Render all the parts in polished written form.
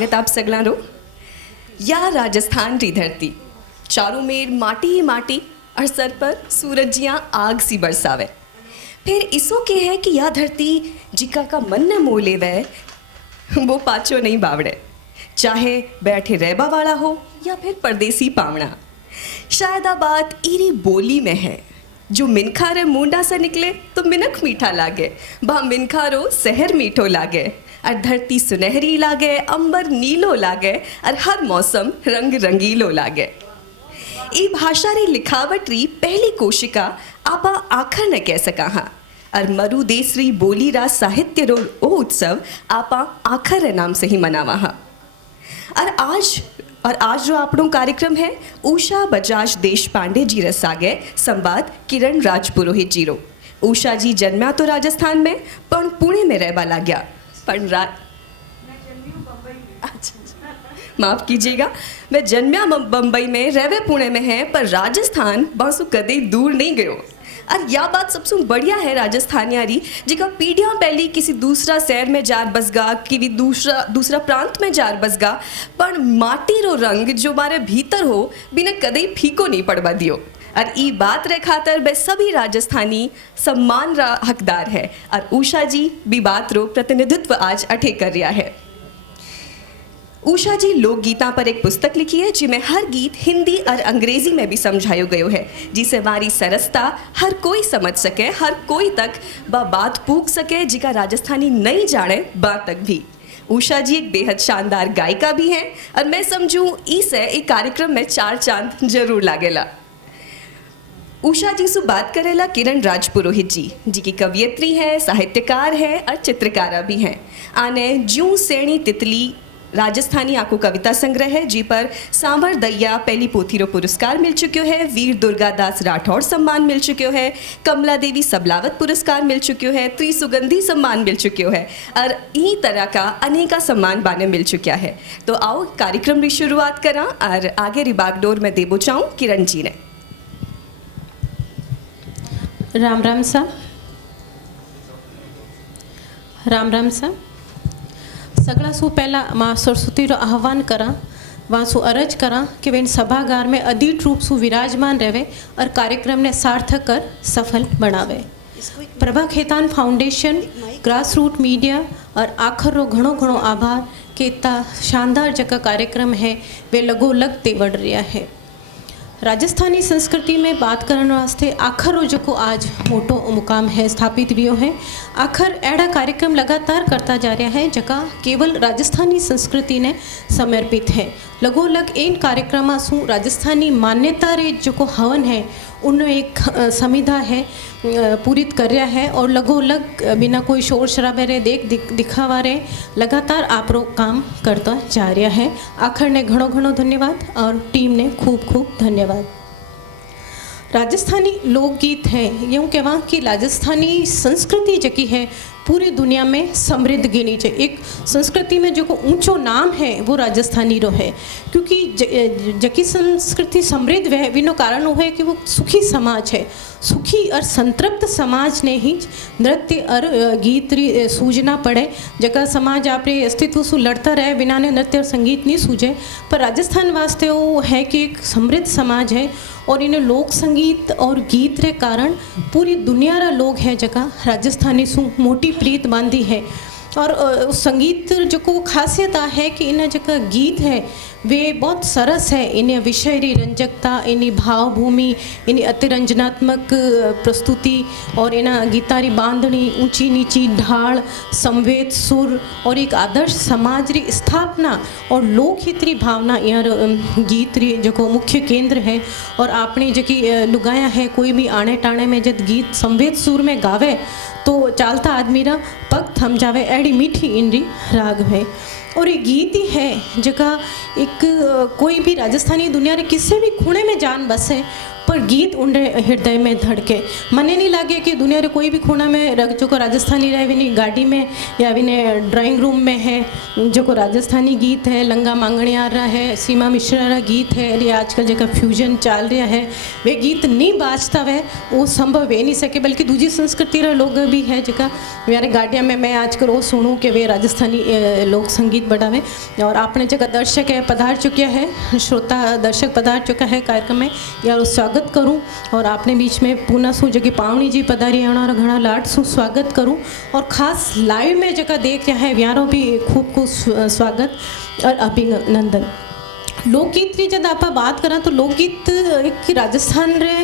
स्वागत आप सगलारो। या राजस्थान री धरती चारों मेर माटी ही माटी और सर पर सूरजियाँ आग सी बरसावे। फिर इसो के है कि यह धरती जिका का मन न मोह लेवे वो पाचो नहीं बावड़े, चाहे बैठे रहबा वाला हो या फिर परदेसी पावना। शायद आ बात इरी बोली में है, जो मिनखा रे मुंडा से निकले तो मिनख मीठा लागे, बा मिनखा रो शहर मीठो लागे, और धरती सुनहरी लागे, अंबर नीलो लागे, और हर मौसम रंग रंगीलो लागे। ई भाषा री लिखावट री पहली कोशिका आपा आखर न कह सका हाँ, और मरु देश री बोली रा साहित्य रो ओ उत्सव आपा आखर रे नाम से ही मनावा हाँ। और आज जो आपणो कार्यक्रम है उषा बजाज देशपांडे जी रे सागे संवाद किरण राज पुरोहित जी रो। उषा जी जन्म्या तो राजस्थान में पण पुणे में रहबा लाग्या। माफ कीजिएगा, मैं जन्म्या बम्बई में रहवे पुणे में है, पर राजस्थान बासु कदे दूर नहीं गयो। और यह बात सबसे बढ़िया है राजस्थानियारी जिका पीढ़ियाँ पहली किसी दूसरा शहर में जार बसगा, कि दूसरा प्रांत में जार बसगा, पर माटी रो रंग जो मारे भीतर हो बिना कदे फीको नहीं पड़वा दियो। और ई बात रे खातर वे सभी राजस्थानी सम्मान रा हकदार है, और उषा जी भी बात रो प्रतिनिधित्व आज अठे कर रहा है। उषा जी लोकगीता पर एक पुस्तक लिखी है जिसमें हर गीत हिंदी और अंग्रेजी में भी समझायो गयो है, जिसे हमारी सरसता हर कोई समझ सके, हर कोई तक बात पूछ सके, जिका राजस्थानी नहीं जाने बात तक भी। उषा जी एक बेहद शानदार गायिका भी हैं, और मैं समझूं इसे एक कार्यक्रम में 4 चांद जरूर लागेला। उषा जी से बात करेला किरण राज पुरोहित जी की कवियत्री है, साहित्यकार है और चित्रकारा भी हैं। आने जूं सेणी तितली राजस्थानी आको कविता संग्रह है, जी पर सांभर दैया पहली पोथीरो पुरस्कार मिल चुक्यो है, वीर दुर्गादास राठौड़ सम्मान मिल चुक्यो है, कमला देवी सबलावत पुरस्कार मिल चुक्यो है, त्रिसुगंधी सम्मान मिल चुक्यो है, और इन्हीं तरह का अनेका सम्मान बाने मिल चुक्या है। तो आओ कार्यक्रम की शुरुआत करा और आगे रिबागडोर में देबो चाहूँ किरण जी ने। राम राम सा, राम राम सा। सगला सु पहला माँ सरस्वती रो आह्वान करा, वहाँ सु अरज करा कि वे सभागार में अदीट रूप सु विराजमान रहे और कार्यक्रम ने सार्थक कर सफल बनावे। Prabha Khetan foundation, grass root media और आखर रो घणो घणो आभार कि इतना शानदार जगह कार्यक्रम है वे लगो लग ते वड़ रहा है। राजस्थानी संस्कृति में बात करने वास्ते आखर रो जो आज मोटो मुकाम है स्थापित भी है। आखर एड़ा कार्यक्रम लगातार करता जा रहा है जगह केवल राजस्थानी संस्कृति ने समर्पित है। लगोलग इन कार्यक्रम सु राजस्थानी मान्यता रे जो हवन है उन एक समिधा है पूरित कर रहा है, और लगोलग बिना कोई शोर शराबे रे दिखावा रे लगातार आपरो काम करता जा रहा है। आखर ने घणो घणो धन्यवाद और टीम ने खूब खूब धन्यवाद। राजस्थानी लोकगीत है यूँ कहवा कि राजस्थानी संस्कृति जकी है पूरी दुनिया में समृद्ध गिनी चाहिए। एक संस्कृति में जो ऊंचो नाम है वो राजस्थानी रो है, क्योंकि जकी संस्कृति समृद्ध है बिनो कारण वो है कि वो सुखी समाज है। सुखी और संतृप्त समाज ने ही नृत्य और गीत री सूझना पड़े। जका समाज आपरे अस्तित्व सु लड़ता रहे बिना ने नृत्य और संगीत नहीं सूझे, पर राजस्थान वास्ते वो है कि एक समृद्ध समाज है, और इन्हें लोक संगीत और गीत रे कारण पूरी दुनिया रा लोग है जगह राजस्थानी सु मोटी प्रीत बांधी है। और उस संगीत जो को खासियत है कि इन जगह गीत है वे बहुत सरस है। इन्हें विषय री रंजकता, इन्हीं भावभूमि, इन्हीं अतिरंजनात्मक प्रस्तुति और इन्ह गीतारी बांधनी, ऊंची नीची ढाल, संवेद सुर और एक आदर्श समाज री स्थापना और लोकहित री भावना यहाँ गीत री जो मुख्य केंद्र है। और आपने जकी लुगाया है कोई भी आने टाणे में जब गीत संवेद सुर में गावे तो चालता आदमी रा पग थम जावे, एड़ी मीठी इनरी राग है। और ये गीत ही है जगह एक कोई भी राजस्थानी दुनिया रे किसी भी खूणे में जान बसे, पर गीत उनके हृदय में धड़के। मने नहीं लगे कि दुनिया रे कोई भी कोना में जो को राजस्थानी रहे विनी गाड़ी में या विने ड्राइंग रूम में है जो को राजस्थानी गीत है, लंगा मांगणियार रा है, सीमा मिश्रा रा गीत है, ये आजकल जो फ्यूजन चल रहा है वे गीत नहीं बाजता वह वो संभव वे नहीं सके। बल्कि दूसरी संस्कृति रा लोग भी है जो मेरे गाड़िया में मैं आजकल वो सुनूँ कि वे राजस्थानी लोक संगीत बढ़ावे। और आपने जगह दर्शक है पधार चुके हैं, श्रोता दर्शक पधार चुका है कार्यक्रम में, यार स्वागत करूं। और आपने बीच में पुनः शू जगह पावनी जी पधारी और घना लाड शू स्वागत करूं। और खास लाइव में जगह देख रहा है व्यारो भी खूब खूब स्वागत और अभिनंदन। लोकगीत की जब आप बात करें तो लोकगीत एक राजस्थान रे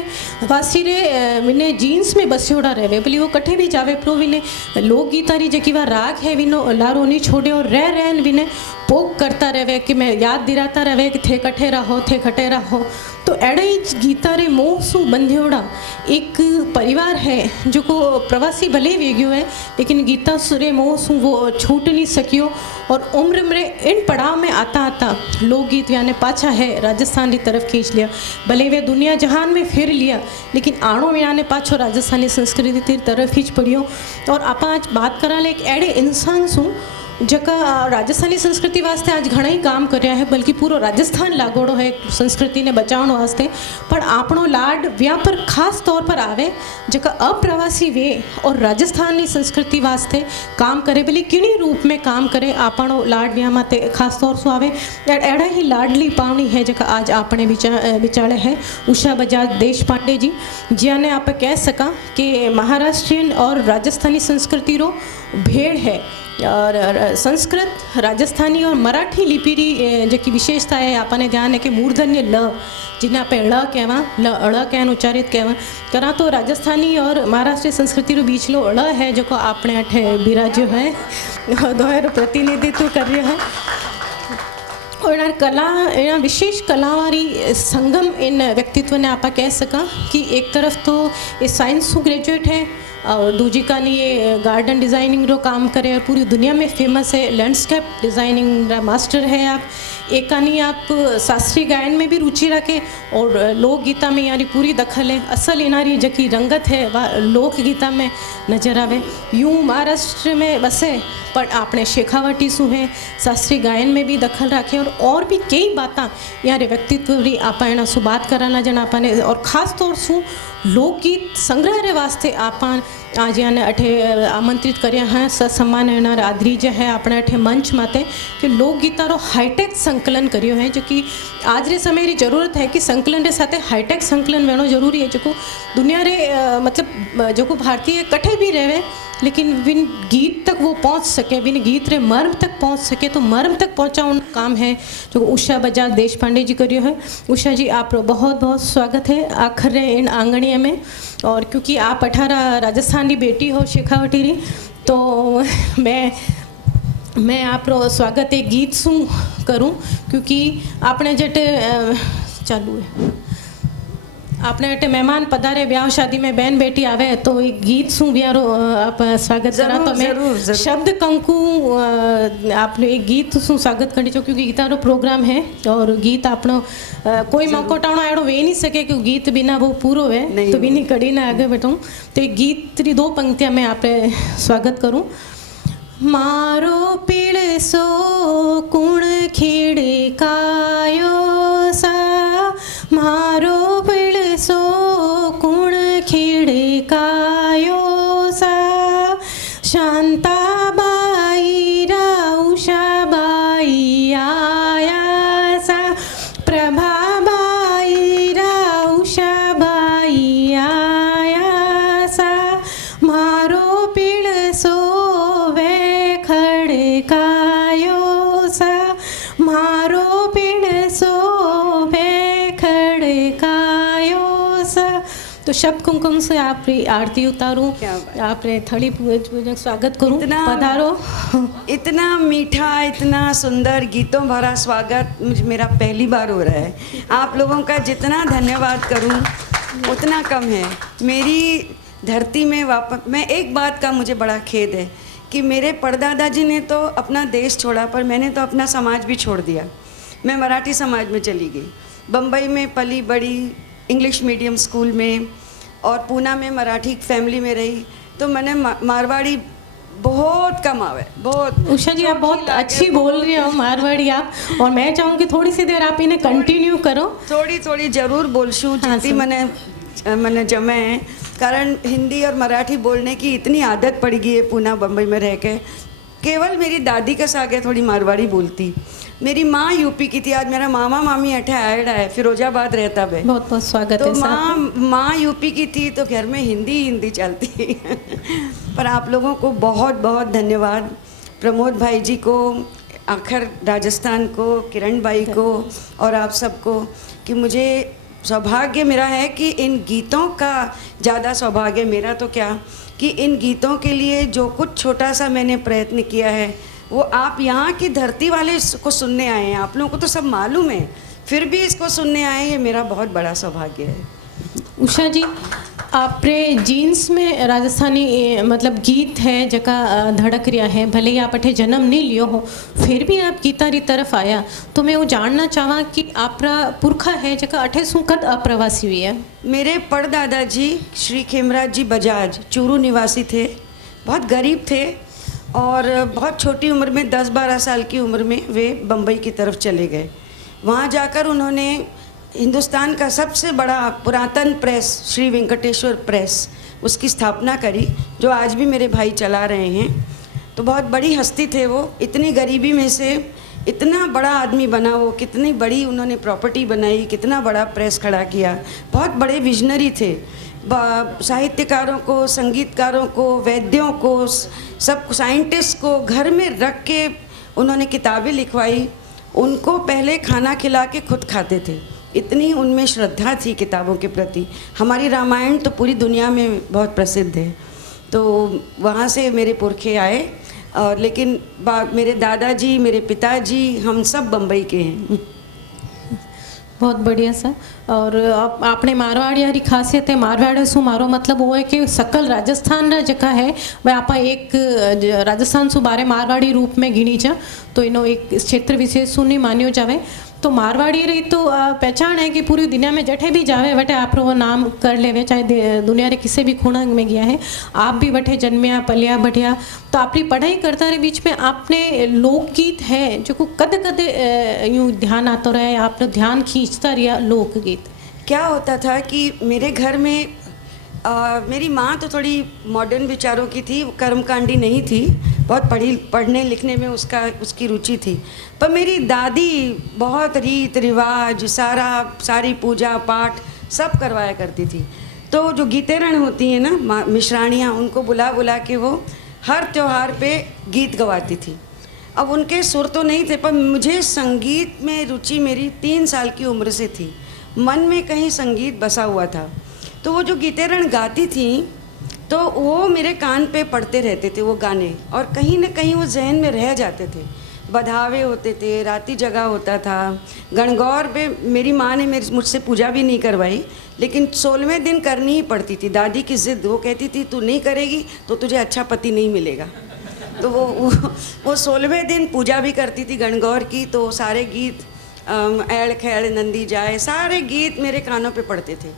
वासी रे विने जीन्स में बस्योड़ा रहे भली वो कठे भी जावे प्रो विने लोकगीतारी जकी वा राग है विनो लारो नहीं छोड़े और रह रहन विने पोक करता रहे कि मैं याद दिलाता रहे कि थे कठे रहो थे खटे रहो। तो एड़ा ही गीता रे मोह सु बंध्योड़ा एक परिवार है जो को प्रवासी भले वेग्यो है लेकिन गीता सुरे मोह सु वो छूट नहीं सकियो। और उम्र में इन पड़ाव में आता आता लोकगीत यानी पाछा है राजस्थान की तरफ खींच लिया। भले वे दुनिया जहान में फिर लिया लेकिन आणो याने पाछो राजस्थानी संस्कृति की तरफ ही पड़ियो। और आप आज बात करा ले एक एड़े इंसान सु जका राजस्थानी संस्कृति वास्ते आज घना ही काम कर रहा है, बल्कि पूरा राजस्थान लागोड़ो है संस्कृति ने बचाने वास्ते। पर आपणो लाड व्या पर खास तौर पर आवे जका अप्रवासी वे और राजस्थानी संस्कृति वास्ते काम करे भले किणी रूप में काम करे आपणो लाड व्या माते खास तौर से आवे। एड़ा ही लाडली पावनी है जका आज आपने विचारे है उषा बजाज देशपांडे जी, जिन्हें आप कह सका कि महाराष्ट्रियन और राजस्थानी संस्कृति रो भेड़ है। और संस्कृत राजस्थानी और मराठी लिपि री जो विशेषता है आपने ध्यान है कि मूर्धन्य ल जिन्हें आप ळ कहवा ल अड़ कहन उच्चारित कहवा करा तो राजस्थानी और महाराष्ट्रीय संस्कृति रो बीच लो अड़ है जो को आपने अठे बिराज्यो है दोहरो प्रतिनिधित्व कर रहा है। और इन कला इन विशेष कला वाली संगम इन व्यक्तित्व ने आप कह सका कि एक तरफ तो ये साइंस ग्रेजुएट है और दूजी कानी ये गार्डन डिज़ाइनिंग रो काम करे और पूरी दुनिया में फेमस है, लैंडस्केप डिज़ाइनिंग रा मास्टर है आप। एक कानी आप शास्त्रीय गायन में भी रुचि रखे और लोकगीता में यानी पूरी दखल है। असल इनारी जकी रंगत है वह लोकगीता में नजर आवे। यूँ महाराष्ट्र में बसे पर आपने शेखावटी शू है शास्त्रीय गायन में भी दखल रखे और भी कई बातें यार व्यक्तित्व री आप सु बात कराना जन आपने। और ख़ास तौर से लोकगीत संग्रह रे वास्ते आपन आज याने अठे आमंत्रित कर्या हैं ससम्मान एनार आदरी जो है अपने अठे मंच माते कि लोकगीता रो हाईटेक संकलन करियो है जो कि आज रे समय री जरूरत है कि संकलन रे साथे हाईटेक संकलन वेणो जरूरी है जो को दुनिया रे मतलब जो को भारतीय कठे भी रहे लेकिन विन गीत तक वो पहुंच सके, विन गीत रे मर्म तक पहुंच सके। तो मर्म तक पहुंचाउन काम है जो उषा बजाज देशपांडे जी करियो है। उषा जी आप बहुत बहुत स्वागत है आखिर रे इन आंगणिया में। और क्योंकि आप 18 राजस्थान की बेटी हो शेखावटी री तो मैं आप रो स्वागत एक गीत सु करूं क्योंकि आपने जट चालू है आपने अटे मेहमान पधारे ब्याह शादी में बहन बेटी आवे तो एक गीत सु ब्यारो आप स्वागत करा। तो मैं शब्द कंकु आपने एक गीत सु स्वागत करनी चाहिए क्योंकि गीता रो प्रोग्राम है और गीत आपनो कोई मौको टाणो एड़ो वे नहीं सके कि गीत बिना वो पूरो है तो बिनी कड़ी ना आगे बैठूँ। तो एक गीत री 2 पंक्तियाँ मैं आप स्वागत करूँ। मारो पीड़ सो कुण खीड़ कायो सा मारो पीड़ सो कुण खीड़ कायो सा शांता बाई उषा बाई आया सा प्रभा बाई उषा बाई आया सा मारो पीड़ सो कायो सा मारो पीड़ सो खड़कायो सा। तो शब्द कुमकुम से आप आरती उतारूं आपने थड़ी पूजक स्वागत करूं पधारो। इतना मीठा इतना सुंदर गीतों भरा स्वागत मेरा पहली बार हो रहा है। आप लोगों का जितना धन्यवाद करूं उतना कम है। मेरी धरती में वापस मैं एक बात का मुझे बड़ा खेद है कि मेरे परदादा जी ने तो अपना देश छोड़ा पर मैंने तो अपना समाज भी छोड़ दिया। मैं मराठी समाज में चली गई, बम्बई में पली बड़ी, इंग्लिश मीडियम स्कूल में और पूना में मराठी फैमिली में रही, तो मैंने मारवाड़ी बहुत कम आवे, बहुत। उषा जी आप बहुत अच्छी बोल रही हो मारवाड़ी आप, और मैं चाहूँगी थोड़ी सी देर आप इन्हें कंटिन्यू करो। थोड़ी थोड़ी जरूर बोलशूँ जितनी मैंने जमे हैं, कारण हिंदी और मराठी बोलने की इतनी आदत पड़ गई है पूना बम्बई में रह के। केवल मेरी दादी के सागे थोड़ी मारवाड़ी बोलती। मेरी माँ यूपी की थी, आज मेरा मामा मामी अठे आयडा है, फिरोजाबाद रहता है। बहुत बहुत स्वागत तो है। माँ यूपी की थी तो घर में हिंदी चलती पर आप लोगों को बहुत बहुत धन्यवाद, प्रमोद भाई जी को, आखिर राजस्थान को, किरण भाई को और आप सबको, कि मुझे सौभाग्य मेरा है कि इन गीतों का ज़्यादा सौभाग्य मेरा तो क्या, कि इन गीतों के लिए जो कुछ छोटा सा मैंने प्रयत्न किया है वो आप यहाँ की धरती वाले को सुनने आए हैं। आप लोगों को तो सब मालूम है, फिर भी इसको सुनने आए, ये मेरा बहुत बड़ा सौभाग्य है। उषा जी आपरे जीन्स में राजस्थानी मतलब गीत है जका धड़क रिया है, भले ही आप अठे जन्म नहीं लियो हो फिर भी आप गीतारी तरफ आया, तो मैं वो जानना चाहा कि आपरा पुरखा है जका अठे सु कद अप्रवासी हुई है। मेरे परदादा जी श्री खेमराज जी बजाज चूरू निवासी थे, बहुत गरीब थे और बहुत छोटी उम्र में 10-12 साल की उम्र में वे बम्बई की तरफ चले गए। वहाँ जाकर उन्होंने हिंदुस्तान का सबसे बड़ा पुरातन प्रेस श्री वेंकटेश्वर प्रेस उसकी स्थापना करी, जो आज भी मेरे भाई चला रहे हैं। तो बहुत बड़ी हस्ती थे वो, इतनी गरीबी में से इतना बड़ा आदमी बना वो, कितनी बड़ी उन्होंने प्रॉपर्टी बनाई, कितना बड़ा प्रेस खड़ा किया, बहुत बड़े विजनरी थे। साहित्यकारों को, संगीतकारों को, वैद्यों को, सब साइंटिस्ट को घर में रख के उन्होंने किताबें लिखवाई। उनको पहले खाना खिला के खुद खाते थे, इतनी उनमें श्रद्धा थी किताबों के प्रति। हमारी रामायण तो पूरी दुनिया में बहुत प्रसिद्ध है, तो वहाँ से मेरे पुरखे आए। और लेकिन मेरे दादाजी, मेरे पिताजी, हम सब बम्बई के हैं। बहुत बढ़िया सर। और आपने मारवाड़ी यारी खासियत है, मारवाड़ी सु मारो मतलब वो है कि सकल राजस्थान रा जका है वह आप एक राजस्थान सु बारे मारवाड़ी रूप में गिनी जा, तो इनो एक क्षेत्र विशेष सु नहीं मान्यो जावे। तो मारवाड़ी रही तो पहचान है कि पूरी दुनिया में जठे भी जावे वटे आप वो नाम कर लेवे, चाहे दुनिया रे किसी भी खूणा में गया है, आप भी वटे जन्मिया पलिया बढ़िया। तो आपकी पढ़ाई करता रहे बीच में आपने लोकगीत है जो को कद कद यूँ ध्यान आता रहे, आपने ध्यान खींचता रहा लोकगीत। क्या होता था कि मेरे घर में मेरी माँ तो थोड़ी मॉडर्न विचारों की थी, कर्मकांडी नहीं थी, बहुत पढ़ने लिखने में उसकी रुचि थी। पर मेरी दादी बहुत रीत रिवाज, सारी पूजा पाठ सब करवाया करती थी। तो जो गीतेरण होती हैं ना मिश्राणियाँ, उनको बुला बुला के वो हर त्योहार पे गीत गवाती थी। अब उनके सुर तो नहीं थे, पर मुझे संगीत में रुचि मेरी 3 साल की उम्र से थी, मन में कहीं संगीत बसा हुआ था। तो वो जो गीतेरण गाती थी तो वो मेरे कान पे पड़ते रहते थे वो गाने, और कहीं ना कहीं वो जहन में रह जाते थे। बधावे होते थे, राती जगह होता था। गणगौर पे मेरी माँ ने मुझसे पूजा भी नहीं करवाई, लेकिन 16वें दिन करनी ही पड़ती थी। दादी की ज़िद, वो कहती थी तू नहीं करेगी तो तुझे अच्छा पति नहीं मिलेगा। तो वो 16वें दिन पूजा भी करती थी गणगौर की। तो सारे गीत ऐड़ खैड़ नंदी जाए, सारे गीत मेरे कानों पे पड़ते थे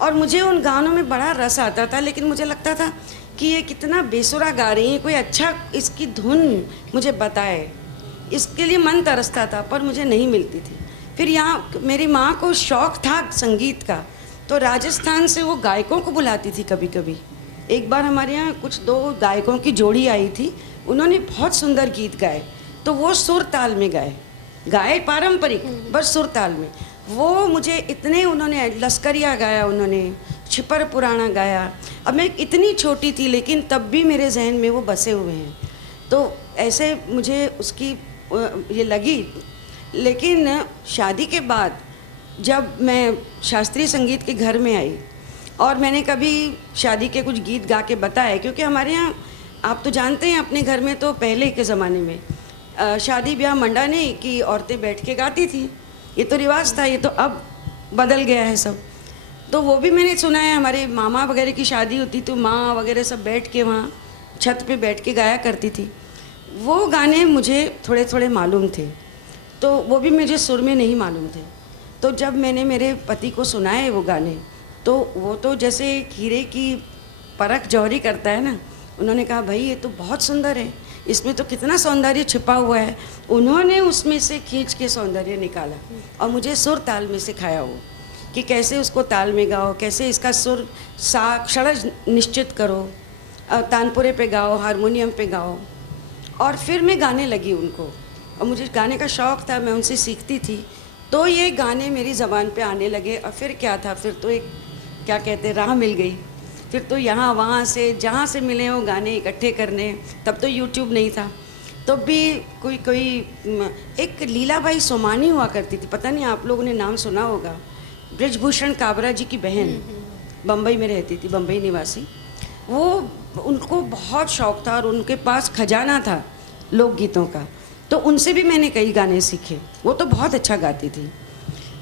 और मुझे उन गानों में बड़ा रस आता था। लेकिन मुझे लगता था कि ये कितना बेसुरा गा रही है, कोई अच्छा इसकी धुन मुझे बताए, इसके लिए मन तरसता था, पर मुझे नहीं मिलती थी। फिर यहाँ मेरी माँ को शौक़ था संगीत का, तो राजस्थान से वो गायकों को बुलाती थी कभी कभी। एक बार हमारे यहाँ कुछ 2 गायकों की जोड़ी आई थी, उन्होंने बहुत सुंदर गीत गाए, तो वो सुर ताल में गाए पारंपरिक, बस सुर ताल में। वो मुझे इतने, उन्होंने लश्करिया गाया, उन्होंने छिपर पुराना गाया। अब मैं इतनी छोटी थी लेकिन तब भी मेरे जहन में वो बसे हुए हैं। तो ऐसे मुझे उसकी ये लगी। लेकिन शादी के बाद जब मैं शास्त्रीय संगीत के घर में आई और मैंने कभी शादी के कुछ गीत गा के बताए, क्योंकि हमारे यहाँ आप तो जानते हैं अपने घर में तो पहले के ज़माने में शादी ब्याह मंडा नहीं कि औरतें बैठ के गाती थी, ये तो रिवाज था, ये तो अब बदल गया है सब। तो वो भी मैंने सुना है, हमारे मामा वगैरह की शादी होती तो माँ वगैरह सब बैठ के वहाँ छत पे बैठ के गाया करती थी। वो गाने मुझे थोड़े थोड़े मालूम थे, तो वो भी मुझे सुर में नहीं मालूम थे। तो जब मैंने मेरे पति को सुनाए वो गाने, तो वो तो जैसे हीरे की परख जौहरी करता है ना, उन्होंने कहा भाई ये तो बहुत सुंदर है, इसमें तो कितना सौंदर्य छिपा हुआ है। उन्होंने उसमें से खींच के सौंदर्य निकाला और मुझे सुर ताल में सिखाया वो, कि कैसे उसको ताल में गाओ, कैसे इसका सुर षड्ज निश्चित करो, तानपुरे पे गाओ, हारमोनियम पे गाओ। और फिर मैं गाने लगी उनको, और मुझे गाने का शौक़ था, मैं उनसे सीखती थी, तो ये गाने मेरी ज़बान पे आने लगे। और फिर क्या था, फिर तो एक क्या कहते राह मिल गई। फिर तो यहाँ वहाँ से जहाँ से मिले वो गाने इकट्ठे करने। तब तो यूट्यूब नहीं था, तब भी कोई एक लीलाबाई सोमानी हुआ करती थी, पता नहीं आप लोगों ने नाम सुना होगा, ब्रिजभूषण काबरा जी की बहन, बम्बई में रहती थी, बम्बई निवासी। वो उनको बहुत शौक़ था और उनके पास खजाना था लोकगीतों का, तो उनसे भी मैंने कई गाने सीखे। वो तो बहुत अच्छा गाती थी।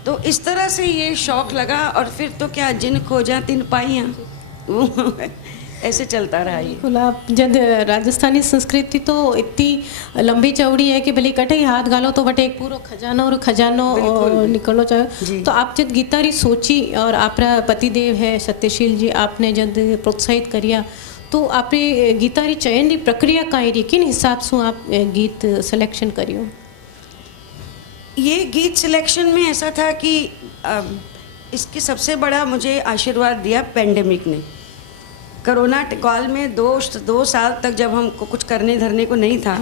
तो इस तरह से ये शौक़ लगा, और फिर तो क्या, जिन खोजा तिन पाइयाँ, ऐसे चलता रहा ये। बिल्कुल, आप जब राजस्थानी संस्कृति तो इतनी लंबी चौड़ी है कि भले कटे ही हाथ गालो तो बटे एक पूरा खजानो और खजानो निकलो चाहे। तो आप जब गीतारी सोची और आपरा पतिदेव है सत्यशील जी, आपने जब प्रोत्साहित करिया, तो आपने गीतारी चयन की प्रक्रिया कई रही, किन हिसाब से आप गीत सिलेक्शन करियो? ये गीत सिलेक्शन में ऐसा था कि इसके सबसे बड़ा मुझे आशीर्वाद दिया पेंडेमिक ने। कोरोना काल में दो साल तक जब हमको कुछ करने धरने को नहीं था,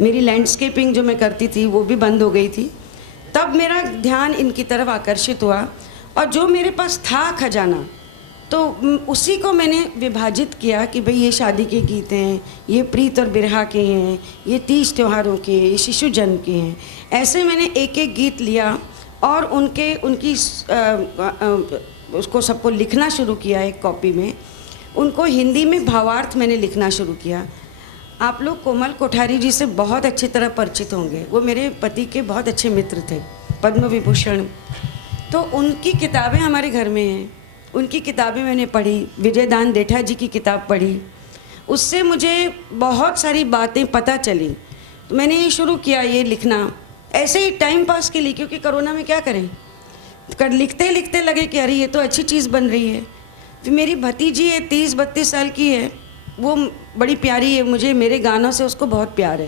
मेरी लैंडस्केपिंग जो मैं करती थी वो भी बंद हो गई थी, तब मेरा ध्यान इनकी तरफ आकर्षित हुआ। और जो मेरे पास था खजाना, तो उसी को मैंने विभाजित किया कि भाई ये शादी के गीत हैं, ये प्रीत और बिरहा के हैं, ये तीज त्योहारों के, ये शिशु जन्म के हैं। ऐसे मैंने एक एक गीत लिया और उनकी उसको सबको लिखना शुरू किया एक कॉपी में। उनको हिंदी में भावार्थ मैंने लिखना शुरू किया। आप लोग कोमल कोठारी जी से बहुत अच्छी तरह परिचित होंगे, वो मेरे पति के बहुत अच्छे मित्र थे, पद्म विभूषण। तो उनकी किताबें हमारे घर में हैं, उनकी किताबें मैंने पढ़ी, विजयदान देठा जी की किताब पढ़ी, उससे मुझे बहुत सारी बातें पता चली। तो मैंने ये शुरू किया ये लिखना, ऐसे ही टाइम पास के लिए, क्योंकि कोरोना में क्या करें, लिखते लिखते लगे कि अरे ये तो अच्छी चीज़ बन रही है। फिर मेरी भतीजी है 30-32 साल की है, वो बड़ी प्यारी है मुझे, मेरे गानों से उसको बहुत प्यार है,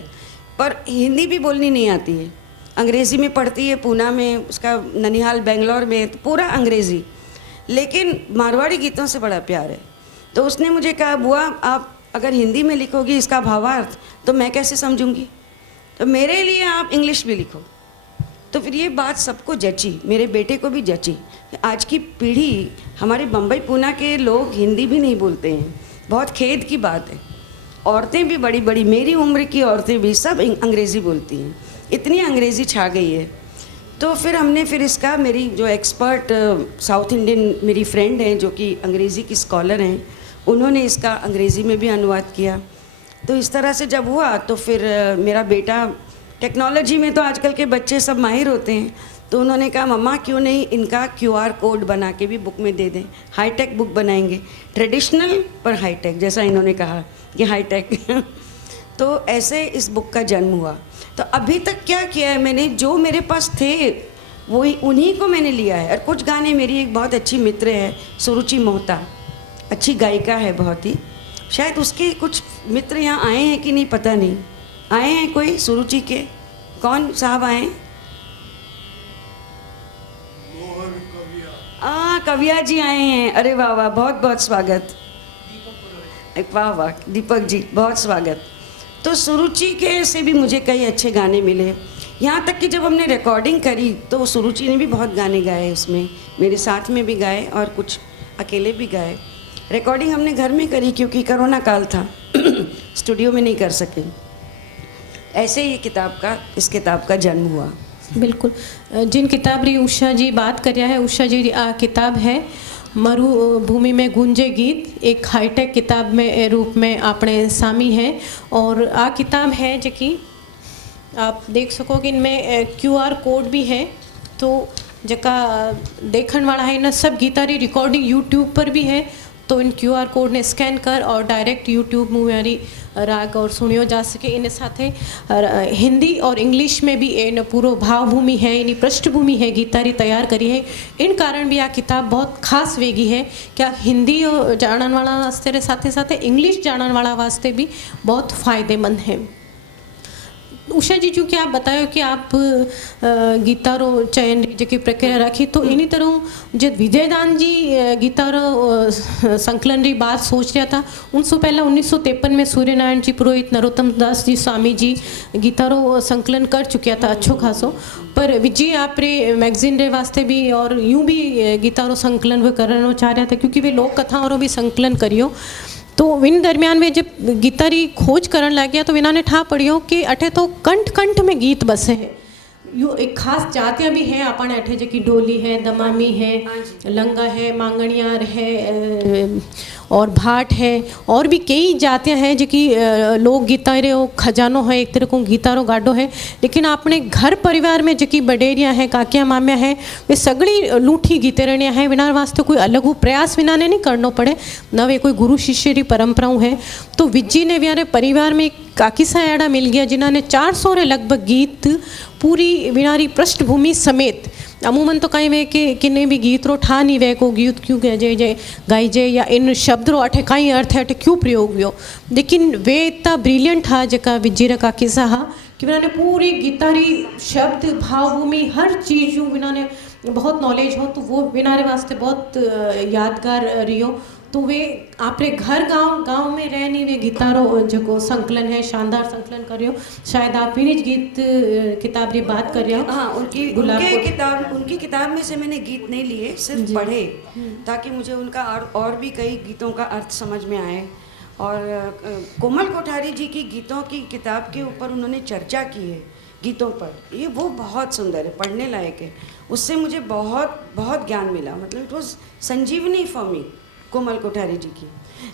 पर हिंदी भी बोलनी नहीं आती है, अंग्रेज़ी में पढ़ती है, पूना में, उसका ननिहाल बेंगलोर में, तो पूरा अंग्रेज़ी, लेकिन मारवाड़ी गीतों से बड़ा प्यार है। तो उसने मुझे कहा, बुआ आप अगर हिंदी में लिखोगी इसका भावार्थ तो मैं कैसे समझूंगी, तो मेरे लिए आप इंग्लिश में लिखो। तो फिर ये बात सबको जची, मेरे बेटे को भी जची। आज की पीढ़ी, हमारे बम्बई पूना के लोग हिंदी भी नहीं बोलते हैं, बहुत खेद की बात है। औरतें भी बड़ी बड़ी, मेरी उम्र की औरतें भी सब अंग्रेज़ी बोलती हैं, इतनी अंग्रेज़ी छा गई है। तो फिर हमने इसका, मेरी जो एक्सपर्ट साउथ इंडियन मेरी फ्रेंड हैं जो कि अंग्रेज़ी की स्कॉलर हैं, उन्होंने इसका अंग्रेज़ी में भी अनुवाद किया। तो इस तरह से जब हुआ तो फिर मेरा बेटा, टेक्नोलॉजी में तो आजकल के बच्चे सब माहिर होते हैं, तो उन्होंने कहा मम्मा क्यों नहीं इनका QR कोड बना के भी बुक में दे दें, हाईटेक बुक बनाएंगे, ट्रेडिशनल पर हाईटेक, जैसा इन्होंने कहा कि हाईटेक। तो ऐसे इस बुक का जन्म हुआ। तो अभी तक क्या किया है मैंने, जो मेरे पास थे वही उन्हीं को मैंने लिया है। और कुछ गाने, मेरी एक बहुत अच्छी मित्र है सुरुचि मोहता, अच्छी गायिका है बहुत ही, शायद उसके कुछ मित्र यहाँ आए हैं कि नहीं पता नहीं, आए हैं कोई सुरुचि के, कौन साहब आए? कविया जी आए हैं, अरे वाह वाह, बहुत बहुत स्वागत, वाह वाह दीपक जी, बहुत स्वागत। तो सुरुचि के से भी मुझे कई अच्छे गाने मिले, यहाँ तक कि जब हमने रिकॉर्डिंग करी तो सुरुचि ने भी बहुत गाने गाए उसमें, मेरे साथ में भी गाए और कुछ अकेले भी गाए। रिकॉर्डिंग हमने घर में करी क्योंकि कोरोना काल था, स्टूडियो में नहीं कर सके। ऐसे ही इस किताब का जन्म हुआ। बिल्कुल, जिन किताब री उषा जी बात करिया है, उषा जी आ किताब है मरुभूमि में गूंजे गीत, एक हाईटेक किताब में रूप में आपने सामी है। और आ किताब है जो कि आप देख सको कि इनमें QR कोड भी है, तो जका देखने वाला है ना सब गीतारी रिकॉर्डिंग यूट्यूब पर भी है, तो इन QR कोड ने स्कैन कर और डायरेक्ट यूट्यूब में यारी राग और सुनियो जा सके। इन साथे हिंदी और इंग्लिश में भी इन पूरो भावभूमि है, इन पृष्ठभूमि है गीतारी तैयार करी है। इन कारण भी आ किताब बहुत खास वेगी है क्या हिंदी जानन वाला वास्ते रे साथे साथे इंग्लिश जानन वाला वास्ते भी बहुत फ़ायदेमंद है। उषा जी जो कि आप बतायो कि आप गीतारो चयन जी प्रक्रिया रखी, तो इन्हीं तरह जो विजयदान जी गीतारो संकलन री बात सोच रहा था, उनसे पहला 1953 में सूर्यनारायण जी पुरोहित, नरोत्तम दास जी स्वामी जी गीतारो संकलन कर चुकिया था अच्छो खासो। पर विजय आप रे मैगजीन रे वास्ते भी और यूं भी गीतारो संकलन वे करना चाह रहा था, क्योंकि वे लोक कथाओं भी संकलन करियो। तो इन दरमियान में जब गीतारी खोज करन लग गया तो इन्होंने ठा पड़ियो कि अठे तो कंठ कंठ में गीत बसे है। यो एक खास जातियाँ भी हैं अपन अठे, जो कि डोली है, दमामी है, लंगा है, मांगणियार है और भाट है, और भी कई जातियाँ हैं जो कि लोक गीता रे खजानो है, एक तरह को गीतारो गाडो है। लेकिन अपने घर परिवार में जो कि बडेरियाँ हैं, काकिया मामिया हैं, वे सगड़ी लूठी गीतेरणियाँ हैं। विना वास्ते कोई अलग प्रयास विना ने नहीं करना पड़े, न वे कोई गुरु शिष्य री परंपराओं है। तो विज्जी ने व्यारे परिवार में काकी सा एड़ा मिल गया जिन्होंने 400 रे लगभग गीत पूरी विनारी पृष्ठभूमि समेत, अमूमन तो कहीं वे कि किन्ने भी गीत रो ठा नहीं वे को गीत क्यों गाई जे या इन शब्द रो अठे कई अर्थ है अठे क्यों प्रयोग हुयो, लेकिन वे इतना ब्रिलियंट हा जका विजीर का किस्सा हा कि उन्होंने पूरी गीतारी शब्द भावभूमि हर चीज़ उन्होंने बहुत नॉलेज हो, तो वो विनारे वास्ते बहुत यादगार रियो। तो वे आपरे घर गांव में रहनी वे गीतारो जो संकलन है, शानदार संकलन करियो। शायद आप भी गीत किताब की बात कर रहे हो। हाँ, उनकी किताब में से मैंने गीत नहीं लिए, सिर्फ पढ़े, ताकि मुझे उनका और भी कई गीतों का अर्थ समझ में आए। और कोमल कोठारी जी की गीतों की किताब के ऊपर उन्होंने चर्चा की है गीतों पर, ये वो बहुत सुंदर है, पढ़ने लायक है। उससे मुझे बहुत ज्ञान मिला, मतलब it was Sanjeevani for me, Komal Kothari ji की।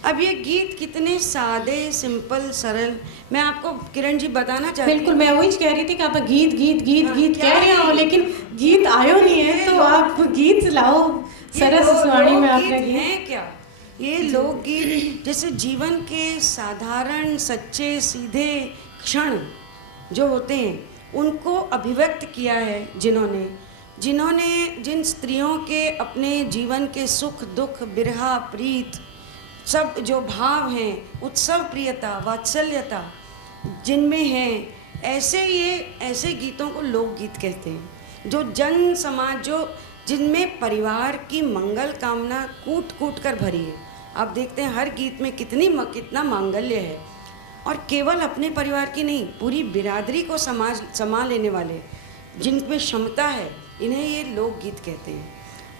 अब ये गीत कितने सादे, सिंपल, सरल, मैं आपको किरण जी बताना चाहती हूँ। बिल्कुल, मैं वही कह रही थी कि आप गीत कह रहे हो, लेकिन गीत आयो नहीं है, तो आप गीत लाओ सरस वाणी में। आप हैं क्या ये लोकगीत, जैसे जीवन के साधारण, सच्चे, सीधे क्षण जो होते हैं उनको अभिव्यक्त किया है जिन्होंने जिन स्त्रियों के अपने जीवन के सुख दुख, बिरहा, प्रीत, सब जो भाव हैं, उत्सव, प्रियता, वात्सल्यता जिनमें हैं, ऐसे गीतों को लोकगीत कहते हैं। जो जन समाज, जो जिनमें परिवार की मंगल कामना कूट कूट कर भरी है। आप देखते हैं हर गीत में कितना मांगल्य है, और केवल अपने परिवार की नहीं, पूरी बिरादरी को समा लेने वाले जिनमें क्षमता है, इन्हें ये लोकगीत कहते हैं।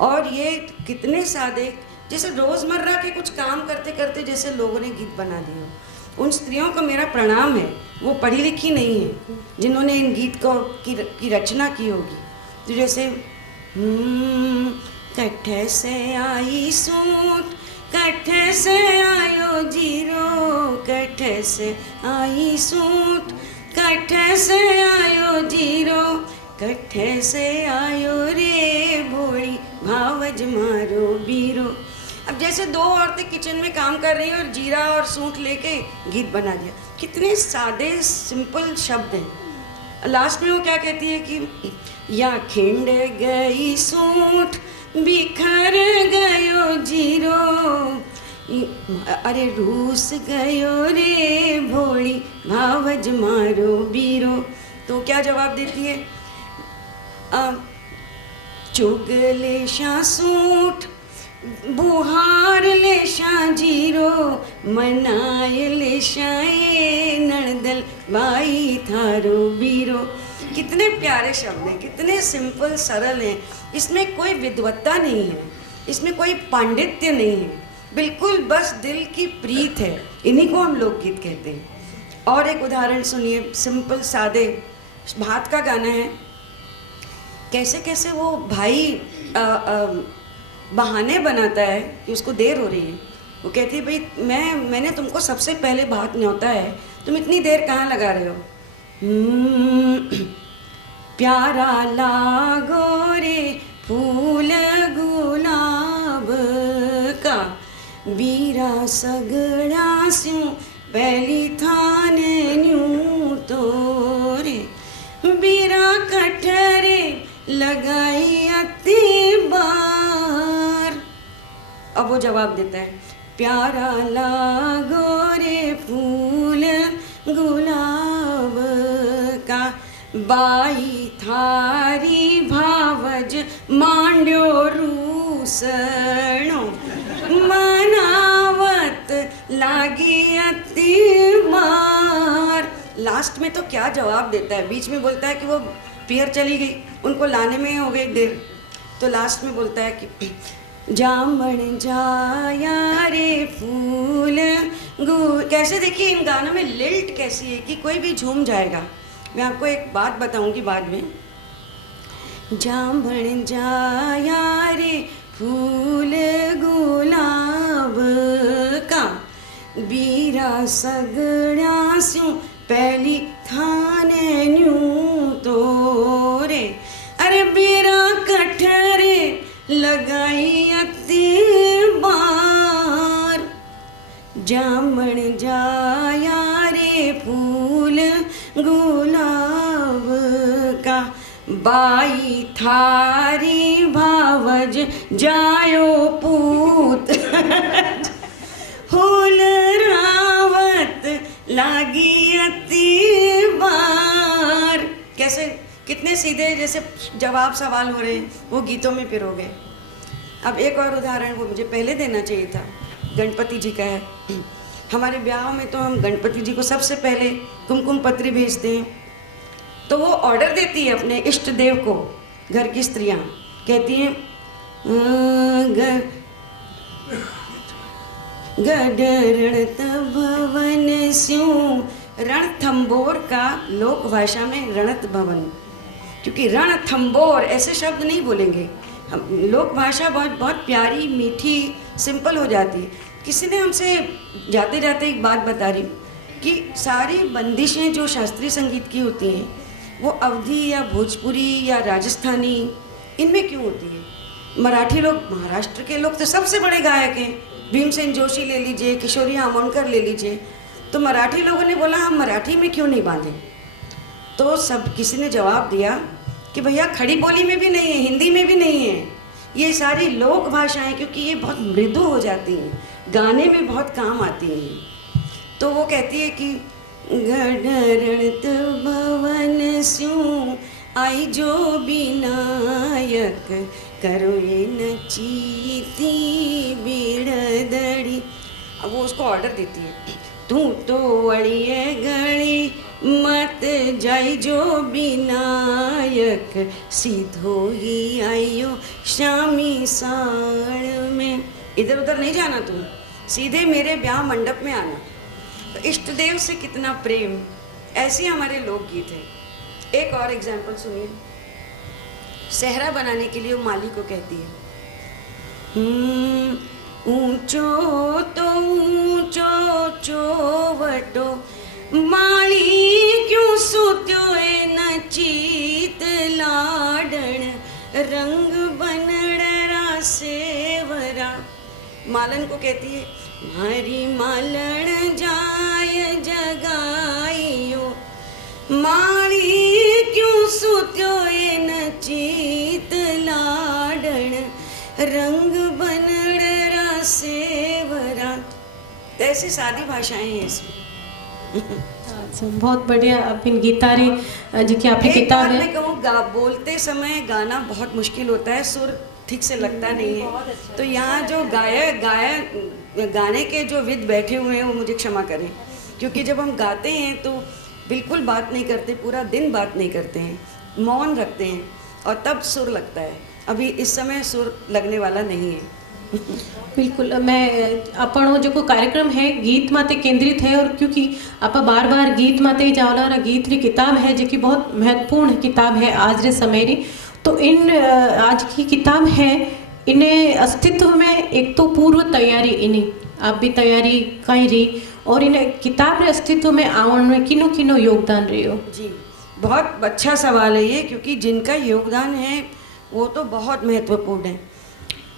और ये कितने सादे, जैसे रोज़मर्रा के कुछ काम करते करते जैसे लोगों ने गीत बना दिए हो। उन स्त्रियों को मेरा प्रणाम है, वो पढ़ी लिखी नहीं है जिन्होंने इन गीत की रचना की होगी। तो जैसे कट्ठे से आई सूट, कट्ठे से आयो जीरो, कट्ठे से आई सूट, कट्ठे से आयो जीरो, कट्ठे से आयो रे भोली, भावज मारो बीरो। अब जैसे दो औरतें किचन में काम कर रही हैं और जीरा और सूट लेके गीत बना दिया। कितने सादे सिंपल शब्द हैं। लास्ट में वो क्या कहती है कि या खिंड गई सूट, बिखर गयो जीरो, अरे रूस गयो रे भोली, भावज मारो बीरो। तो क्या जवाब देती है? चुग लेशा सूट, बुहार लेशा जीरो, मनाए लेशाए नड़दल बाई थारो बीरो। कितने प्यारे शब्द हैं, कितने सिंपल, सरल हैं। इसमें कोई विद्वत्ता नहीं है, इसमें कोई पांडित्य नहीं है, बिल्कुल बस दिल की प्रीत है। इन्हीं को हम लोकगीत कहते हैं। और एक उदाहरण सुनिए, सिंपल सादे, भात का गाना है। कैसे कैसे वो भाई बहाने बनाता है कि उसको देर हो रही है। वो कहती है, भाई मैंने तुमको सबसे पहले भात न्योता है, तुम इतनी देर कहाँ लगा रहे हो? प्यारा लागो रे फूल गुलाब का, बीरा सगड़ा स्यूं पहली थाने न्यू तोरे बीरा कठरे लगाई अति बार। अब वो जवाब देता है, प्यारा लागो रे फूल गुलाब का, बाई थारी भावज मांड्यो रूसणो, मनावत लागी अति बार। लास्ट में तो क्या जवाब देता है, बीच में बोलता है कि वो पियर चली गई, उनको लाने में हो गई देर, तो लास्ट में बोलता है कि जामन जाया रे फूल गु। कैसे देखिए इन गानों में लिल्ट कैसी है कि कोई भी झूम जाएगा। मैं आपको एक बात बताऊंगी बाद में। जामन जाया रे फूल गुलाब का, बीरा सगड़ा स्यों पहली थाने न्यू तोरे, अरे बीरा कठरे लगाई अति बार। जामन जाया रे फूल गुलाब का, बाई थारी भावज जायो पूत फूल रावत लागी अति बार। कैसे कितने सीधे जैसे जवाब सवाल हो रहे हैं, वो गीतों में पिरो गए। अब एक और उदाहरण वो मुझे पहले देना चाहिए था, गणपति जी का है। हमारे ब्याह में तो हम गणपति जी को सबसे पहले कुमकुम पत्री भेजते हैं, तो वो ऑर्डर देती है अपने इष्ट देव को। घर की स्त्रियां कहती हैं गडरणत भवन स्यों, रणथंबोर का लोक भाषा में रणत भवन, क्योंकि रणथंबोर ऐसे शब्द नहीं बोलेंगे हम। लोक भाषा बहुत बहुत प्यारी मीठी सिंपल हो जाती है। किसी ने हमसे जाते जाते एक बात बता रही कि सारी बंदिशें जो शास्त्रीय संगीत की होती हैं वो अवधी या भोजपुरी या राजस्थानी इनमें क्यों होती है। मराठी लोग, महाराष्ट्र के लोग तो सबसे बड़े गायक हैं, भीमसेन जोशी ले लीजिए, किशोरी आमोणकर ले लीजिए। तो मराठी लोगों ने बोला हम मराठी में क्यों नहीं बांधे, तो सब किसी ने जवाब दिया कि भैया खड़ी बोली में भी नहीं है, हिंदी में भी नहीं है, ये सारी लोक भाषाएं, क्योंकि ये बहुत मृदु हो जाती हैं, गाने में बहुत काम आती हैं। तो वो कहती है कि गडरणत भवन स्यों आई जो विनायक, करो ये नचीती बिरदड़ी। अब वो उसको ऑर्डर देती है, तू तो अड़िए गड़ी मत जाई जो विनायक, सीधो ही आइयो शामी साड़ में। इधर उधर नहीं जाना तुम, सीधे मेरे ब्याह मंडप में आना। तो इष्ट देव से कितना प्रेम, ऐसे हमारे लोकगीत हैं। एक और एग्जाम्पल सुनिए। सेहरा बनाने के लिए वो माली को कहती है, ऊंचो तो ऊंचो चोवटो माली क्यों सुत्यो ए नचीत लाडण, रंग बनड़ा सेवरा। मालन को कहती है, मारी मालन जाय जगाइयो, माली क्यों सुत्यो ए नचीत लाडण, रंग बनड़ा सेवरा। तो ऐसी सादी भाषाएं हैं इसमें। अच्छा, बहुत बढ़िया। आप इन गीतारे जी की आपकी किताब है। मैं कहूँ बोलते समय गाना बहुत मुश्किल होता है, सुर ठीक से लगता नहीं है। तो यहाँ जो गाने के जो विद बैठे हुए हैं वो मुझे क्षमा करें, क्योंकि जब हम गाते हैं तो बिल्कुल बात नहीं करते, पूरा दिन बात नहीं करते हैं, मौन रखते हैं और तब सुर लगता है। अभी इस समय सुर लगने वाला नहीं है। बिल्कुल। मैं આપણો जो कार्यक्रम है गीत माते केंद्रित है, और क्योंकि आप बार बार गीत माते जावला और गीत री किताब है जो कि बहुत महत्वपूर्ण किताब है आज रे समय री। तो इन आज की किताब है, इन्हें अस्तित्व में एक तो पूर्व तैयारी, इन्हीं आप भी तैयारी कहीं रही, और इन्हें किताब रे अस्तित्व में आवन में किनो किनो योगदान रही हो। जी, बहुत अच्छा सवाल है ये, क्योंकि जिनका योगदान है वो तो बहुत महत्वपूर्ण है।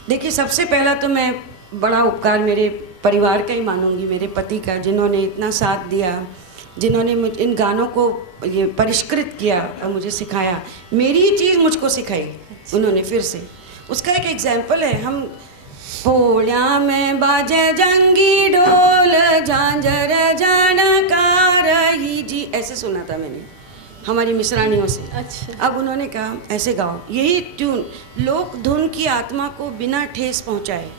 देखिए, सबसे पहला तो मैं बड़ा उपकार मेरे परिवार का ही मानूंगी, मेरे पति का, जिन्होंने इतना साथ दिया, जिन्होंने मुझ इन गानों को ये परिष्कृत किया और मुझे सिखाया। मेरी ही चीज़ मुझको सिखाई उन्होंने फिर से। उसका एक एग्जाम्पल है, हम पोलिया में बाजे जंगी ढोल झांझर जानकार ही जी, ऐसे सुना था मैंने हमारी मिसरानियों से। अच्छा। अब उन्होंने कहा ऐसे गाओ, यही ट्यून लोक धुन की आत्मा को बिना ठेस पहुंचाए।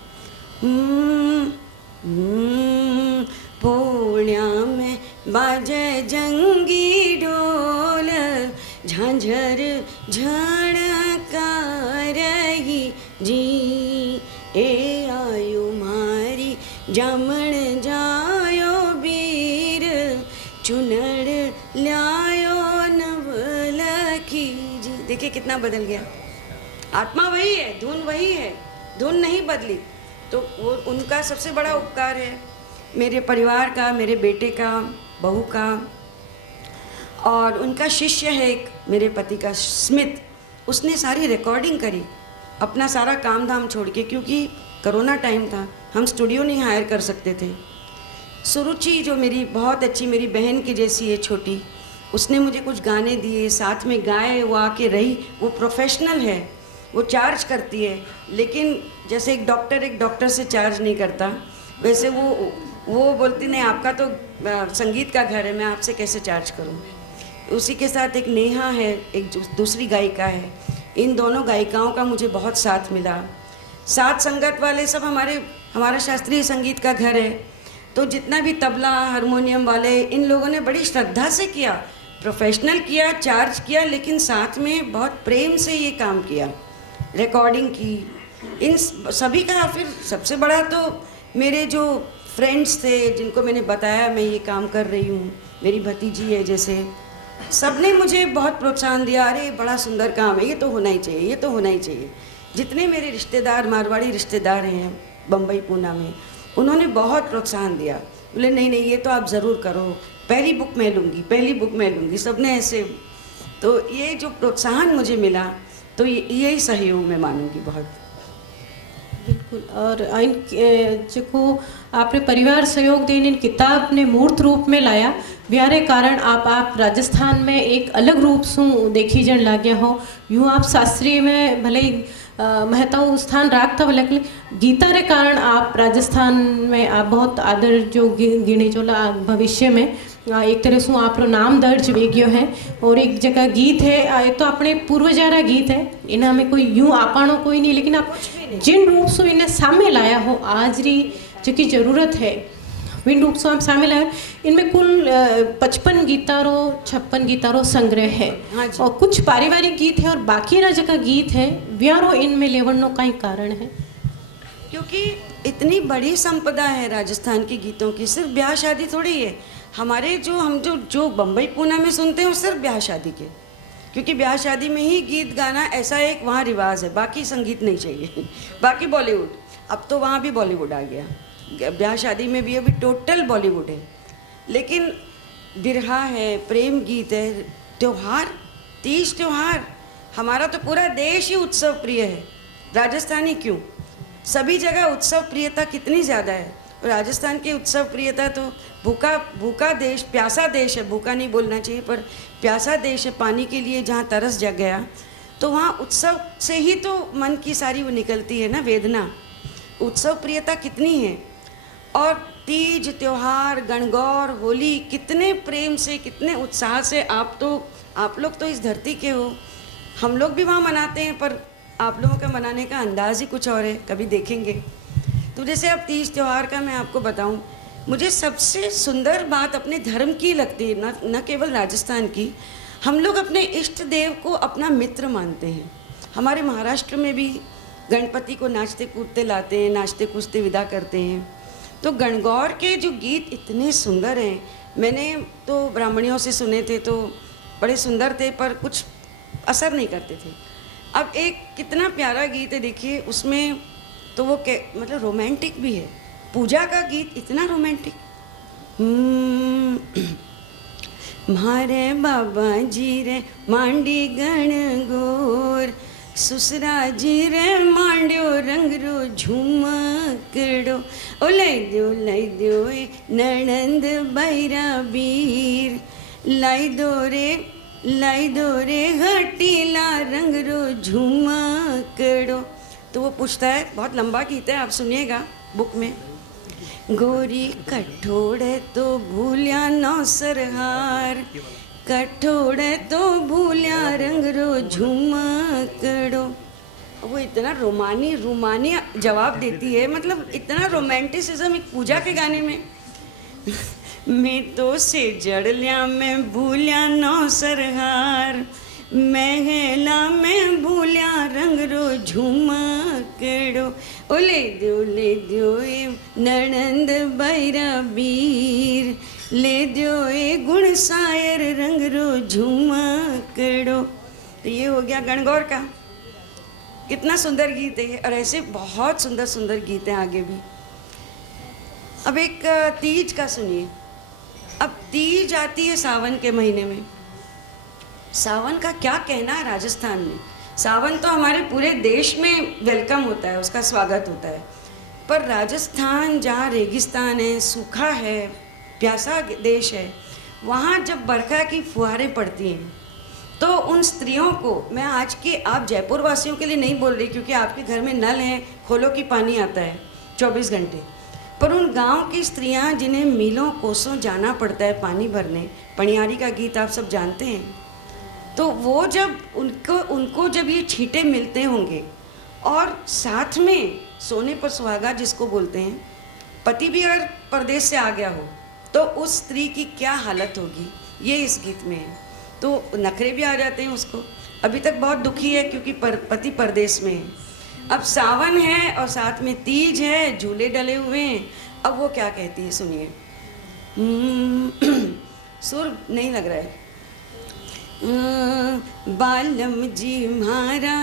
पोलिया में बाजे जंगी ढोल झांझर झणकार ही जी, ए आयो मारी जामण जायो वीर, चुनर ल्यायो नवलखी जी। देखिए कितना बदल गया, आत्मा वही है, धुन वही है, धुन नहीं बदली। तो वो उनका सबसे बड़ा उपकार है, मेरे परिवार का, मेरे बेटे का, बहू का। और उनका शिष्य है एक मेरे पति का, स्मिथ, उसने सारी रिकॉर्डिंग करी अपना सारा काम धाम छोड़ के, क्योंकि कोरोना टाइम था, हम स्टूडियो नहीं हायर कर सकते थे। सुरुचि जो मेरी बहुत अच्छी, मेरी बहन की जैसी है छोटी, उसने मुझे कुछ गाने दिए, साथ में गाए, वो आके रही। वो प्रोफेशनल है, वो चार्ज करती है, लेकिन जैसे एक डॉक्टर से चार्ज नहीं करता, वैसे वो बोलती नहीं, आपका तो संगीत का घर है, मैं आपसे कैसे चार्ज करूं। उसी के साथ एक नेहा है, एक दूसरी गायिका है। इन दोनों गायिकाओं का मुझे बहुत साथ मिला। साथ संगत वाले सब हमारा शास्त्रीय संगीत का घर है, तो जितना भी तबला हारमोनियम वाले, इन लोगों ने बड़ी श्रद्धा से किया, प्रोफेशनल किया, चार्ज किया, लेकिन साथ में बहुत प्रेम से ये काम किया, रिकॉर्डिंग की। इन सभी का फिर सबसे बड़ा तो मेरे जो फ्रेंड्स थे, जिनको मैंने बताया मैं ये काम कर रही हूँ, मेरी भतीजी है जैसे, सब ने मुझे बहुत प्रोत्साहन दिया, अरे बड़ा सुंदर काम है, ये तो होना ही चाहिए, ये तो होना ही चाहिए। जितने मेरे रिश्तेदार, मारवाड़ी रिश्तेदार हैं बम्बई पूना में, उन्होंने बहुत प्रोत्साहन दिया, बोले नहीं नहीं ये तो आप ज़रूर करो, पहली बुक मैं लूँगी, सब ने ऐसे। तो ये जो प्रोत्साहन मुझे मिला, तो यही सहयोग मैं मानूंगी बहुत। बिल्कुल। और इन जो आपने परिवार सहयोग देने इन किताब ने मूर्त रूप में लाया, ब्यारे कारण आप राजस्थान में एक अलग रूप से देखी जन लाग्या हो। यूँ आप शास्त्रीय में भले महत्व स्थान राखता, लेकिन गीता रे कारण आप राजस्थान में आप बहुत आदर जो गिने चोला भविष्य में एक तरह से आप नाम दर्ज वे गयो है। और एक जगह गीत है, ये तो अपने पूर्वजारा गीत है, इन्हें में कोई यूँ आपानो कोई नहीं, लेकिन आप जिन रूप से इन्हें सामने लाया हो आज री जो की ज़रूरत है, विन रूप से आप सामने लाए, इनमें कुल 55 गीतारों 56 गीतारों संग्रह है। हाँ जी। और कुछ पारिवारिक गीत है और बाकी रा जगह गीत है, व्यारो इनमें लेवनो का ही कारण है। क्योंकि इतनी बड़ी संपदा है राजस्थान के गीतों की, सिर्फ ब्याह शादी थोड़ी है। हमारे हम जो बम्बई पूना में सुनते हैं वो सिर्फ ब्याह शादी के, क्योंकि ब्याह शादी में ही गीत गाना ऐसा एक वहाँ रिवाज है, बाकी संगीत नहीं चाहिए। बाकी बॉलीवुड, अब तो वहाँ भी बॉलीवुड आ गया, ब्याह शादी में भी अभी टोटल बॉलीवुड है। लेकिन बिरहा है, प्रेम गीत है, त्योहार, तीज त्योहार, हमारा तो पूरा देश ही उत्सव प्रिय है। राजस्थानी क्यों, सभी जगह उत्सव प्रियता कितनी ज़्यादा है। राजस्थान की उत्सव प्रियता तो भूखा देश, प्यासा देश है, भूखा नहीं बोलना चाहिए, पर प्यासा देश है पानी के लिए, जहाँ तरस जग गया, तो वहाँ उत्सव से ही तो मन की सारी वो निकलती है ना वेदना। उत्सव प्रियता कितनी है। और तीज त्योहार, गणगौर, होली, कितने प्रेम से, कितने उत्साह से आप लोग तो इस धरती के हो, हम लोग भी वहाँ मनाते हैं, पर आप लोगों का मनाने का अंदाज़ ही कुछ और है, कभी देखेंगे। तो जैसे अब तीज त्यौहार का मैं आपको बताऊं, मुझे सबसे सुंदर बात अपने धर्म की लगती है, न केवल राजस्थान की। हम लोग अपने इष्ट देव को अपना मित्र मानते हैं। हमारे महाराष्ट्र में भी गणपति को नाचते कूदते लाते हैं, नाचते कूदते विदा करते हैं। तो गणगौर के जो गीत इतने सुंदर हैं, मैंने तो ब्राह्मणियों से सुने थे, तो बड़े सुंदर थे, पर कुछ असर नहीं करते थे। अब एक कितना प्यारा गीत है, देखिए उसमें तो वो मतलब रोमांटिक भी है। पूजा का गीत इतना रोमांटिक, मारे बाबा जी रे मांडी गण गोर, सुसराजी रे मांड्यो रंग रो झुमकड़ो ओ लई दो ए नणंद बैरा बीर लाई दो रे घटीला रंग रो झुमकड़ो। तो वो पूछता है, बहुत लंबा गीत है, आप सुनिएगा बुक में। गोरी कठोड़े तो भूलिया नौसरहार, कठोड़े तो भूलिया रंग रो झुमकड़ो। वो इतना रोमानी जवाब देती है, मतलब इतना रोमांटिसिज्म एक पूजा के गाने में। मैं तो से जड़ लिया मैं भूलिया नौसरहार, महला में भूलिया रंग रो झुमकड़ो ओ ले दो ए नणंद बैरा बीर ले दो ए गुण सायर रंग रो झुमकड़ो। तो ये हो गया गणगौर का। कितना सुंदर गीत है, और ऐसे बहुत सुंदर सुंदर गीत हैं आगे भी। अब एक तीज का सुनिए। अब तीज आती है सावन के महीने में। सावन का क्या कहना है राजस्थान में। सावन तो हमारे पूरे देश में वेलकम होता है, उसका स्वागत होता है, पर राजस्थान जहाँ रेगिस्तान है, सूखा है, प्यासा देश है, वहाँ जब बरखा की फुहारें पड़ती हैं तो उन स्त्रियों को, मैं आज के आप जयपुर वासियों के लिए नहीं बोल रही क्योंकि आपके घर में नल है, खोलो कि पानी आता है 24 घंटे, पर उन गांव की स्त्रियां जिन्हें मीलों कोसों जाना पड़ता है पानी भरने, पनियारी का गीत आप सब जानते हैं, तो वो जब उनको जब ये छींटे मिलते होंगे और साथ में सोने पर सुहागा जिसको बोलते हैं, पति भी अगर परदेश से आ गया हो तो उस स्त्री की क्या हालत होगी, ये इस गीत में है। तो नखरे भी आ जाते हैं उसको। अभी तक बहुत दुखी है क्योंकि पति परदेश में है। अब सावन है और साथ में तीज है, झूले डले हुए हैं। अब वो क्या कहती है सुनिए। सुर नहीं लग रहा है। बालम जी म्हारा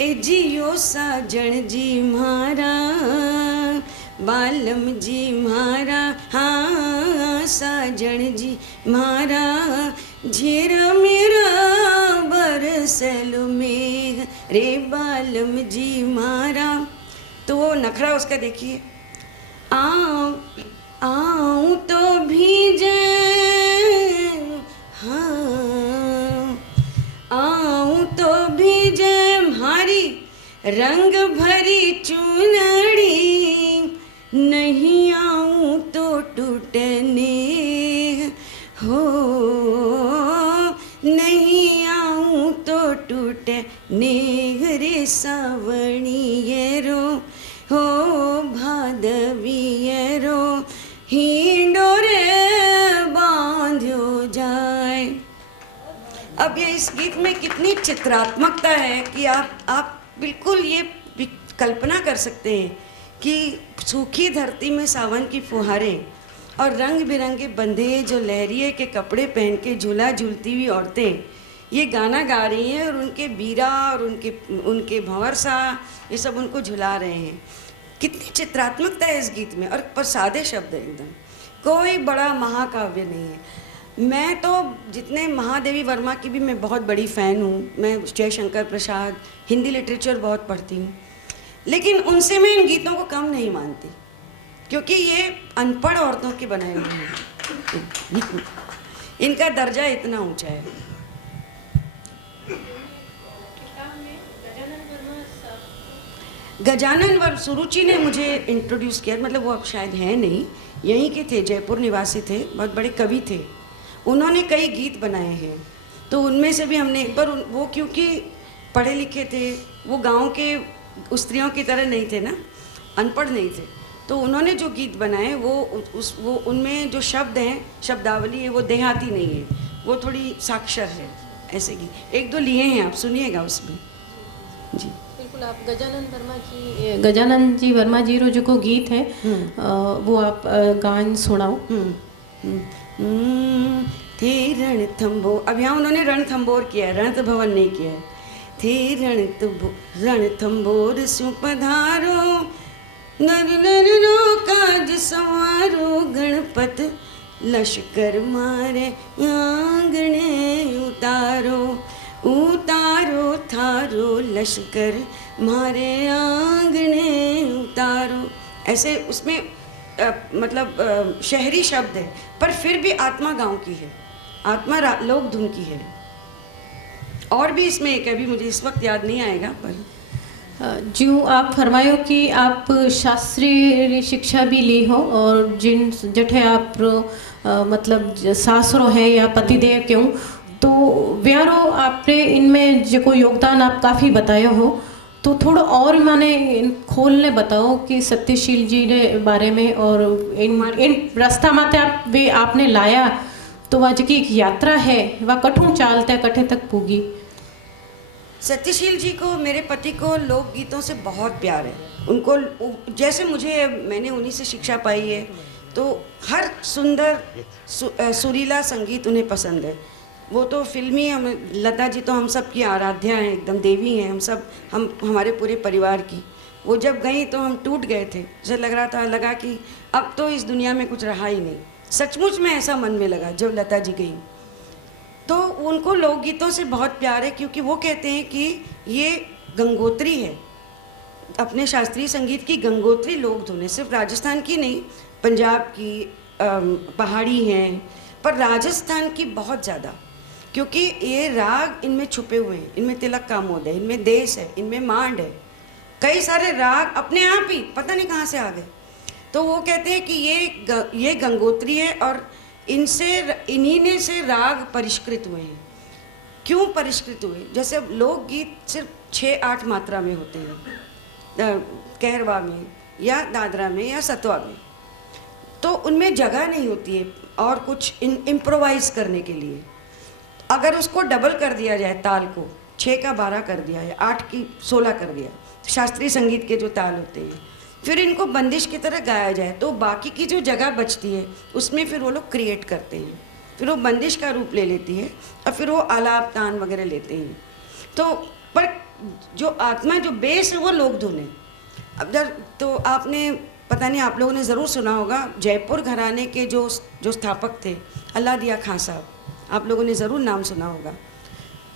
ए जियो साजन जी म्हारा, बालम जी म्हारा हाँ साजन जी म्हारा, झीर मेरा बरसलो मेघ रे बालम जी म्हारा। तो वो नखरा उसका देखिए। आऊं तो भीजे हाँ, आऊं तो भीजे म्हारी रंग भरी चुनड़ी, नहीं आऊं तो टूटने हो, नहीं आऊं तो टूटने रे सावणियरो हो भादवियरो हिंडोरे बांध्यो जाए। अब ये इस गीत में कितनी चित्रात्मकता है कि आप बिल्कुल ये कल्पना कर सकते हैं कि सूखी धरती में सावन की फुहारें और रंग बिरंगे बंधे जो लहरिए के कपड़े पहन के झूला झूलती हुई औरतें ये गाना गा रही हैं और उनके बीरा और उनके भंवरसा ये सब उनको झुला रहे हैं। कितनी चित्रात्मकता है इस गीत में, और पर सादे शब्द है एकदम, कोई बड़ा महाकाव्य नहीं है। मैं तो जितने महादेवी वर्मा की भी मैं बहुत बड़ी फ़ैन हूँ, मैं जयशंकर प्रसाद, हिंदी लिटरेचर बहुत पढ़ती हूँ, लेकिन उनसे मैं इन गीतों को कम नहीं मानती क्योंकि ये अनपढ़ औरतों के बनाए हुए हैं। इनका दर्जा इतना ऊंचा है। गजानन वर्मा सुरुचि ने मुझे इंट्रोड्यूस किया, मतलब वो अब शायद हैं नहीं, यहीं के थे, जयपुर निवासी थे, बहुत बड़े कवि थे। उन्होंने कई गीत बनाए हैं, तो उनमें से भी हमने, पर वो क्योंकि पढ़े लिखे थे, वो गांव के स्त्रियों की तरह नहीं थे ना, अनपढ़ नहीं थे, तो उन्होंने जो गीत बनाए वो उनमें जो शब्द हैं, शब्दावली है, वो देहाती नहीं है, वो थोड़ी साक्षर है। ऐसे गीत एक दो लिए हैं, आप सुनिएगा उसमें जी। बिल्कुल, आप गजानन जी वर्मा जी रो जो को गीत है वो आप गान सुनाओ। थे रणथंबोर, अब यहाँ उन्होंने रणथंबोर किया है, रणत भवन नहीं किया है। थे रणथंबोर सु पधारो, नर नर रो काज संवारो, गणपत लश्कर मारे आंगणे उतारो, उतारो थारो लश्कर मारे आंगने उतारो। ऐसे उसमें मतलब शहरी शब्द है, पर फिर भी आत्मा गांव की है, आत्मा लोक धुन की है। और भी इसमें एक अभी मुझे इस वक्त याद नहीं आएगा, पर जो आप फरमायो कि आप शास्त्रीय शिक्षा भी ली हो और जिन जठे आप मतलब सासरो है या पतिदेव क्यों, तो व्यारो आपने इनमें जो योगदान आप काफ़ी बतायो हो, तो थोड़ा और माने खोलने बताओ कि सत्यशील जी ने बारे में, और इन रास्ता माते आप वे आपने लाया, तो वह जो एक यात्रा है वह कठों चालते कठे तक पूगी। सत्यशील जी को, मेरे पति को लोकगीतों से बहुत प्यार है। उनको जैसे मुझे, मैंने उन्हीं से शिक्षा पाई है, तो हर सुंदर सुरीला संगीत उन्हें पसंद है। वो तो फिल्मी, हम लता जी तो हम सब की आराध्या हैं, एकदम देवी हैं हम हमारे पूरे परिवार की। वो जब गई तो हम टूट गए थे, जैसे लगा कि अब तो इस दुनिया में कुछ रहा ही नहीं। सचमुच में ऐसा मन में लगा जब लता जी गई। तो उनको लोकगीतों से बहुत प्यार है, क्योंकि वो कहते हैं कि ये गंगोत्री है, अपने शास्त्रीय संगीत की गंगोत्री लोक धुन है। सिर्फ राजस्थान की नहीं, पंजाब की, पहाड़ी हैं, पर राजस्थान की बहुत ज़्यादा, क्योंकि ये राग इनमें छुपे हुए हैं। इनमें तिलक कामोद है, इनमें देश है, इनमें मांड है, कई सारे राग अपने आप ही पता नहीं कहाँ से आ गए। तो वो कहते हैं कि ये गंगोत्री है, और इन्हीं से राग परिष्कृत हुए हैं। क्यों परिष्कृत हुए? जैसे लोकगीत सिर्फ 6-8 मात्रा में होते हैं, कहरवा में या दादरा में या सतवा में, तो उनमें जगह नहीं होती है और कुछ इम्प्रोवाइज करने के लिए। अगर उसको डबल कर दिया जाए, ताल को 6 का 12 कर दिया या 8 की 16 कर दिया, शास्त्रीय संगीत के जो ताल होते हैं, फिर इनको बंदिश की तरह गाया जाए, तो बाकी की जो जगह बचती है उसमें फिर वो लोग क्रिएट करते हैं, फिर वो बंदिश का रूप ले लेती है, और फिर वो आलाप तान वगैरह लेते हैं। तो पर जो आत्मा, जो बेस है, वो लोक धुन है। अब तो आपने, पता नहीं आप लोगों ने ज़रूर सुना होगा, जयपुर घराने के जो स्थापक थे अल्लाह दिया खां साहब, आप लोगों ने ज़रूर नाम सुना होगा।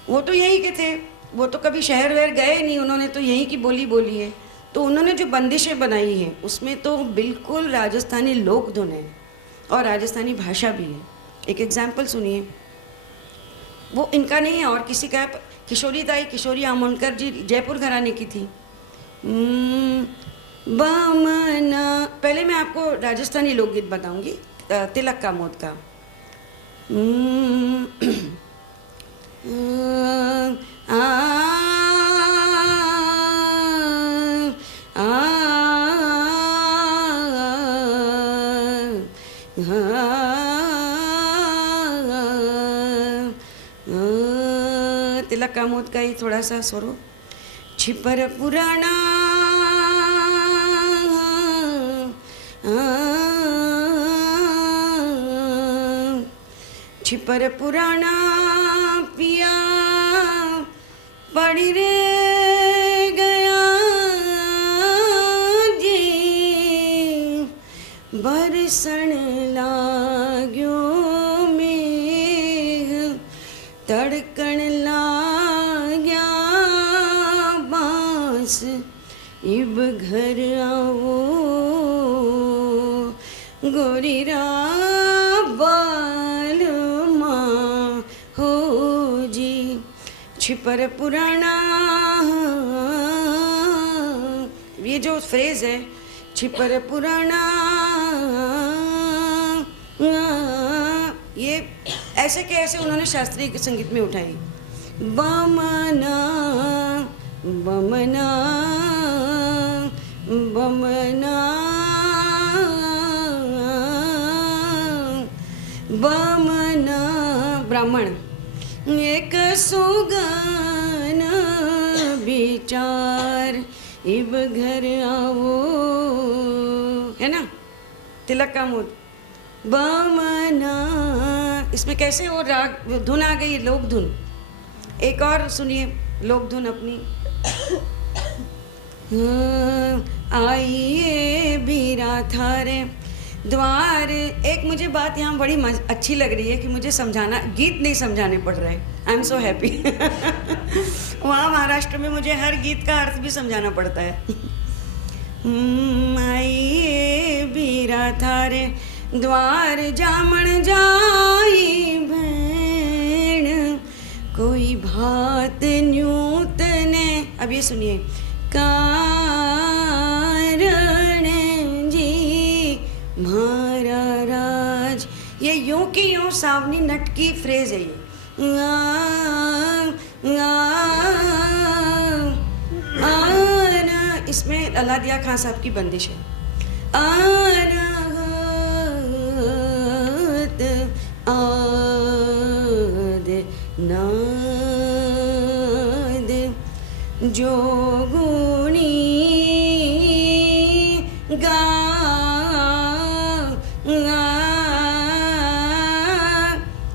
वो तो यहीं के थे, वो तो कभी शहर वहर गए नहीं, उन्होंने तो यहीं की बोली बोली है। तो उन्होंने जो बंदिशें बनाई हैं उसमें तो बिल्कुल राजस्थानी लोक धुन है और राजस्थानी भाषा भी है। एक एग्जाम्पल सुनिए, वो इनका नहीं है और किसी का है, किशोरी आमोणकर जी जयपुर घराने की थी। बमना, पहले मैं आपको राजस्थानी लोकगीत बताऊंगी, तिलक कामोद का। तिलक कामोद का ही थोड़ा सा स्वरो। छिपर पुराना छिपर पुराना पिया पड़ी रे गया जी, बरसण लाग्यो मेघ, तड़कण लाग्या बांस, इब घर आओ गोरीरा बाल माँ हो जी। छिपर पुराना, ये जो फ्रेज है, छिपर पुराना, ये ऐसे के ऐसे उन्होंने शास्त्रीय संगीत में उठाई। बमना बमना बमना बमना, ब्राह्मण, एक सुगन विचार, इब घर आओ, है ना, तिलक कामोद। बमना, इसमें कैसे वो राग धुन आ गई, लोक धुन। एक और सुनिए लोक धुन अपनी। आइए बीरा थारे द्वार। एक मुझे बात यहाँ बड़ी अच्छी लग रही है कि मुझे समझाना, गीत नहीं समझाने पड़ रहे। I am so happy. वहाँ महाराष्ट्र में मुझे हर गीत का अर्थ भी समझाना पड़ता है। आइए बीरा थारे द्वार जामण जाई भैण, कोई भात न्यूत ने। अब ये सुनिए, कारण जी मारा राज। ये यूं की यूं सावनी नट की फ्रेज है ये। आना, इसमें अलादिया खान साहब की बंदिश है। आना आद नाद जोगुणी गा।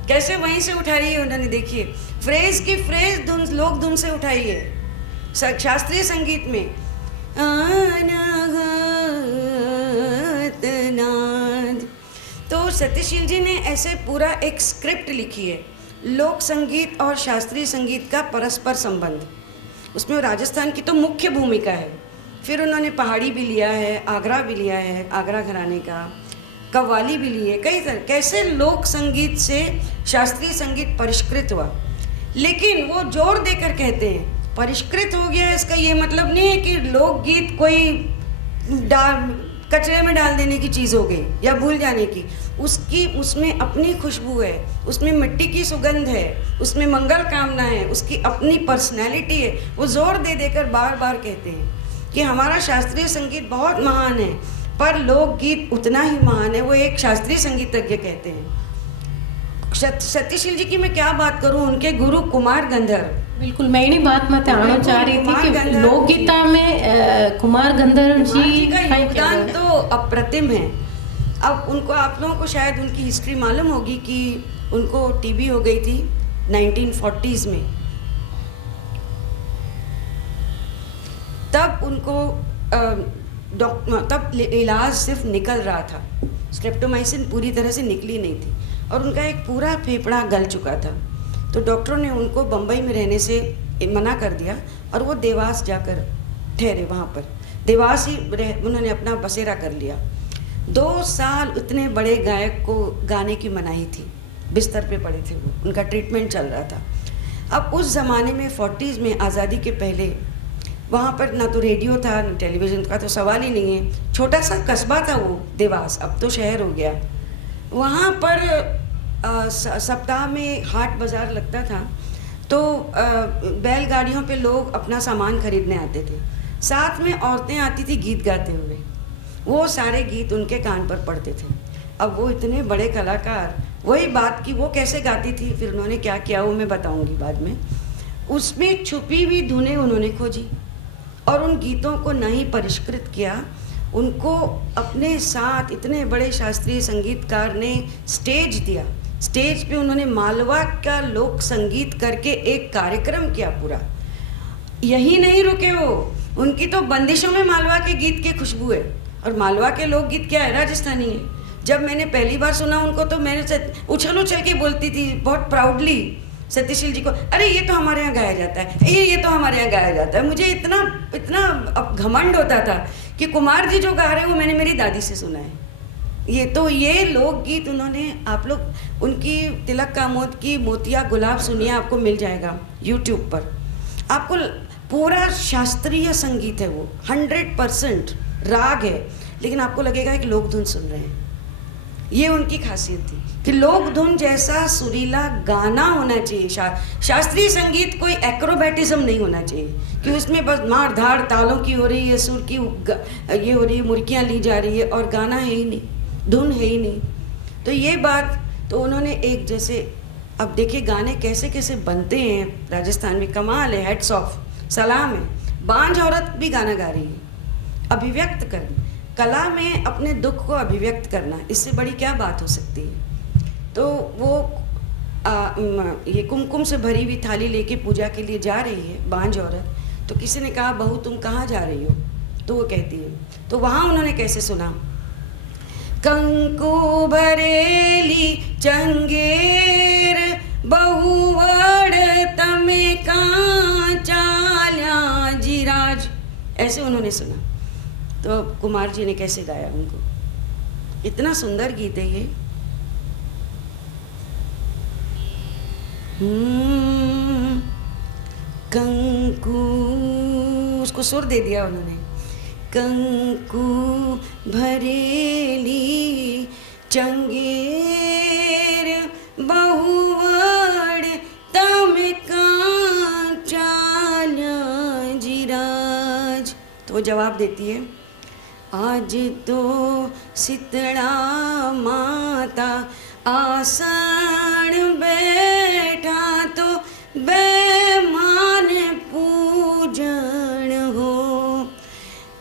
कैसे वहीं से उठा रही है उन्होंने, देखिए फ्रेज की फ्रेज धुन, लोक धुन से उठाई है शास्त्रीय संगीत में। नाद। तो सत्यशील जी ने ऐसे पूरा एक स्क्रिप्ट लिखी है, लोक संगीत और शास्त्रीय संगीत का परस्पर संबंध। उसमें राजस्थान की तो मुख्य भूमिका है, फिर उन्होंने पहाड़ी भी लिया है, आगरा भी लिया है, आगरा घराने का, कव्वाली भी ली है, कई तरह। कैसे लोक संगीत से शास्त्रीय संगीत परिष्कृत हुआ। लेकिन वो जोर देकर कहते हैं परिष्कृत हो गया, इसका ये मतलब नहीं है कि लोकगीत कोई कचरे में डाल देने की चीज़ हो गई या भूल जाने की। उसमें अपनी खुशबू है, उसमें मिट्टी की सुगंध है, उसमें मंगल कामना है, उसकी अपनी पर्सनैलिटी है। वो जोर दे देकर बार बार कहते हैं कि हमारा शास्त्रीय संगीत बहुत महान है, पर लोकगीत उतना ही महान है। वो एक शास्त्रीय संगीतज्ञ कहते हैं। सत्यशील जी की मैं क्या बात करूं, उनके गुरु कुमार गंधर्व। बिल्कुल, मैं इन्हीं बात में आना चाह रही थी कि लोकगीता में कुमार गंधर्व जी का योगदान तो अप्रतिम है। अब उनको, आप लोगों को शायद उनकी हिस्ट्री मालूम होगी कि उनको टीबी हो गई थी 1940s में। तब उनको तब इलाज सिर्फ निकल रहा था, स्ट्रेप्टोमाइसिन पूरी तरह से निकली नहीं थी और उनका एक पूरा फेफड़ा गल चुका था। तो डॉक्टरों ने उनको बम्बई में रहने से मना कर दिया और वो देवास जाकर ठहरे। वहाँ पर देवास ही उन्होंने अपना बसेरा कर लिया। 2 साल उतने बड़े गायक को गाने की मनाही थी, बिस्तर पे पड़े थे वो, उनका ट्रीटमेंट चल रहा था। अब उस ज़माने में 40s में, आज़ादी के पहले, वहाँ पर ना तो रेडियो था ना टेलीविज़न का, तो सवाल ही नहीं है। छोटा सा कस्बा था वो देवास, अब तो शहर हो गया। वहाँ पर सप्ताह में हाट बाज़ार लगता था, तो बैलगाड़ियों पे लोग अपना सामान खरीदने आते थे। साथ में औरतें आती थी गीत गाते हुए, वो सारे गीत उनके कान पर पड़ते थे। अब वो इतने बड़े कलाकार, वही बात कि वो कैसे गाती थी, फिर उन्होंने क्या किया वो मैं बताऊंगी बाद में। उसमें छुपी हुई धुनें उन्होंने खोजी और उन गीतों को नहीं परिष्कृत किया। उनको अपने साथ इतने बड़े शास्त्रीय संगीतकार ने स्टेज दिया। स्टेज पे उन्होंने मालवा का लोक संगीत करके एक कार्यक्रम किया पूरा। यही नहीं रुके वो, उनकी तो बंदिशों में मालवा के गीत की खुशबू है। और मालवा के लोकगीत क्या है, राजस्थानी है। जब मैंने पहली बार सुना उनको तो मैंने उछल उछल के बोलती थी बहुत प्राउडली सत्यशील जी को, अरे ये तो हमारे यहाँ गाया जाता है, ये तो हमारे यहाँ गाया जाता है। मुझे इतना अब घमंड होता था कि कुमार जी जो गा रहे हैं वो मैंने मेरी दादी से सुना है। ये लोकगीत उन्होंने, आप लोग उनकी तिलक कामोद की मोतिया गुलाब सुनिए, आपको मिल जाएगा यूट्यूब पर। आपको पूरा शास्त्रीय संगीत है वो, 100% राग है, लेकिन आपको लगेगा कि लोक धुन सुन रहे हैं। ये उनकी खासियत थी कि लोक धुन जैसा सुरीला गाना होना चाहिए। शास्त्रीय संगीत कोई एक्रोबैटिज्म नहीं होना चाहिए कि उसमें बस मार धाड़ तालों की हो रही है, सुर की ये हो रही है, मुर्कियाँ ली जा रही है और गाना है ही नहीं, धुन है ही नहीं। तो ये बात तो उन्होंने एक जैसे, अब देखिए गाने कैसे कैसे बनते हैं राजस्थान में, कमाल है, हेड्स ऑफ, सलाम है। बांझ औरत भी गाना गा रही है, अभिव्यक्त कर, कला में अपने दुख को अभिव्यक्त करना, इससे बड़ी क्या बात हो सकती है। तो वो ये कुमकुम से भरी हुई थाली लेके पूजा के लिए जा रही है बांझ औरत। तो किसी ने कहा, बहू तुम कहाँ जा रही हो? तो वो कहती है, तो वहाँ उन्होंने कैसे सुना, कंकु भरेली चंगेर बहुवड़ तमे कां चाल्या जीराज, ऐसे उन्होंने सुना। तो कुमार जी ने कैसे गाया उनको, इतना सुंदर गीत है ये। कंकु, उसको सुर दे दिया उन्होंने। कंकु भरेली चंगेर बहुवड़ तमे कां चाल्या जीराज। तो वो जवाब देती है, आज तो शीतला माता आसन बैठा तो बेमान पूजन हो,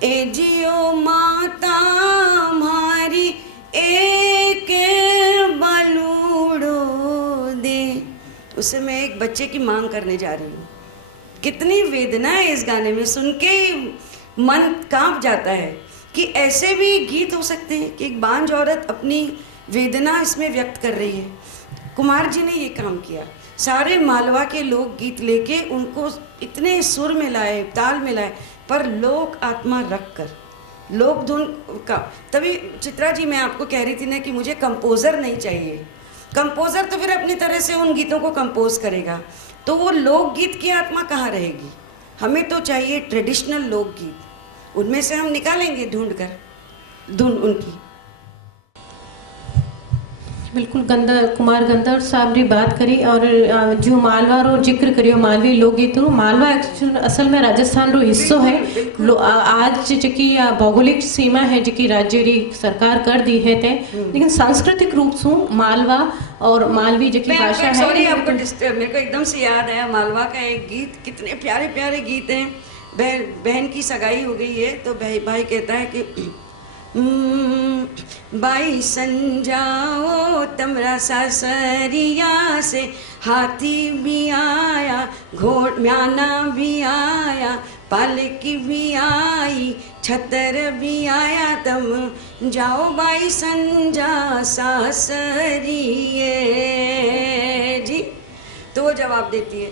ए जियो माता मारी एक बलूड़ो दे। उससे मैं एक बच्चे की मांग करने जा रही हूँ। कितनी वेदना है इस गाने में, सुन के ही मन कांप जाता है कि ऐसे भी गीत हो सकते हैं कि एक बांझ औरत अपनी वेदना इसमें व्यक्त कर रही है। कुमार जी ने ये काम किया, सारे मालवा के लोक गीत लेके उनको इतने सुर में लाए, ताल में लाए, पर लोक आत्मा रख कर, लोक धुन का। तभी चित्रा जी, मैं आपको कह रही थी ना कि मुझे कंपोज़र नहीं चाहिए। कंपोज़र तो फिर अपनी तरह से उन गीतों को कंपोज करेगा, तो वो लोकगीत की आत्मा कहाँ रहेगी। हमें तो चाहिए ट्रेडिशनल लोकगीत, उनमें से हम निकालेंगे ढूंढ कर धुन उनकी। बिल्कुल कुमार गंधर्व साहब ने बात करी, और जो मालवा रो जिक्र करियो मालवी लोकगीत रो, मालवा असल में राजस्थान रो हिस्सो है। आज जकी भौगोलिक सीमा है जकी राज्य री सरकार कर दी है ते, लेकिन सांस्कृतिक रूप से मालवा और मालवी जकी भाषा है। सॉरी आपको मेरे को एकदम से याद आया मालवा का एक गीत, कितने प्यारे प्यारे गीत हैं। बहन की सगाई हो गई है तो भाई कहता है कि बाई संजाओ तमरा सासरिया से, हाथी भी आया घोड़ म्याना भी आया, पालकी भी आई छतर भी आया, तम जाओ बाई संजा सासरिये जी। तो वो जवाब देती है,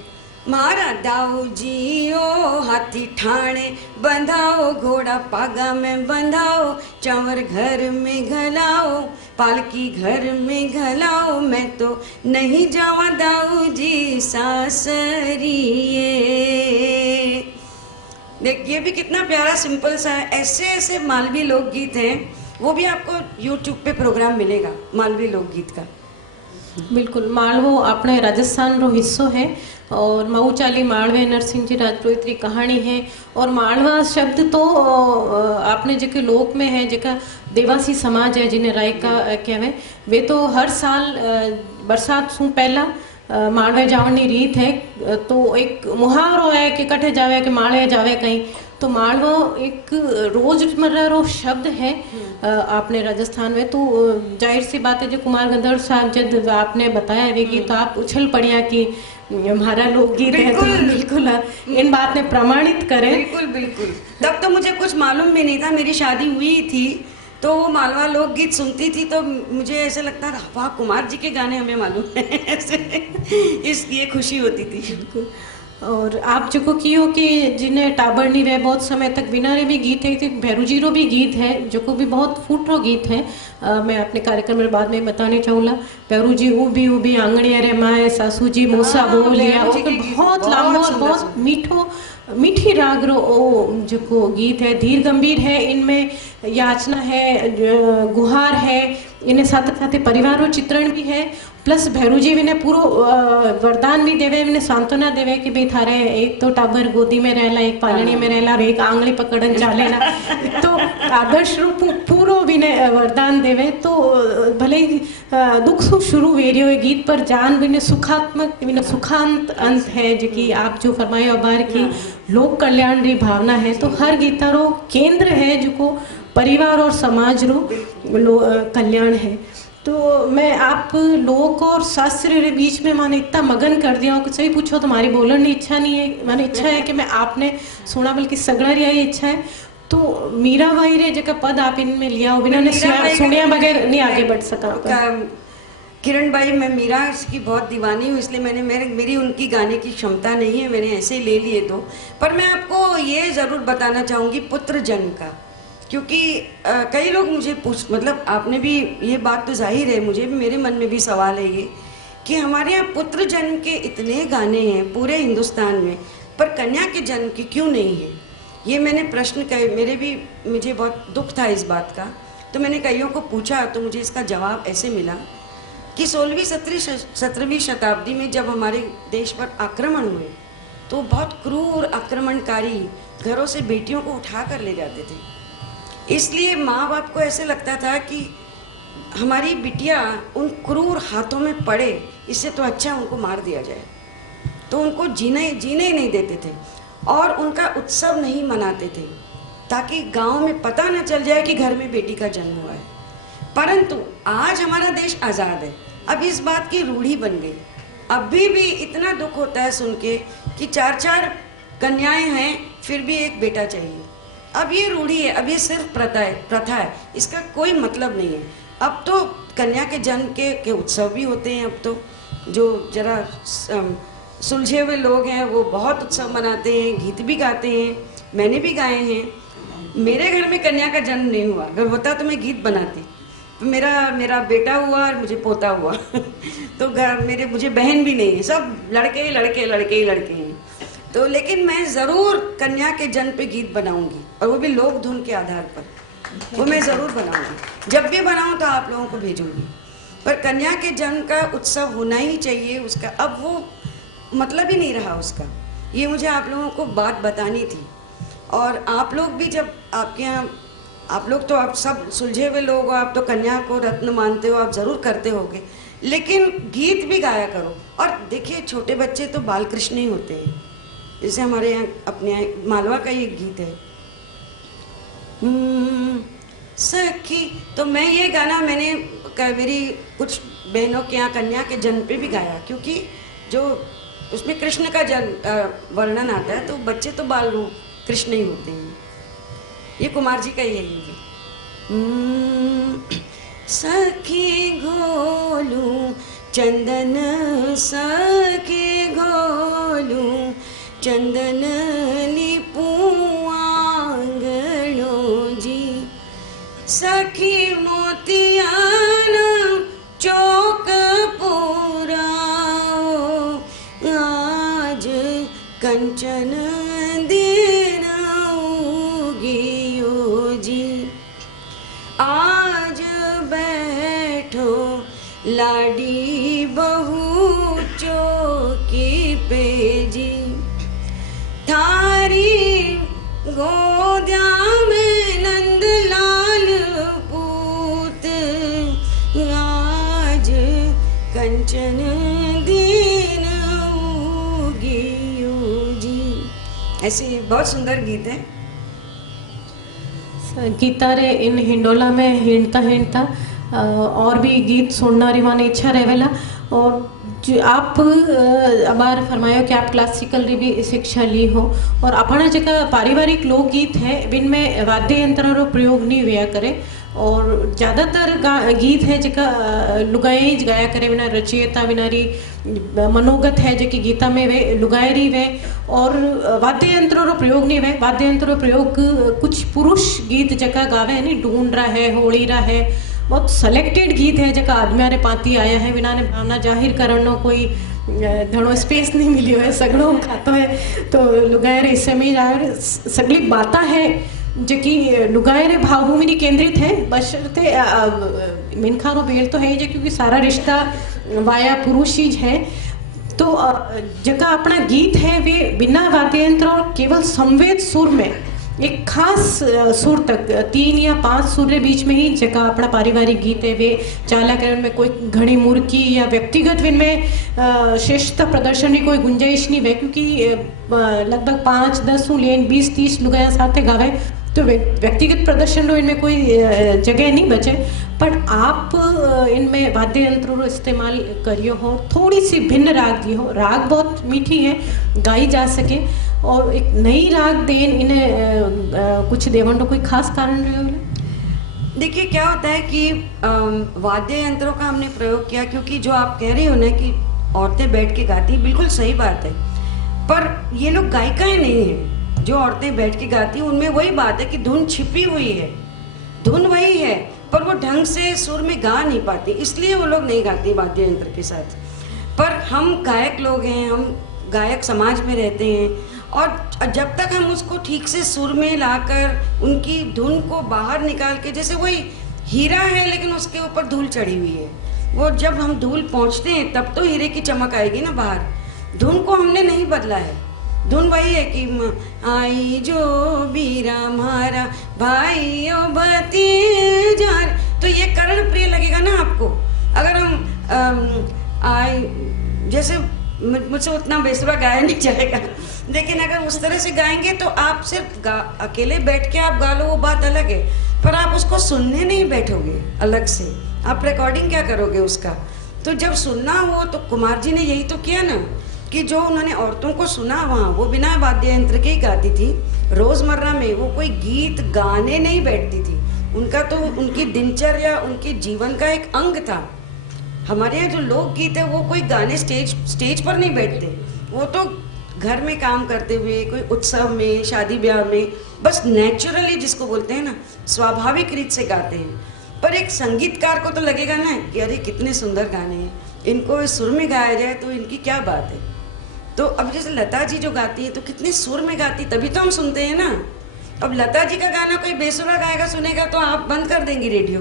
मारा दाऊ जियो हाथी ठाणे बंधाओ, घोड़ा पागा में बंधाओ, चंवर घर में घलाओ, पालकी घर में घलाओ, मैं तो नहीं जावा दाऊ जी सासरिये। देख, ये भी कितना प्यारा सिंपल सा है। ऐसे ऐसे मालवी लोकगीत हैं, वो भी आपको यूट्यूब पे प्रोग्राम मिलेगा मालवी लोकगीत का। बिल्कुल, मालवो अपने राजस्थान रो हिस्सो है, और मऊ चाली मालवे नरसिंह जी राजपुरोहित री कहानी है। और मालवा शब्द तो आपने जो लोक में है, जो देवासी समाज है जिन्हें रायका कहवे, वे तो हर साल बरसात सु पहला मालवे जावण की रीत है। तो एक मुहावरो है कि कठे जावे कि मालवे जावे कहीं, तो मालवो एक रोजमर्रा रो शब्द है आपने राजस्थान में। तो जाहिर सी बात है, जो कुमार गंधर्व साहब जब आपने बताया ये तो आप उछल पड़िया कि हमारा लोकगीत है, तो बिल्कुल इन बात ने प्रमाणित करे। बिल्कुल बिल्कुल, तब तो मुझे कुछ मालूम भी नहीं था। मेरी शादी हुई थी तो वो मालवा लोकगीत सुनती थी, तो मुझे ऐसे लगता था वाह कुमार जी के गाने हमें मालूम है ऐसे इसलिए खुशी होती थी। और आप जो कियो कि जिन्हें टाबर नहीं रहे बहुत समय तक बिना रे भी गीत है, तो भैरूजी रो भी गीत है जो को भी बहुत फूटरो गीत है। मैं अपने कार्यक्रम में बाद में बताने चाहूँगा। भैरूजी उभी आंगणिया रे माए सासू जी मोसा बोलिया, बहुत लंबो और बहुत मीठी राग रो ओ जो को गीत है, धीर गंभीर है। इनमें याचना है, गुहार है, इन्हें साथ साथ परिवार रो चित्रण भी है। प्लस भैरूजी ने पूरो वरदान भी देवे, इन्हें सांत्वना देवे कि भाई थारे एक तो टाबर गोदी में रहला, एक पालनी में रहला और एक आंगली पकड़न चालेला, तो आदर्श रूप पूरो भी वरदान देवे। तो भले ही दुख सुख शुरू वेरियो गीत पर जान भी सुखात्मक सुखांत अंत है, जो कि आप जो फरमाए बार की लोक कल्याण री भावना है। तो हर गीतारो केंद्र है जो को परिवार और समाज रो कल्याण है। तो मैं आप लोक और शास्त्र के बीच में मैंने इतना मगन कर दिया कि सही पूछो तो हमारी बोलने की इच्छा नहीं है, मैंने इच्छा है कि मैं आपने सुना बल्कि सगड़ा रही इच्छा है। तो मीराबाई रे जेका पद आप इनमें लिया हो बिना ने सुनिया बगैर नहीं आगे बढ़ सका। किरण भाई, मैं मीरा की बहुत दीवानी हूँ, इसलिए मेरी उनकी गाने की क्षमता नहीं है, मैंने ऐसे ही ले लिए दो। पर मैं आपको ये ज़रूर बताना चाहूँगी पुत्र जन्म का, क्योंकि कई लोग मुझे मतलब आपने भी ये बात तो जाहिर है, मुझे भी, मेरे मन में भी सवाल है ये कि हमारे यहाँ पुत्र जन्म के इतने गाने हैं पूरे हिंदुस्तान में, पर कन्या के जन्म की क्यों नहीं है? ये मैंने प्रश्न कहे, मुझे बहुत दुख था इस बात का। तो मैंने कईयों को पूछा तो मुझे इसका जवाब ऐसे मिला कि 16वीं 17वीं शताब्दी में जब हमारे देश पर आक्रमण हुए तो बहुत क्रूर आक्रमणकारी घरों से बेटियों को उठा कर ले जाते थे। इसलिए माँ बाप को ऐसे लगता था कि हमारी बिटिया उन क्रूर हाथों में पड़े, इससे तो अच्छा उनको मार दिया जाए। तो उनको जीने ही नहीं देते थे और उनका उत्सव नहीं मनाते थे ताकि गांव में पता न चल जाए कि घर में बेटी का जन्म हुआ है। परंतु आज हमारा देश आज़ाद है, अब इस बात की रूढ़ी बन गई। अभी भी इतना दुख होता है सुन के कि 4-4 कन्याएं हैं फिर भी एक बेटा चाहिए। अब ये रूढ़ी है, अब ये सिर्फ प्रथा है, इसका कोई मतलब नहीं है। अब तो कन्या के जन्म के उत्सव भी होते हैं। अब तो जो जरा सुलझे हुए लोग हैं वो बहुत उत्सव मनाते हैं, गीत भी गाते हैं, मैंने भी गाए हैं। मेरे घर में कन्या का जन्म नहीं हुआ, अगर होता तो मैं गीत बनाती। तो मेरा बेटा हुआ और मुझे पोता हुआ तो मुझे बहन भी नहीं है, सब लड़के हैं। तो लेकिन मैं ज़रूर कन्या के जन्म पे गीत बनाऊंगी, और वो भी लोक धुन के आधार पर, वो मैं ज़रूर बनाऊंगी। जब भी बनाऊं तो आप लोगों को भेजूंगी। पर कन्या के जन्म का उत्सव होना ही चाहिए, उसका अब वो मतलब ही नहीं रहा उसका। ये मुझे आप लोगों को बात बतानी थी। और आप लोग भी, जब आपके यहाँ, आप लोग तो आप सब सुलझे हुए लोग हो, आप तो कन्या को रत्न मानते हो, आप ज़रूर करते होगे, लेकिन गीत भी गाया करो। और देखिए छोटे बच्चे तो बाल कृष्ण ही होते हैं। जैसे हमारे यहाँ अपने यहाँ मालवा का ये गीत है सखी, तो मैं ये गाना मेरी कुछ बहनों के यहाँ कन्या के जन्म पे भी गाया, क्योंकि जो उसमें कृष्ण का जन्म वर्णन आता है तो बच्चे तो बाल रूप कृष्ण ही होते हैं। ये कुमार जी का ही है ये। सखी घोलू चंदन, सखी घोलू चंदन लिपूं आंगणो जी, सखी मोतियान चौक पुराओ, आज कंचन दिन उगियो जी, आज बैठो लाडी बहू चौकी पे जी, थारी गोद्या में नंदलाल पूत, आज कंचन दिन उगियो जी। ऐसे बहुत सुंदर गीत है। गीता रे इन हिंडोला में हिंडता और भी गीत सुनना री माने इच्छा रहेला। और जो आप अबार फरमायो कि आप क्लासिकल री भी शिक्षा ली हो, और अपना जगह पारिवारिक लोकगीत है बिन में वाद्य यंत्र रो प्रयोग नहीं हुआ करे, और ज़्यादातर गीत है जका लुगाई गाया करे, बिना रचयिता बिनारी मनोगत है जो कि गीता में वे लुगायरी वे, और वाद्य यंत्रों रो प्रयोग नहीं वे। वाद्य यंत्रों रो प्रयोग कुछ पुरुष गीत जका गावे नहीं, ढूंढ रहा है, होली रहा है, बहुत सेलेक्टेड गीत है जका आदमी रे पाती आया है, बिना ने भावना जाहिर करनो कोई घणो स्पेस नहीं मिलियो है, सगड़ो खातो है। तो लुगायर इस समय सगली बाता है जो कि लुगायर भावभूमि केंद्रित है, बशर्ते मिनखारो भेड़ तो है ही, क्योंकि सारा रिश्ता वाया पुरुष ही है। तो जका अपना गीत है वे बिना वाद्य यंत्र और केवल संवेद सुर में, एक खास सुर तक 3 या 5 सुर के बीच में ही जगह अपना पारिवारिक गीत है वे चालाकरण में कोई घड़ी मुर्की या व्यक्तिगत विन में श्रेष्ठता प्रदर्शन की कोई गुंजाइश नहीं है, क्योंकि लगभग 5, 10 लेन 20, 30 लुगाया साथ गावे तो व्यक्तिगत प्रदर्शन रो इनमें कोई जगह नहीं बचे। पर आप इनमें वाद्य यंत्रों रो इस्तेमाल करियो हो, थोड़ी सी भिन्न राग दी हो, राग बहुत मीठी है, गाई जा सके, और एक नई राग देन इन्हें कुछ देवन कोई खास कारण रहे होले? देखिए क्या होता है कि वाद्य यंत्रों का हमने प्रयोग किया, क्योंकि जो आप कह रही हो ना कि औरतें बैठ के गाती, बिल्कुल सही बात है, पर ये लोग गायिकाएं नहीं है। जो औरतें बैठ के गाती हैं उनमें वही बात है कि धुन छिपी हुई है, धुन वही है, पर वो ढंग से सुर में गा नहीं पाती, इसलिए वो लोग नहीं गाती वाद्य यंत्र के साथ। पर हम गायक लोग हैं, हम गायक समाज में रहते हैं, और जब तक हम उसको ठीक से सुर में लाकर उनकी धुन को बाहर निकाल के, जैसे वही हीरा है लेकिन उसके ऊपर धूल चढ़ी हुई है, वो जब हम धूल पहुंचते हैं तब तो हीरे की चमक आएगी ना बाहर। धुन को हमने नहीं बदला है, धुन वही है कि आई जो बीरा मारा भाई ओ भतीजा, तो ये कर्ण प्रिय लगेगा ना आपको। अगर हम आई, जैसे मुझसे उतना बेसुरा गाया नहीं जाएगा, लेकिन अगर उस तरह से गाएंगे तो आप सिर्फ अकेले बैठ के आप गा लो, वो बात अलग है, पर आप उसको सुनने नहीं बैठोगे अलग से, आप रिकॉर्डिंग क्या करोगे उसका। तो जब सुनना हो तो कुमार जी ने यही तो किया ना, कि जो उन्होंने औरतों को सुना वहाँ, वो बिना वाद्य यंत्र के ही गाती थी। रोजमर्रा में वो कोई गीत गाने नहीं बैठती थी, उनका तो उनकी दिनचर्या, उनके जीवन का एक अंग था। हमारे यहाँ जो लोकगीत है वो कोई गाने स्टेज पर नहीं बैठते, वो तो घर में काम करते हुए, कोई उत्सव में, शादी ब्याह में, बस नेचुरली जिसको बोलते हैं ना, स्वाभाविक रीत से गाते हैं। पर एक संगीतकार को तो लगेगा ना कि अरे कितने सुंदर गाने हैं, इनको इस सुर में गाया जाए तो इनकी क्या बात है। तो अब जैसे लता जी जो गाती है तो कितने सुर में गाती, तभी तो हम सुनते हैं ना। अब लता जी का गाना कोई बेसुरा गाएगा, सुनेगा तो आप बंद कर देंगी रेडियो,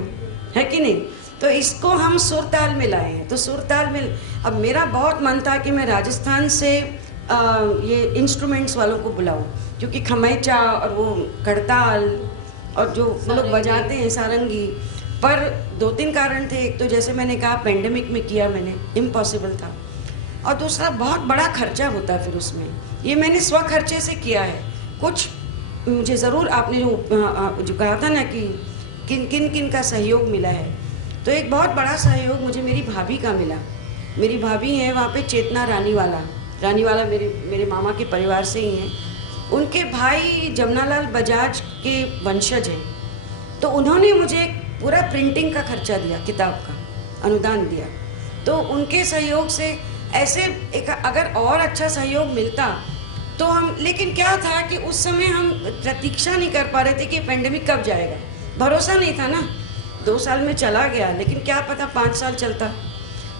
है कि नहीं। तो इसको हम सुर ताल में लाए हैं। तो सुर ताल में अब मेरा बहुत मन था कि मैं राजस्थान से ये इंस्ट्रूमेंट्स वालों को बुलाऊं, क्योंकि खमैचा और वो करताल और जो लोग बजाते हैं सारंगी, पर 2-3 कारण थे। एक तो जैसे मैंने कहा पेंडेमिक में किया मैंने, इम्पॉसिबल था, और दूसरा बहुत बड़ा खर्चा होता है फिर उसमें। ये मैंने स्व खर्चे से किया है। कुछ मुझे ज़रूर आपने जो कहा था ना कि किन किन किन का सहयोग मिला है, तो एक बहुत बड़ा सहयोग मुझे मेरी भाभी का मिला। मेरी भाभी हैं वहाँ पे चेतना रानीवाला मेरे मामा के परिवार से ही हैं। उनके भाई जमनालाल बजाज के वंशज हैं, तो उन्होंने मुझे पूरा प्रिंटिंग का खर्चा दिया, किताब का अनुदान दिया। तो उनके सहयोग से ऐसे एक अगर और अच्छा सहयोग मिलता तो हम, लेकिन क्या था कि उस समय हम प्रतीक्षा नहीं कर पा रहे थे कि पेंडेमिक कब जाएगा, भरोसा नहीं था ना। 2 साल में चला गया, लेकिन क्या पता 5 साल चलता,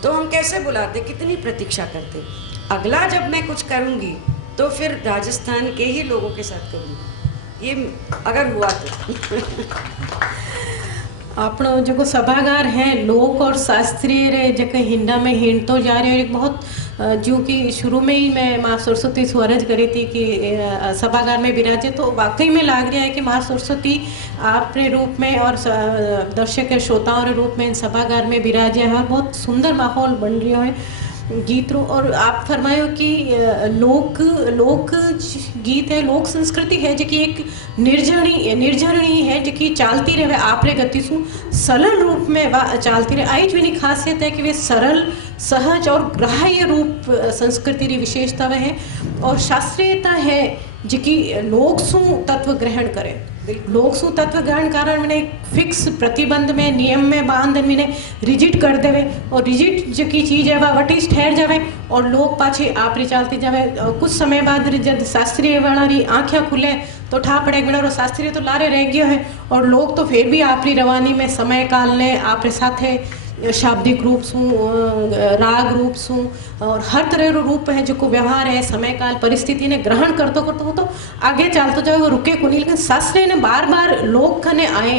तो हम कैसे बुलाते, कितनी प्रतीक्षा करते। अगला जब मैं कुछ करूँगी तो फिर राजस्थान के ही लोगों के साथ करूँगी, ये अगर हुआ तो। આપણો जो सभागार है लोक और शास्त्रीय रे जो हिंडा में हिंडतो जा रहे, और एक बहुत जो कि शुरू में ही मैं माँ सरस्वती स्वरज करी थी कि सभागार में विराजे, तो वाकई में लग रहा है कि माँ सरस्वती आपने रूप में और दर्शक के श्रोताओं के रूप में इन सभागार में विराजे हैं, और बहुत सुंदर माहौल बन रहा है गीत रो। और आप फरमायो कि लोक गीत है, लोक संस्कृति है जो कि एक निर्जरणी है जो कि चालती रहे आपरे गति सु सरल रूप में चालती रहे। आई जो खासियत है कि वे सरल, सहज और ग्राह्य रूप संस्कृति री विशेषता है, और शास्त्रीयता है जो कि लोक सु तत्व ग्रहण करे। लोक सु तत्व ग्रहण कारण मैंने एक फिक्स प्रतिबंध में, नियम में बांध मैंने रिजिड कर देवे, और रिजिड जो की चीज़ है वह वटिश ठहर जावे और लोग पाछे आप री चालती जावे। कुछ समय बाद जब शास्त्रीय वाला री आँखें खुले तो ठा पड़े बिना शास्त्रीय तो लारे रह गया है, और लोग तो फिर भी आपरी रवानी में समय काल ने आपरे साथे शाब्दिक रूप सु, राग रूप सु, और हर तरह रो रूप है जो को व्यवहार है समय काल परिस्थिति ने ग्रहण करतो वो तो आगे चलतो जाए, वो रुके को नहीं। लेकिन शास्त्रीय ने बार बार लोग खने आए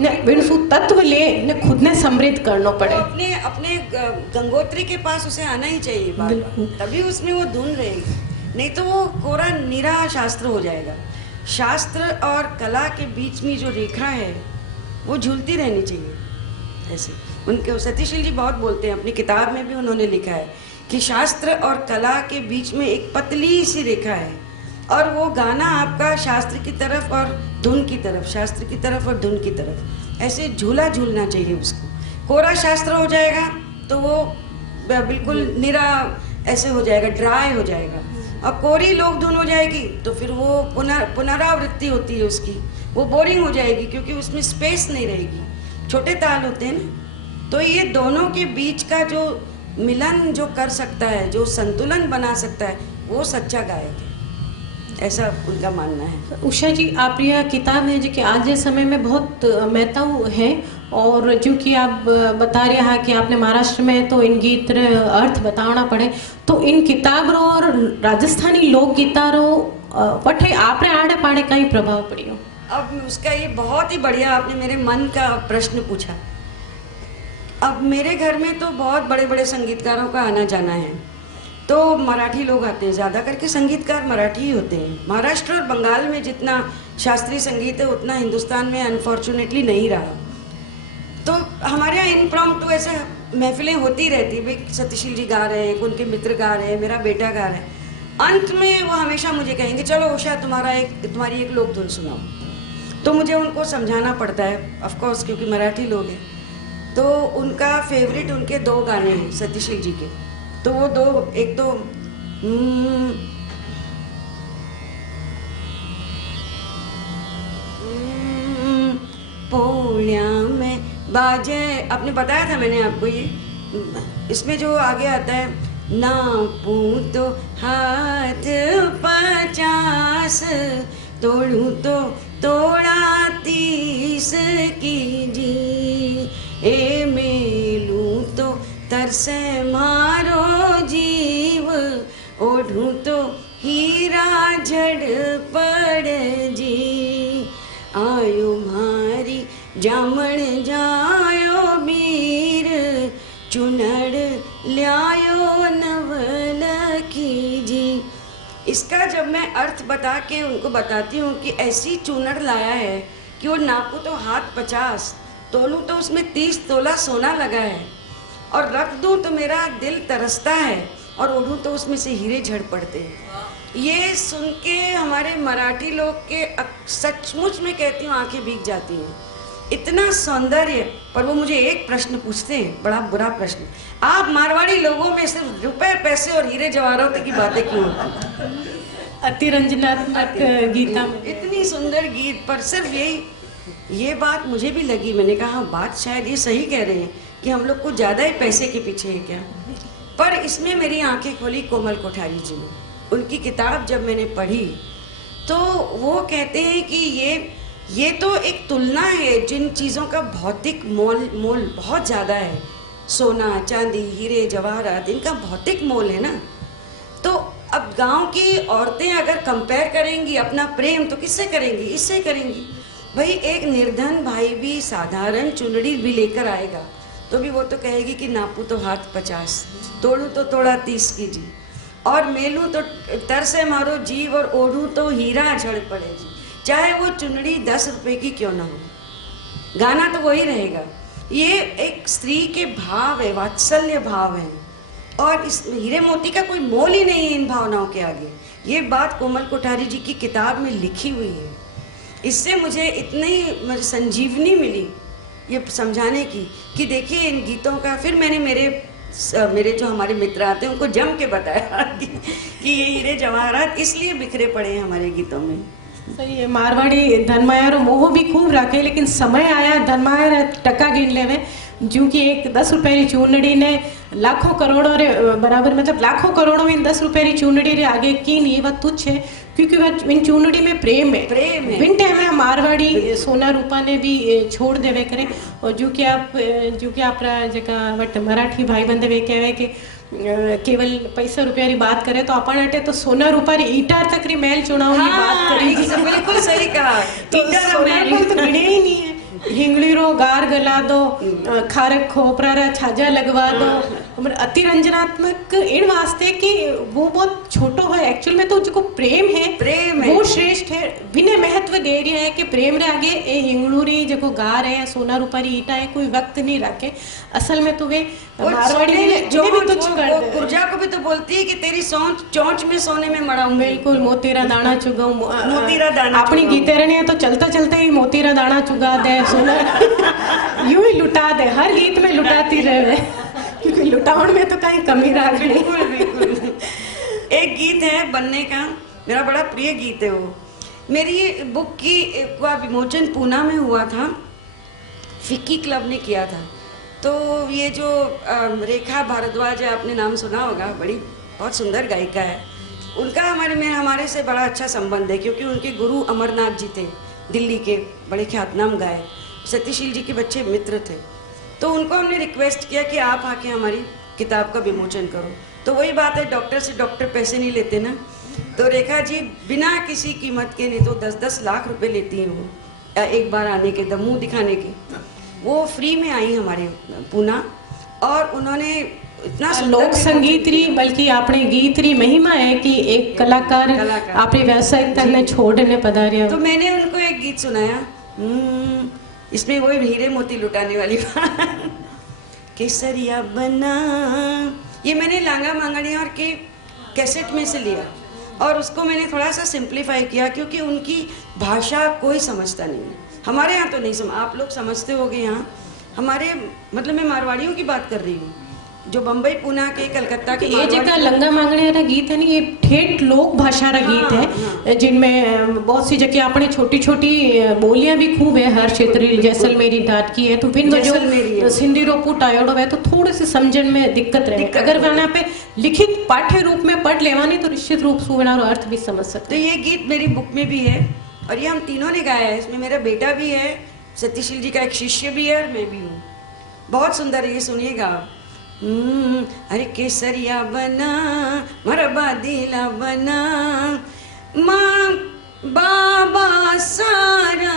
ने बिनसु तत्व ले ने खुद ने समृद्ध करना पड़े। अपने अपने गंगोत्री के पास उसे आना ही चाहिए बार बार, तभी उसमें वो धुन रहेगी, नहीं तो वो कोरा निरा शास्त्र हो जाएगा। शास्त्र और कला के बीच में जो रेखा है वो झूलती रहनी चाहिए। ऐसे उनके सतीशील जी बहुत बोलते हैं, अपनी किताब में भी उन्होंने लिखा है कि शास्त्र और कला के बीच में एक पतली सी रेखा है, और वो गाना आपका शास्त्र की तरफ और धुन की तरफ, शास्त्र की तरफ और धुन की तरफ ऐसे झूला झूलना चाहिए उसको। कोरा शास्त्र हो जाएगा तो वो बिल्कुल निरा ऐसे हो जाएगा, ड्राई हो जाएगा। और कोरी लोक धुन हो जाएगी तो फिर वो पुनरावृत्ति होती है उसकी, वो बोरिंग हो जाएगी क्योंकि उसमें स्पेस नहीं रहेगी। छोटे ताल होते हैं ना, तो ये दोनों के बीच का जो मिलन जो कर सकता है, जो संतुलन बना सकता है, वो सच्चा गायक है, ऐसा उनका मानना है। उषा जी, आप यह किताब है जो कि आज के समय में बहुत महत्व है, और जो कि आप बता रहे हैं कि आपने महाराष्ट्र में तो इन गीत रे अर्थ बताना पड़े, तो इन किताब रो और राजस्थानी लोक गीता रो पठे आपने आड़े पाड़े कई प्रभाव पड़ियो? अब उसका ये बहुत ही बढ़िया आपने मेरे मन का प्रश्न पूछा। अब मेरे घर में तो बहुत बड़े बड़े संगीतकारों का आना जाना है, तो मराठी लोग आते हैं, ज़्यादा करके संगीतकार मराठी ही होते हैं। महाराष्ट्र और बंगाल में जितना शास्त्रीय संगीत है उतना हिंदुस्तान में अनफॉर्चुनेटली नहीं रहा। तो हमारे यहाँ इनप्रॉम्प्टू ऐसे महफिलें होती रहती, भाई सत्यशील जी गा रहे हैं, उनके मित्र गा रहे हैं, मेरा बेटा गा रहा है, अंत में वो हमेशा मुझे कहेंगे चलो उषा तुम्हारी एक लोक धुन सुनाओ। तो मुझे उनको समझाना पड़ता है ऑफ कोर्स, क्योंकि मराठी लोग हैं। तो उनका फेवरेट उनके 2 गाने हैं सत्यशील जी के, तो वो 2, एक तो पोलिया में बाजे, आपने बताया था मैंने आपको ये, इसमें जो आगे आता है, नापू तो हाथ 50, तोड़ू तो तोड़ा 30 की जी, ए मेलू तो तरसे मारो जीव, ओढ़ू तो हीरा झड़ पड़ जी, आयो मारी जामण जायो बीर, चुनड़ ल्यायो नवल की जी। इसका जब मैं अर्थ बता के उनको बताती हूँ कि ऐसी चुनड़ लाया है कि वो नापू तो हाथ 50, तोलूँ तो उसमें 30 तोला सोना लगा है, और रख दूँ तो मेरा दिल तरसता है, और ओढ़ूँ तो उसमें से हीरे झड़ पड़ते हैं। ये सुन के हमारे मराठी लोग के सचमुच में कहती हूँ आंखें भीग जाती हैं, इतना सौंदर्य। पर वो मुझे एक प्रश्न पूछते हैं, बड़ा बुरा प्रश्न, आप मारवाड़ी लोगों में सिर्फ रुपए पैसे और हीरे जवाहरात की बातें क्यों होती? अतिरंजनात्मक गीता में इतनी सुंदर गीत पर सिर्फ ये बात मुझे भी लगी। मैंने कहा हाँ, बात शायद ये सही कह रहे हैं कि हम लोग को ज़्यादा ही पैसे के पीछे है क्या। पर इसमें मेरी आंखें खोली कोमल कोठारी जी ने। उनकी किताब जब मैंने पढ़ी तो वो कहते हैं कि ये तो एक तुलना है जिन चीज़ों का भौतिक मोल बहुत ज़्यादा है। सोना चांदी हीरे जवाहरात, इनका भौतिक मोल है ना। तो अब गांव की औरतें अगर कंपेयर करेंगी अपना प्रेम तो किससे करेंगी? इससे करेंगी। भाई एक निर्धन भाई भी साधारण चुनड़ी भी लेकर आएगा तो भी वो तो कहेगी कि नापू तो हाथ 50, तोड़ू तो तोड़ा 30 की जी, और मेलू तो तरसे मारो जीव, और ओढ़ू तो हीरा झड़ पड़े जी। चाहे वो चुनड़ी 10 रुपए की क्यों ना हो, गाना तो वही रहेगा। ये एक स्त्री के भाव है, वात्सल्य भाव है, और इस हीरे मोती का कोई मोल ही नहीं है इन भावनाओं के आगे। ये बात कोमल कोठारी जी की किताब में लिखी हुई है। इससे मुझे इतनी संजीवनी मिली ये समझाने की कि देखिए इन गीतों का। फिर मैंने मेरे जो हमारे मित्र आते हैं उनको जम के बताया कि ये हीरे जवाहरात इसलिए बिखरे पड़े हैं हमारे गीतों में। सही है। मारवाड़ी धनमाया रो मोह भी खूब रखे, लेकिन समय आया धनमाया टका गिन लेवे। जो कि एक 10 रुपये री चूनड़ी ने लाखों करोड़ों रे बराबर, मतलब लाखों करोड़ों में 10 रुपये री चूनड़ी रे आगे की नहीं, वह तुच्छ है क्योंकि वह इन चूनड़ी में प्रेम है। विंटे में मारवाड़ी सोना रूपा ने भी छोड़ देवे करे। और जो कि आप जगह वट मराठी भाई बंधे वे कहवे कि केवल पैसा रुपया री बात करे तो अपन अटे तो सोना रूपा री ईटा तक री महल चुनाव की बात करेगी। बिल्कुल सही कहा। तो सोना तो गिने ही नहीं है। हिंगली रो गार गला दो, खारक खोपरा रा छाजा लगवा दो। अतिरंजनात्मक इन वास्ते कि वो बहुत छोटो है, एक्चुअल में तो जो प्रेम है वो श्रेष्ठ है। बिना महत्व दे रही है कि प्रेम रे आगे ए हिंगलूरी जो गार है, सोना रूपा री ईटा है, कोई वक्त नहीं रखे। असल में तो वे मारवाड़ी जो भी तुच्छ कर दे। कुर्जा को भी तो बोलती है कि तेरी चोंच में सोने में मड़ाऊं। बिल्कुल, मोतीरा दाना चुगाऊं। मोतीरा दाना अपनी गीते रहने तो चलता चलते ही मोतीरा दाना चुगा दे, सोना यूं ही लुटा दे। हर गीत में लुटाती रहे क्योंकि लुटाउण में तो कहीं कमी रह गई। बिल्कुल बिल्कुल। एक गीत है बनने का, मेरा बड़ा प्रिय गीत है वो। मेरी बुक का विमोचन पूना में हुआ था, फिक्की क्लब ने किया था। तो ये जो रेखा भारद्वाज है, आपने नाम सुना होगा, बड़ी बहुत सुंदर गायिका है। उनका हमारे से बड़ा अच्छा संबंध है, क्योंकि उनके गुरु अमरनाथ जी थे, दिल्ली के बड़े ख्यातनाम गायक, सत्यशील जी के बच्चे मित्र थे। तो उनको हमने रिक्वेस्ट किया कि आप आके हमारी किताब का विमोचन करो। तो वही बात है, डॉक्टर से डॉक्टर पैसे नहीं लेते ना। तो रेखा जी बिना किसी कीमत के, नहीं तो 10-10 लाख रुपए लेती हैं वो एक बार आने के, मुंह दिखाने के। वो फ्री में आई हमारे पूना, और उन्होंने इतना लोक संगीत री बल्कि आपने गीत री महिमा है कि एक कलाकार आपने व्यावसायिकता ने छोड़ने पधारिया। तो मैंने उनको एक गीत सुनाया, इसमें वही हीरे मोती लुटाने वाली बात, केसरिया बना, ये मैंने लांगा मांगड़िया और के कैसेट में से लिया, और उसको मैंने थोड़ा सा सिंप्लीफाई किया, क्योंकि उनकी भाषा कोई समझता नहीं है। हमारे यहाँ तो नहीं आप लोग समझते होगे यहाँ, हमारे मतलब मैं मारवाड़ियों की बात कर रही हूँ, जो बम्बई, पुणे के, कलकत्ता के। ये जगह लंगा मांगड़े रा गीत है ना, ये ठेठ लोक भाषा रा गीत है, जिनमें बहुत सी जगह अपने छोटी छोटी बोलियां भी खूब है, हर क्षेत्र जैसलमेरी डाट की है। तो फिर जो सिंधी रोपुट आयोडो है तो थोड़े से समझन में दिक्कत रहे, अगर वहाँ पे लिखित पाठ्य रूप में पढ़ लेवानी तो निश्चित रूप से वहाँ अर्थ भी समझ सकते। तो ये गीत मेरी बुक में भी है, और ये हम तीनों ने गाया है। इसमें मेरा बेटा भी है, सत्यशील जी का एक शिष्य भी है, और मैं भी हूँ। बहुत सुंदर है, ये सुनिएगा। अरे केसरिया बना, मरबा दिला बना, माँ बाबा सारा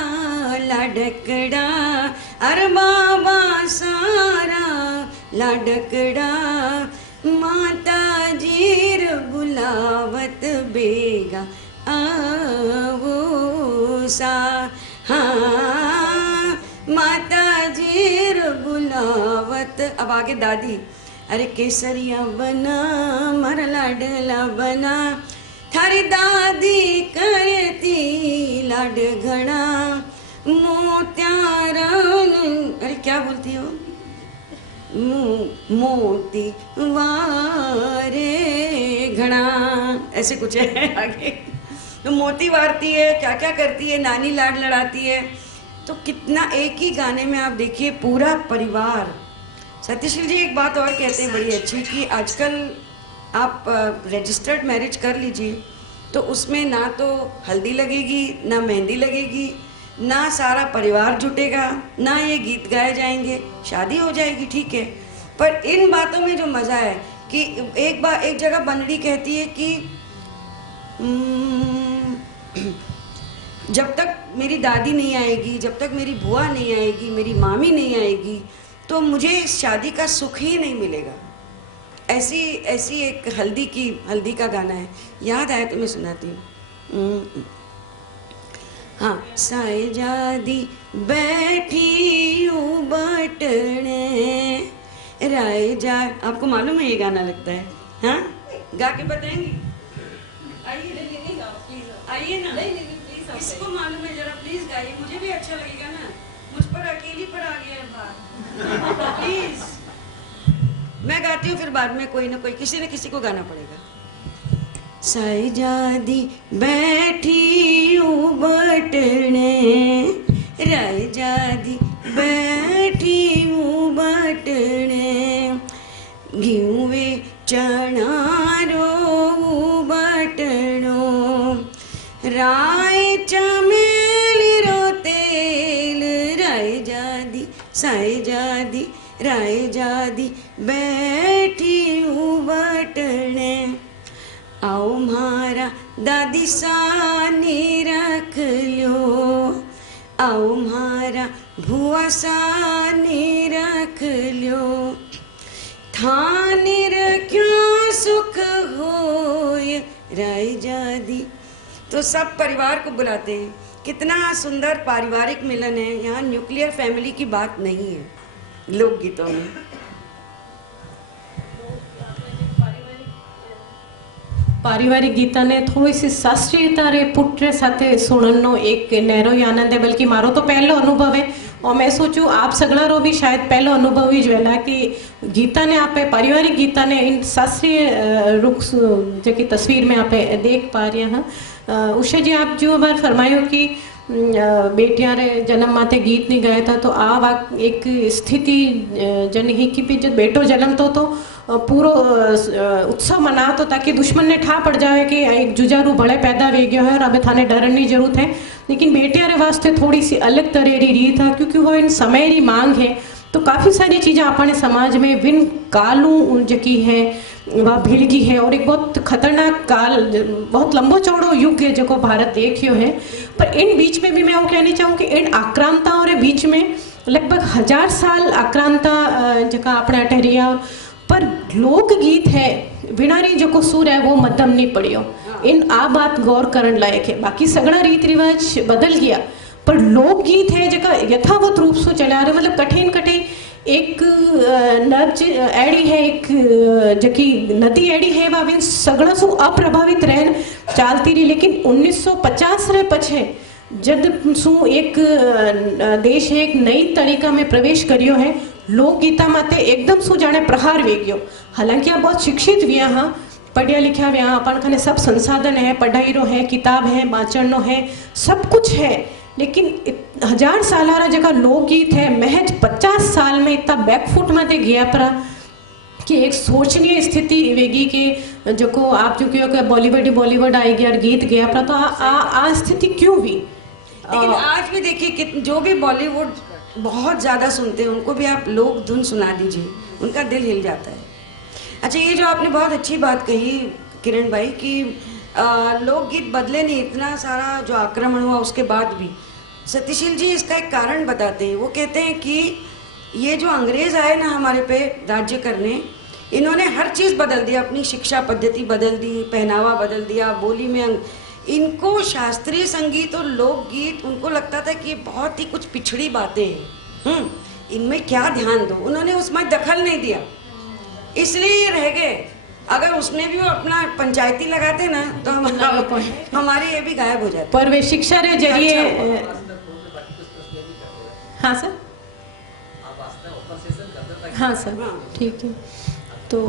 लाडकड़ा, अरे बाबा सारा लाडकड़ा, माता जीर बुलावत बेगा आवो सा, हाँ माता जीर बुलावत। अब आगे दादी, अरे केसरिया बना, मर लाडला बना, थारी दादी करती लाड घड़ा, मोत्यारा, अरे क्या बोलती हो, मोती वारे घड़ा, ऐसे कुछ है आगे। तो मोती वारती है, क्या क्या करती है, नानी लाड लड़ाती है। तो कितना एक ही गाने में आप देखिए पूरा परिवार। सत्यशील जी एक बात और कहते हैं बड़ी अच्छी, कि आजकल आप रजिस्टर्ड मैरिज कर लीजिए तो उसमें ना तो हल्दी लगेगी, ना मेहंदी लगेगी, ना सारा परिवार जुटेगा, ना ये गीत गाए जाएंगे, शादी हो जाएगी ठीक है। पर इन बातों में जो मज़ा है कि एक जगह बनड़ी कहती है कि जब तक मेरी दादी नहीं आएगी, जब तक मेरी बुआ नहीं आएगी, मेरी मामी नहीं आएगी, तो मुझे इस शादी का सुख ही नहीं मिलेगा। ऐसी एक हल्दी का गाना है, याद आया तो मैं सुनाती हूँ। हाँ, सायजादी बैठी बटने राय जा, आपको मालूम है ये गाना लगता है? हाँ, गा के बताएंगी? आइए ना, किसको मालूम है जरा प्लीज गाइए, मुझे भी अच्छा लगेगा ना, मुझ पर अकेली पर आ गया है बात। प्लीज मैं गाती हूँ, फिर बाद में कोई ना कोई किसी न किसी को गाना पड़ेगा। सायजादी बैठी बटने रायजादी बैठी बटने, घिउवे चणारो बटनो, राय चमेली रो तेल, रायजादी सायजादी रायजादी बैठी बटने, आओ मारा दादी सानी रख लो, आओ मारा भुआ सानी रख लो, थानी रख्यो सुख होय रायजादी। तो सब परिवार को बुलाते हैं, कितना सुंदर पारिवारिक मिलन है। यहाँ न्यूक्लियर फैमिली की बात नहीं है लोकगीतों में। पारिवारिक गीता ने थोड़ी सी शास्त्रीयता रे पुत्र साथे सुननो एक नहरो आनंद है, बल्कि मारो तो पहलो अनुभव है और मैं सोचूं आप सगळारो भी शायद पहलो अनुभव ही जो कि गीता ने आप पारिवारिक गीता ने इन शास्त्रीय रुख जो की तस्वीर में आप देख पा रहे हैं। उषा जी आप जो बार फरमायो कि बेटियां रे जन्म माते गीत नहीं गाया था, तो आ एक स्थिति जन ही कि भी जब बेटो जन्म तो पूरो उत्सव मना तो ताकि दुश्मन ने ठा पड़ जाए कि एक जुजारू भले पैदा वे गयो है और अब थाने डरने की जरूरत है। लेकिन बेटियां रे वास्ते थोड़ी सी अलग तरह री रीत है, क्योंकि वो इन समय री मांग है। तो काफ़ी सारी चीज़ें अपने समाज में विन कालू जकी है वह भिड़गी है, और एक बहुत खतरनाक काल, बहुत लंबो चौड़ो युग है जो भारत देखियो है। पर इन बीच में भी मैं वो कहना चाहूँ कि इन आक्रांताओं रे बीच में लगभग 1000 साल आक्रांता जका अपना ठहरिया, पर लोकगीत है विनारी जो सुर है वो मध्यम नहीं पड़ियो। इन आ बात गौर करन लायक है। बाकी सगड़ा रीत रिवाज बदल गया, पर लोकगीत है जका यथावत रूप से चला रहे। मतलब कठिन कठिन एक नज एड़ी है, एक जकी नदी एड़ी है वह सगड़ा सु अप्रभावित रहन चालती रही। लेकिन 1950 रे पछे जब सु एक देश एक नई तरीका में प्रवेश करियो है, लोकगीता माते एकदम सु जाने प्रहार वे गयो। हालांकि आप बहुत शिक्षित व्या हाँ, पढ़िया लिखा व्या, अपन खाने सब संसाधन है, पढ़ाई रो है, किताब है, बाचन है, सब कुछ है। लेकिन 1000 सालारा जगह लोकगीत है महज 50 साल में इतना बैकफुट माते गया परा कि एक सोचनीय स्थिति वेगी के जो को आप जो क्यों कि बॉलीवुड आई गया और गीत गया परा। तो आ स्थिति क्यों हुई? लेकिन आज भी देखिए कि जो भी बॉलीवुड बहुत ज़्यादा सुनते हैं उनको भी आप लोक धुन सुना दीजिए, उनका दिल हिल जाता है। अच्छा, ये जो आपने बहुत अच्छी बात कही किरण भाई कि लोकगीत बदले नहीं, इतना सारा जो आक्रमण हुआ उसके बाद भी। सत्यशील जी इसका एक कारण बताते हैं। वो कहते हैं कि ये जो अंग्रेज़ आए ना हमारे पे राज्य करने, इन्होंने हर चीज़ बदल दी, अपनी शिक्षा पद्धति बदल दी, पहनावा बदल दिया, बोली में इनको शास्त्रीय संगीत और लोकगीत उनको लगता था कि ये बहुत ही कुछ पिछड़ी बातें हैं, इनमें क्या ध्यान दो। उन्होंने उसमें दखल नहीं दिया, इसलिए ये रह गए। अगर उसमें भी वो अपना पंचायती लगाते ना तो हमारे ये भी गायब हो जाते। पर वे शिक्षा रे जरिए हाँ सर, हाँ सर, ठीक है। तो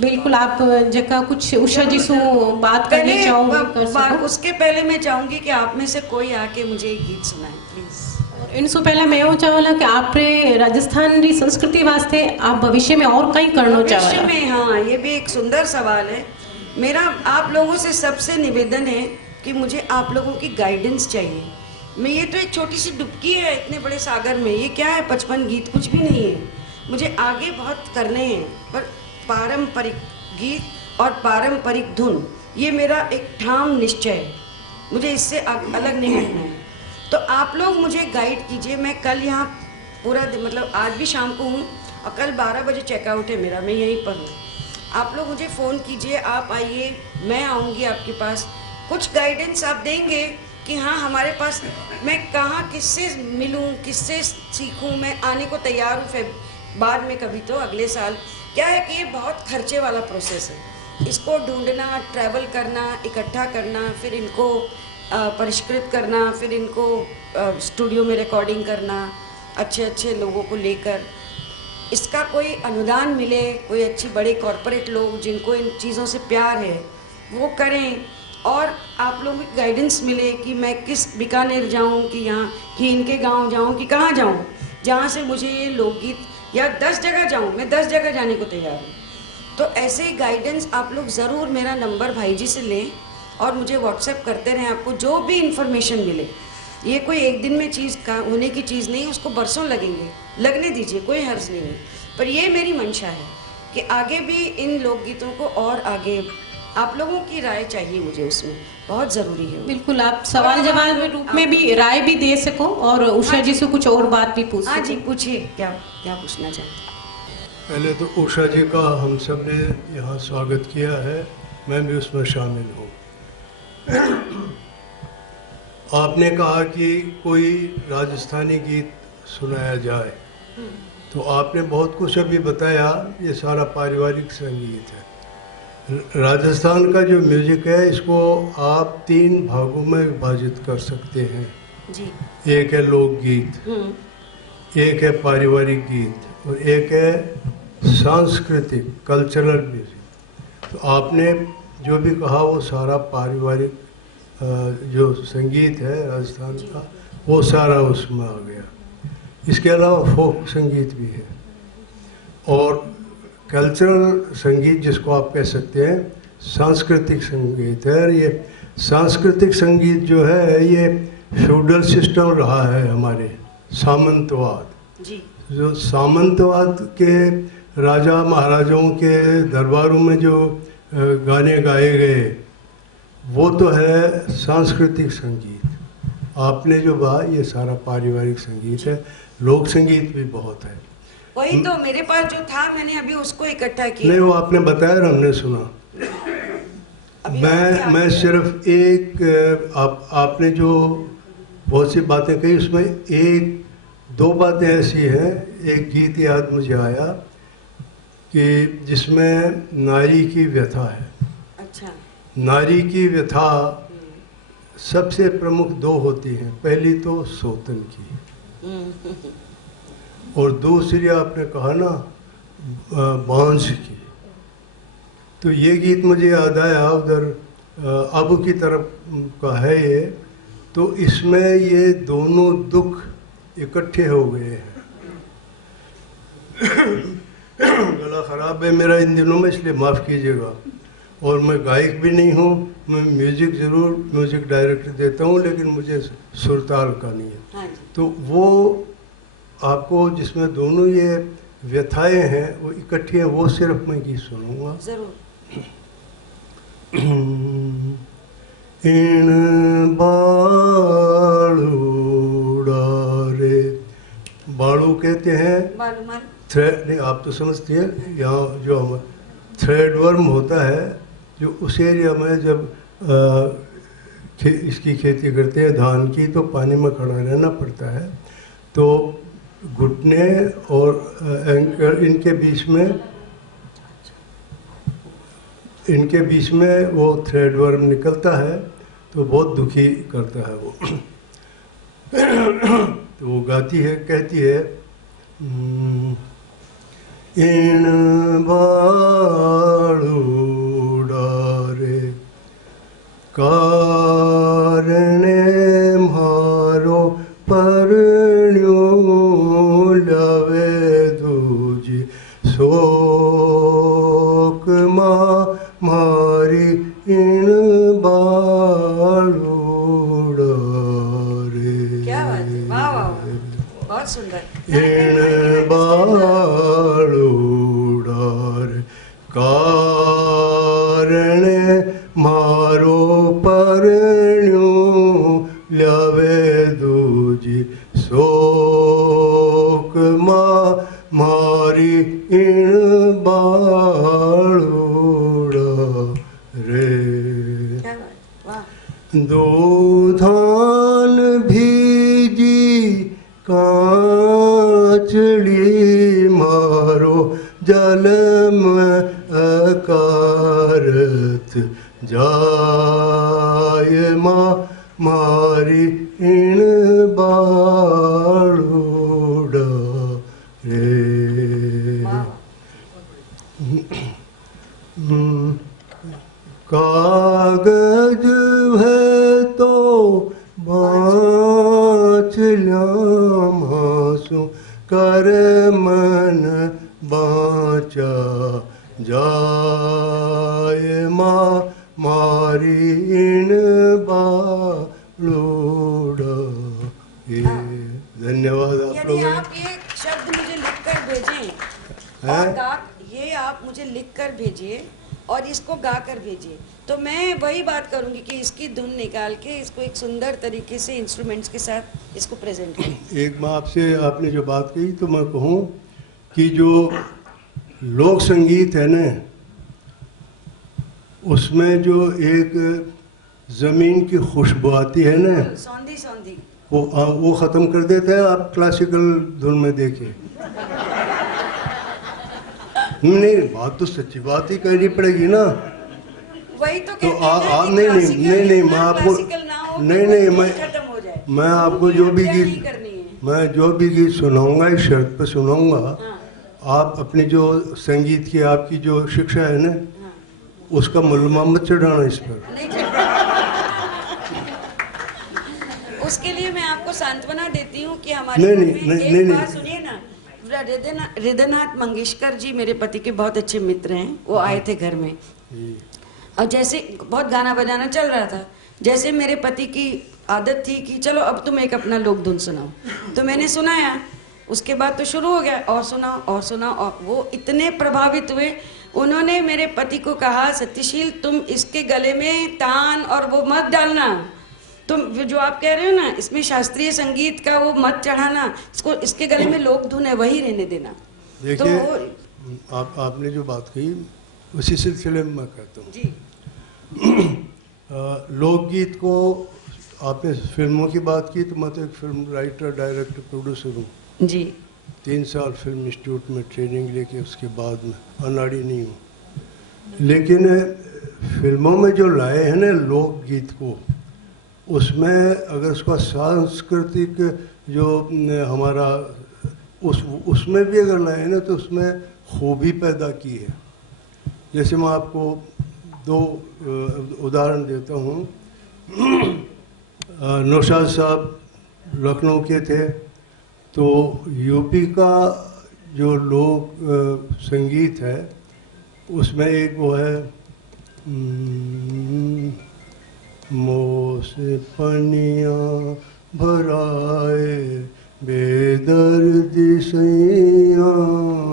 बिल्कुल आप जगह कुछ उषा जी से बात करनी चाहूँगी। उसके पहले मैं चाहूँगी कि आप में से कोई आके मुझे एक गीत सुनाए प्लीज़। इनसे पहले मैं वो चाहूँगा कि आप राजस्थान की संस्कृति वास्ते आप भविष्य में और कहीं करना चाहते हैं? भविष्य में, हाँ, ये भी एक सुंदर सवाल है। मेरा आप लोगों से सबसे निवेदन है कि मुझे आप लोगों की गाइडेंस चाहिए। मैं ये तो एक छोटी सी डुबकी है इतने बड़े सागर में, ये क्या है 55 गीत, कुछ भी नहीं है। मुझे आगे बहुत करने हैं, पर पारंपरिक गीत और पारंपरिक धुन ये मेरा एक ठाम निश्चय है, मुझे इससे अलग नहीं हटना है। तो आप लोग मुझे गाइड कीजिए। मैं कल यहाँ पूरा मतलब आज भी शाम को हूँ और कल 12 बजे चेकआउट है मेरा, मैं यहीं पर हूँ। आप लोग मुझे फ़ोन कीजिए, आप आइए, मैं आऊँगी आपके पास। कुछ गाइडेंस आप देंगे कि हाँ हमारे पास, मैं कहाँ किससे मिलूँ, किससे सीखूँ। मैं आने को तैयार हूँ बाद में कभी, तो अगले साल। क्या है कि ये बहुत खर्चे वाला प्रोसेस है, इसको ढूंढना, ट्रैवल करना, इकट्ठा करना, फिर इनको परिष्कृत करना, फिर इनको स्टूडियो में रिकॉर्डिंग करना, अच्छे अच्छे लोगों को लेकर। इसका कोई अनुदान मिले, कोई अच्छी बड़े कॉरपोरेट लोग जिनको इन चीज़ों से प्यार है वो करें, और आप लोगों की गाइडेंस मिले कि मैं किस बीकानेर जाऊं, कि यहाँ कि इनके गांव जाऊं, कि कहाँ जाऊं जहाँ से मुझे ये लोकगीत, या 10 जगह जाऊं, मैं 10 जगह जाने को तैयार हूँ। तो ऐसे गाइडेंस आप लोग ज़रूर मेरा नंबर भाई जी से लें और मुझे व्हाट्सएप करते रहें। आपको जो भी इन्फॉर्मेशन मिले, ये कोई एक दिन में चीज़ का होने की चीज़ नहीं, उसको बरसों लगेंगे, लगने दीजिए, कोई हर्ज नहीं है। पर ये मेरी मंशा है कि आगे भी इन लोकगीतों को और आगे, आप लोगों की राय चाहिए मुझे, उसमें बहुत ज़रूरी है। बिल्कुल, आप सवाल जवाब के रूप में भी राय भी दे सको और उषा जी से कुछ और बात भी पूछ सको। हाँ जी, पूछिए, क्या क्या पूछना चाहते हैं? पहले तो उषा जी का हम सब ने यहाँ स्वागत किया है, मैं भी उसमें शामिल हूँ। आपने कहा कि कोई राजस्थानी गीत सुनाया जाए, तो आपने बहुत कुछ अभी बताया, ये सारा पारिवारिक संगीत है। राजस्थान का जो म्यूजिक है इसको आप 3 भागों में विभाजित कर सकते हैं जी। एक है लोकगीत, एक है पारिवारिक गीत और एक है सांस्कृतिक कल्चरल म्यूजिक। तो आपने जो भी कहा वो सारा पारिवारिक जो संगीत है राजस्थान का वो सारा उसमें आ गया। इसके अलावा फोक संगीत भी है और कल्चरल संगीत जिसको आप कह सकते हैं सांस्कृतिक संगीत है। और ये सांस्कृतिक संगीत जो है ये फ्यूडल सिस्टम रहा है हमारे, सामंतवाद। जी जो सामंतवाद के राजा महाराजाओं के दरबारों में जो गाने गाए गए वो तो है सांस्कृतिक संगीत। आपने जो कहा ये सारा पारिवारिक संगीत है। लोक संगीत भी बहुत है। वही तो मेरे पास जो था मैंने अभी उसको इकट्ठा किया। नहीं वो आपने बताया और हमने सुना। अभी मैं सिर्फ एक आपने जो बहुत सी बातें कही उसमें एक दो बातें ऐसी हैं। एक गीत याद मुझे आया कि जिसमें नारी की व्यथा है। अच्छा नारी की व्यथा सबसे प्रमुख दो होती हैं। पहली तो सोतन की और दूसरी आपने कहा ना बांस की। तो ये गीत मुझे याद आया उधर अबू की तरफ का है ये। तो इसमें ये दोनों दुख इकट्ठे हो गए हैं। गला ख़राब है मेरा इन दिनों में, इसलिए माफ़ कीजिएगा। और मैं गायक भी नहीं हूँ। मैं म्यूज़िक डायरेक्टर देता हूँ लेकिन मुझे सुरताल का नहीं है। हाँ जी। तो वो आपको जिसमें दोनों ये व्यथाएं हैं वो इकट्ठी हैं, वो सिर्फ मैं गीत सुनूंगा। जरूर। इन बालूड़ा रे, बालू कहते हैं मालूम थ्रेड, नहीं आप तो समझती हैं। यहाँ जो हम थ्रेड वर्म होता है जो उस एरिया में जब इसकी खेती करते हैं धान की, तो पानी में खड़ा रहना पड़ता है। तो घुटने और एंकल इनके बीच में वो थ्रेड वर्म निकलता है तो बहुत दुखी करता है वो। तो वो गाती है, कहती है इन बालूड़ा रे कारणे मारो परण्यो लवे दूजी शोक मारी इन बालूड़ा रे। क्या बात है, वाह वाह बहुत सुंदर। इन बालूड़ा रे कारणे मारो परण्यो लवे दूजी शोक मारी इन बालूड़ा रे। क्या बात, वाह। दूधान भीजी कांचड़ी मारो जलम अकारत जाय मारी इन बालूड़ा रे। कागज है तो बाँचल्या मासु कर मन बाँचा जाय मारी इन बालूड़ा ये। धन्यवाद आप यदि लोगों। आप ये शब्द मुझे लिखकर भेजें हैं? और ये आप मुझे लिखकर भेजिए और इसको गाकर भेजिए तो मैं वही बात करूंगी कि इसकी धुन निकाल के इसको एक सुंदर तरीके से इंस्ट्रूमेंट्स के साथ इसको प्रेजेंट करें। एक मैं आपसे, आपने जो बात कही तो मैं कहूँ कि जो लोक संगीत है ना उसमें जो एक ज़मीन की खुशबू आती है ना सौंधी सौंधी वो ख़त्म कर देता है। आप क्लासिकल धुन में देखिए। नहीं बात तो सच्ची बात ही करनी पड़ेगी ना। वही तो तो कहते हैं ना कि नहीं मैं आपको क्लासिकल ना हो नहीं तो मैं खत्म हो जाए। मैं आपको जो भी नहीं गीत करनी है। मैं जो भी गीत सुनाऊंगा इस शर्त पे सुनाऊंगा, आप अपनी जो संगीत की आपकी जो शिक्षा है ना, उसका मुलमा मत चढ़ाना इस पर। उसके लिए मैं आपको सांत्वना देती हूँ कि हमारे नहीं, घर नहीं, में नहीं, एक नहीं, बात सुनिए ना, हृदयनाथ मंगेशकर जी मेरे पति के बहुत अच्छे मित्र हैं, वो आए थे घर में, और जैसे बहुत गाना बजाना चल रहा था, जैसे मेरे पति की आदत थी कि चलो अब तुम एक अपना लोक धुन सुनाओ, तो मैंने सुनाया, उसके बाद तो शुरू हो गया और सुनाओ और सुनाओ, और वो इतने प्रभावित हुए, उन्होंने मेरे पति को कहा, सत्यशील तुम इसके गले में तान और वो मत डालना, तुम जो आप कह रहे हो ना इसमें शास्त्रीय संगीत का वो मत चढ़ाना, इसको इसके गले में लोक धुन है वही रहने देना। देखिए तो आपने जो बात कही उसी सिलसिले में मैं कहता हूँ जी लोकगीत को, आपने फिल्मों की बात की, तो मैं तो एक फिल्म राइटर डायरेक्टर प्रोड्यूसर हूँ जी। 3 साल फिल्म इंस्टीट्यूट में ट्रेनिंग लेके उसके बाद में अनाड़ी नहीं हूँ, लेकिन फिल्मों में जो लाए हैं ना लोकगीत को, उसमें अगर उसका सांस्कृतिक जो हमारा उसमें भी अगर लाए ना तो उसमें खूबी पैदा की है। जैसे मैं आपको 2 उदाहरण देता हूँ। नौशाद साहब लखनऊ के थे, तो यूपी का जो लोक संगीत है उसमें एक वो है मोह से पनिया भराए बेदर्दी सैया,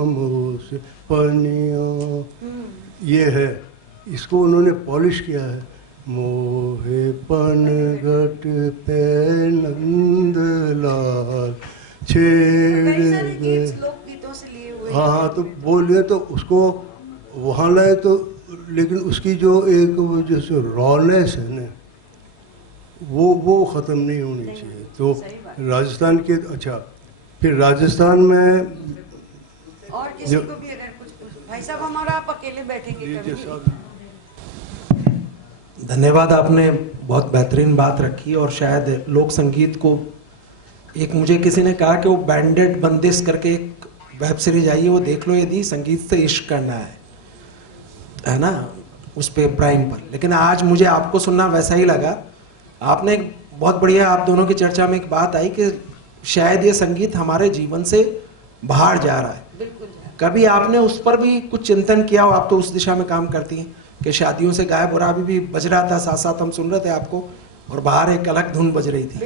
मोह से पनिया, ये है, इसको उन्होंने पॉलिश किया है। मोहे पनघट पे नंदलाल छेड़ गए, लोकगीतों से लिए हुए। हाँ, तो बोलिए तो उसको वहाँ लाए तो, लेकिन उसकी जो एक वो जैसे रॉनेस है ना, वो ख़त्म नहीं होनी चाहिए। तो राजस्थान के, अच्छा फिर राजस्थान में और किसी को भी अगर कुछ भाई साहब हमारा आप अकेले बैठेंगे कभी? धन्यवाद, आपने बहुत बेहतरीन बात रखी। और शायद लोक संगीत को एक, मुझे किसी ने कहा कि वो बैंडेड बंदिश करके एक वेब सीरीज आई है, वो देख लो यदि संगीत से इश्क करना है ना, उस पे प्राइम पर। लेकिन आज मुझे आपको सुनना वैसा ही लगा। आपने एक बहुत बढ़िया, आप दोनों की चर्चा में एक बात आई कि शायद ये संगीत हमारे जीवन से बाहर जा रहा है। कभी आपने उस पर भी कुछ चिंतन किया हो? आप तो उस दिशा में काम करती हैं कि शादियों से गायब हो रहा, अभी भी बज रहा था, साथ साथ हम सुन रहे थे आपको, और बाहर एक अलग धुन बज रही थी।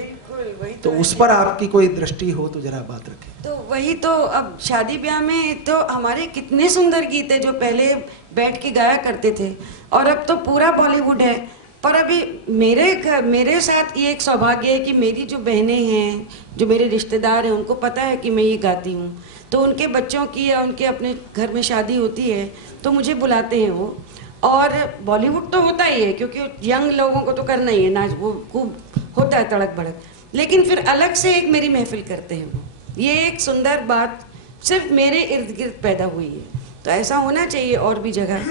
वही तो उस पर आपकी कोई दृष्टि हो तो जरा बात रखें। तो वही तो, अब शादी ब्याह में तो हमारे कितने सुंदर गीत है जो पहले बैठ के गाया करते थे, और अब तो पूरा बॉलीवुड है। पर अभी मेरे साथ ये एक सौभाग्य है कि मेरी जो बहनें हैं, जो मेरे रिश्तेदार हैं, उनको पता है कि मैं ये गाती हूँ, तो उनके बच्चों की या उनके अपने घर में शादी होती है तो मुझे बुलाते हैं वो। और बॉलीवुड तो होता ही है क्योंकि यंग लोगों को तो करना ही है नाच, वो खूब होता है तड़क भड़क, लेकिन फिर अलग से एक मेरी महफिल करते हैं वो। ये एक सुंदर बात सिर्फ मेरे इर्द गिर्द पैदा हुई है, तो ऐसा होना चाहिए और भी जगह।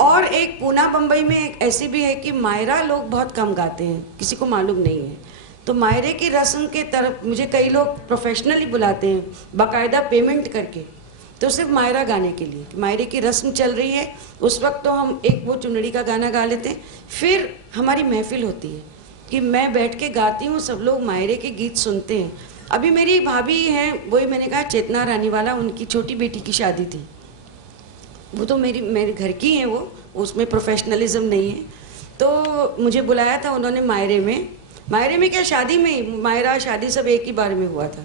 और एक पूना बम्बई में एक ऐसी भी है कि मायरा लोग बहुत कम गाते हैं, किसी को मालूम नहीं है। तो मायरे की रस्म के तरफ मुझे कई लोग प्रोफेशनली बुलाते हैं, बाकायदा पेमेंट करके, तो सिर्फ मायरा गाने के लिए। मायरे की रस्म चल रही है उस वक्त तो हम एक वो चुनरी का गाना गा लेते हैं, फिर हमारी महफिल होती है कि मैं बैठ के गाती हूँ, सब लोग मायरे के गीत सुनते हैं। अभी मेरी भाभी हैं, वही मैंने कहा चेतना रानीवाला, उनकी छोटी बेटी की शादी थी, वो तो मेरे घर की हैं, वो उसमें प्रोफेशनलिज्म नहीं है। तो मुझे बुलाया था उन्होंने मायरे में क्या शादी में, मायरा शादी सब एक ही बार में हुआ था।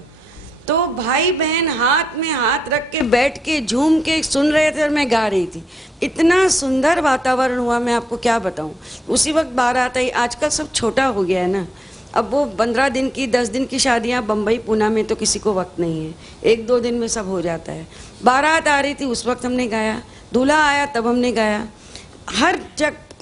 तो भाई बहन हाथ में हाथ रख के बैठ के झूम के सुन रहे थे और मैं गा रही थी। इतना सुंदर वातावरण हुआ, मैं आपको क्या बताऊं। उसी वक्त बारात आई, आजकल सब छोटा हो गया है ना, अब वो 15 दिन की 10 दिन की शादियां बम्बई पूना में तो किसी को वक्त नहीं है, 1-2 दिन में सब हो जाता है। बारात आ रही थी उस वक्त हमने गाया, दूल्हा आया तब हमने गाया, हर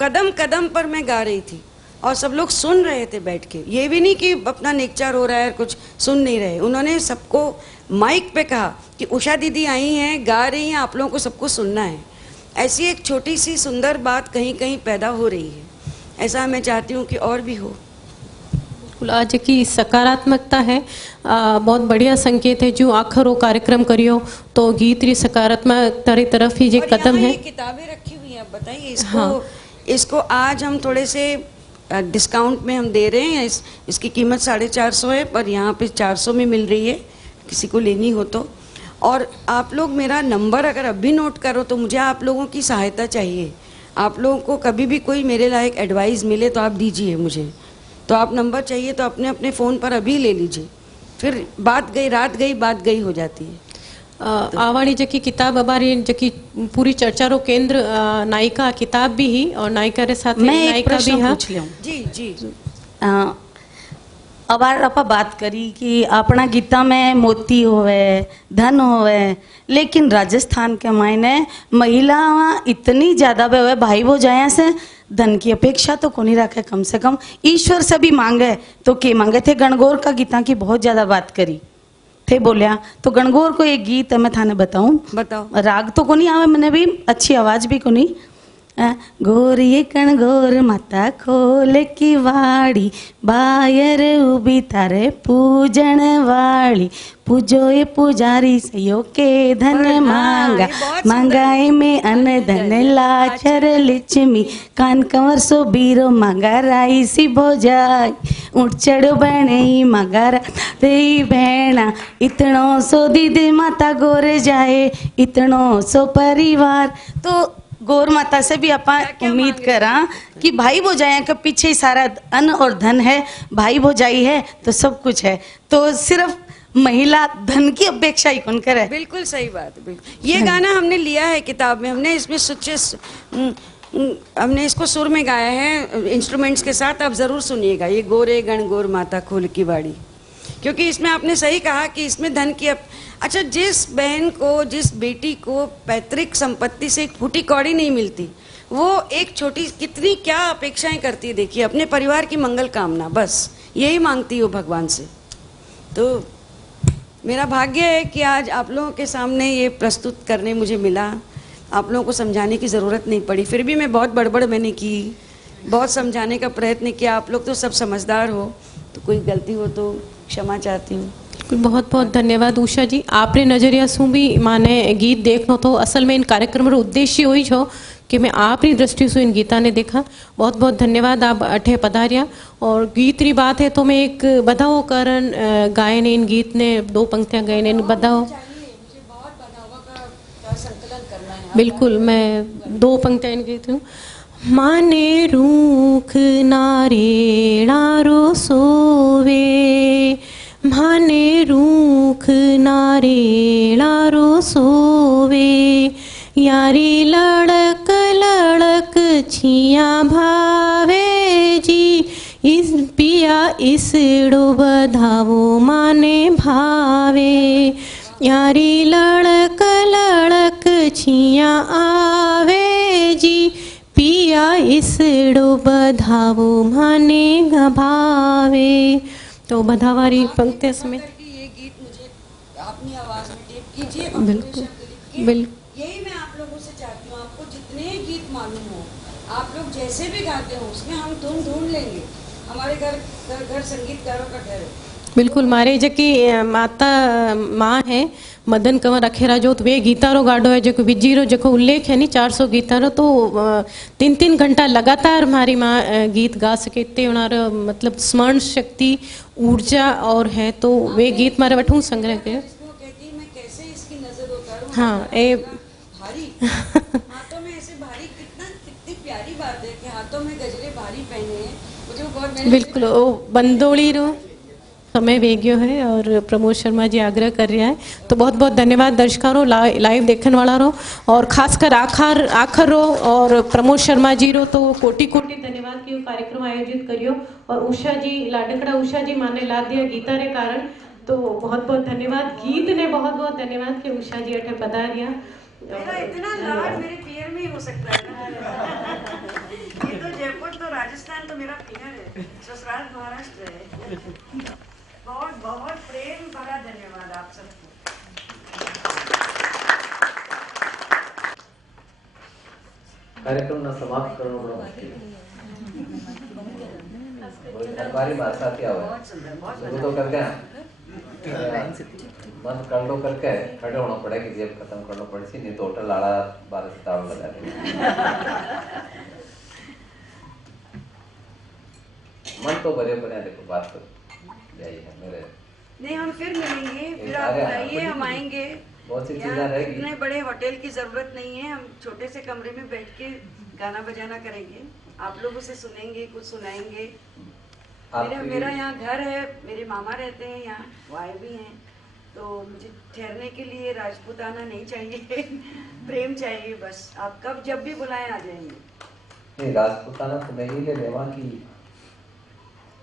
कदम कदम पर मैं गा रही थी और सब लोग सुन रहे थे बैठ के। ये भी नहीं कि अपना नेक्चर हो रहा है कुछ सुन नहीं रहे। उन्होंने सबको माइक पे कहा कि उषा दीदी आई हैं, गा रही हैं, आप लोगों को सबको सुनना है। ऐसी एक छोटी सी सुंदर बात कहीं कहीं पैदा हो रही है, ऐसा मैं चाहती हूँ कि और भी हो। बिल्कुल आज की सकारात्मकता है बहुत बढ़िया संकेत है जो आखिरो कार्यक्रम करियो तो गीत री सकारात्मकता री तरफ ही जे और कदम यहाँ है। ये किताबें रखी हुई हैं, आप बताइए इसको। हाँ। इसको आज हम थोड़े से डिस्काउंट में हम दे रहे हैं। इसकी कीमत 450 है, पर यहाँ पे 400 में मिल रही है, किसी को लेनी हो तो। और आप लोग मेरा नंबर अगर अभी नोट करो तो मुझे आप लोगों की सहायता चाहिए। आप लोगों को कभी भी कोई मेरे लायक एडवाइस मिले तो आप दीजिए मुझे। तो आप नंबर चाहिए तो अपने अपने फ़ोन पर अभी ले लीजिए, फिर बात गई रात गई बात गई हो जाती है। आवाड़ी जकी किताब अबारी जकी पूरी चर्चा रो केंद्र नायिका किताब भी ही और नायिका रे साथ मैं एक नायिका भी प्रश्न हाँ पूछ लिया जी जी। अबार आप बात करी कि अपना गीता में मोती होवे धन होवे, लेकिन राजस्थान के मायने महिला इतनी ज्यादा वे भाई वो जाया से धन की अपेक्षा तो कोनी रखे, कम से कम ईश्वर से भी मांगे तो के मांगे थे। गणगौर का गीता की बहुत ज्यादा बात करी थे बोलिया, तो गणगौर को एक गीत मैं थाने बताऊं। बताओ। राग तो कोनी आवे, मैंने भी अच्छी आवाज भी कोनी। गोरी कणगोर माता खोल की वाड़ी, बायर उबी थारे पूजन वाली, पूजो ये पुजारी सयो के धन मांगा, मांगाए में अन धन लाचर लिचमी, कान कंवर सो बीरो मांगा राई सी भोजाई, ऊंट चढ़ो बने मांगा रे भेणा, इतनो सो दीदी माता गोर जाए, इतनो सो परिवार। तो गौर माता से भी अपन उम्मीद करा कि भाई भौजाई के पीछे ही सारा अन्न और धन है, भाई भौजाई है तो सब कुछ है। तो सिर्फ महिला धन की अपेक्षा ही कौन करे। बिल्कुल सही बात है, बिल्कुल। ये गाना हमने लिया है किताब में, हमने इसमें हमने इसको सुर में गाया है इंस्ट्रूमेंट्स के साथ। आप जरूर सुनिएगा ये गोरे गण गौर माता खोल की बाड़ी, क्योंकि इसमें आपने सही कहा कि इसमें धन की अच्छा, जिस बहन को, जिस बेटी को पैतृक संपत्ति से एक फूटी कौड़ी नहीं मिलती, वो एक छोटी कितनी क्या अपेक्षाएं करती है। देखिए, अपने परिवार की मंगल कामना, बस यही मांगती हो भगवान से। तो मेरा भाग्य है कि आज आप लोगों के सामने ये प्रस्तुत करने मुझे मिला। आप लोगों को समझाने की ज़रूरत नहीं पड़ी, फिर भी मैं बहुत बड़बड़ मैंने की, बहुत समझाने का प्रयत्न किया। आप लोग तो सब समझदार हो, तो कोई गलती हो तो क्षमा चाहती हूँ। बहुत बहुत धन्यवाद उषा जी। आपरे नजरिया सु भी माने गीत देखनो तो असल में इन कार्यक्रम रो उद्देश्य हुई छो कि मैं आपरी दृष्टि से इन गीता ने देखा। बहुत बहुत धन्यवाद आप अठे पधारिया। और गीत री बात है तो मैं एक बधाओ करन गाए ने इन गीत ने 2 पंक्तियां गाए ने बधाओ। बिल्कुल, मैं 2 पंक्तियां इन गीत हूँ। माने रूख नारेणा रो सोवे, माने रूख नारेणा रो सोवे, यारी लड़क लड़क छिया भावे जी, इस पिया इसड़ो बधावो माने भावे, यारी लड़क लड़क छिया आवे जी, पिया इसड़ो बधावो माने भावे। तो बधावारी पंक्ति समेत ये गीत मुझे अपनी आवाज में टेप कीजिए। बिल्कुल बिल्कुल, यही मैं आप लोगों से चाहती हूँ। आपको जितने गीत मालूम हो, आप लोग जैसे भी गाते हो, उसमें हम धुन ढूंढ लेंगे। हमारे घर संगीतकारों का घर है। बिल्कुल, मारे जकी माता माँ है मदन कंवर अखेरा जो वे गीतारो गाडो है जो विजीरो जो उल्लेख है नी 400 गीतारो, तो 3-3 घंटा लगातार हमारी माँ गीत गा सके। इतने उनार मतलब स्मरण शक्ति ऊर्जा और है, तो वे गीत मारे वठूं संग्रह के। मैं कैसे इसकी नजर उतारूं। हाँ, ए भारी हाथों में ऐसे भारी, कितनी प्यारी बात है कि हाथों में गजरे भारी पहने हैं। मुझे बहुत बिल्कुल ओ बंदोड़ी रो समय वेग्यो है और प्रमोद शर्मा जी आग्रह कर रहा है। तो बहुत बहुत धन्यवाद दर्शकों लाइव देखने वाला रो, और खासकर आखर रो और प्रमोद शर्मा जी रो तो कोटि कोटि धन्यवाद कि कार्यक्रम आयोजित करियो। और उषा जी लाडकड़ा उषा जी माने ला दिया गीता रे कारण, तो बहुत बहुत धन्यवाद। गीत ने बहुत बहुत धन्यवाद कि उषा जी अठे पधारिया। मेरा इतना लाड मेरे पियर में ही हो सकता है। ये तो जयपुर तो राजस्थान तो मेरा पियर है, ससुराल महाराष्ट्र है। बहुत बहुत प्रेम भरा धन्यवाद आप सबको। कार्यक्रम समाप्त करना बड़ा मुश्किल है। हमारी भाषा क्या हुआ शुरू तो करके मन कर लो करके खड़े होना पड़ेगा, जेब खत्म करना पड़ेगी, नहीं तो होटल आड़ा 12 से ताव लगा देंगे। मन तो भरे पड़े हैं, देखो बात तो यही है मेरे। नहीं, हम फिर मिलेंगे, फिर आप आगे बताइए, हम आएंगे। बहुत सी चीजें यहाँ रहेगी। इतने बड़े होटल की जरूरत नहीं है, हम छोटे से कमरे में बैठ के गाना बजाना करेंगे, आप लोगों से सुनेंगे, कुछ सुनाएंगे। मेरा यहाँ घर है, मेरे मामा रहते हैं यहाँ, वो आए भी हैं, तो मुझे ठहरने के लिए राजपूताना नहीं चाहिए प्रेम चाहिए बस। आप कब जब भी बुलाएं आ जाएंगे। नहीं, राजपूताना तो नहीं ले लेवा की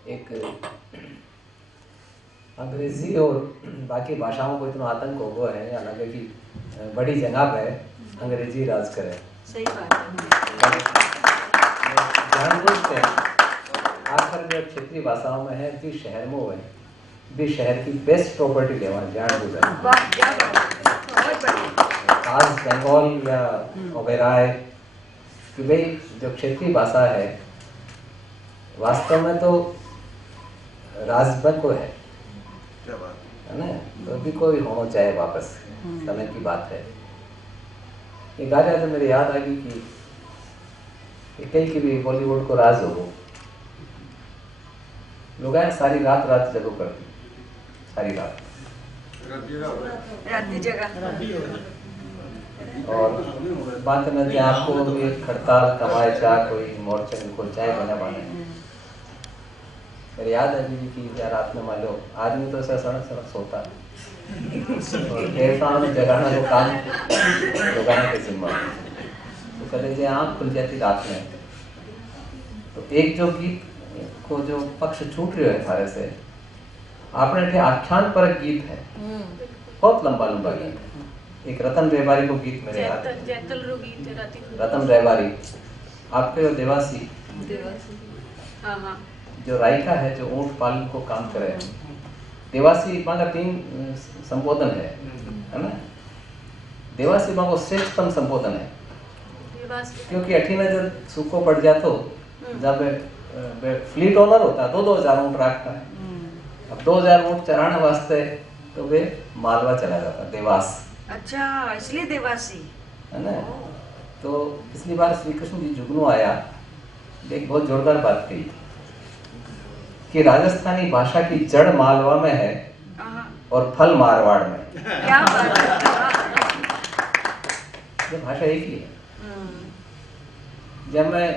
एक अंग्रेजी और बाकी भाषाओं को इतना आतंक हो गया है, या लगे कि बड़ी जगह पे अंग्रेजी राज करे। सही बात है। जानबूझते हैं आखिर जो क्षेत्रीय भाषाओं में है भी शहर में है भी शहर की बेस्ट प्रॉपर्टी लेवा जानबूझ है। वाह, क्या बात है, बहुत बढ़िया। खास बंगाल या वगैरह है कि भाई जो क्षेत्रीय भाषा है वास्तव में तो राजभर को है ना, तो भी कोई होना चाहे वापस, समय की बात है। ये गाने तो मेरे याद आ गई कि कई की भी बॉलीवुड को राज हो लोग आए सारी रात जगह करती, सारी रात जगह और बात में आपको भी हड़ताल कमाए चाह कोई मोर्चे को चाय बने मेरे याद है अभी कि यार रात में मान लो आदमी तो ऐसा सड़क सोता है और जगाना को काम जगाने के जिम्मा, तो कभी जो आँख खुल जाती रात में, तो एक जो गीत को जो पक्ष छूट रहे है थारे से, आपने आख्यान पर गीत है, बहुत लंबा गीत है। एक रतन रेवारी को गीत मेरे याद है, रतन रेवारी आपके जो देवासी जो रायका है, जो ऊंट पालन को काम करे, देवासी मांगा 3 संबोधन है ना। देवासी मांगो श्रेष्ठतम संबोधन है, क्योंकि अठीने जब सूखो पड़ जातो, जब फ्लीट ओनर होता है 2-2 ऊंट रखता है, अब 2000 ऊंट चराने वास्ते तो वे मालवा चला जाता देवास। अच्छा, इसलिए देवासी है ना। तो पिछली बार श्री कृष्ण जी जुगनू आया, एक बहुत जोरदार बात कही कि राजस्थानी भाषा की जड़ मालवा में है और फल मारवाड़ में। क्या बात है, ये भाषा एक ही है। जब मैं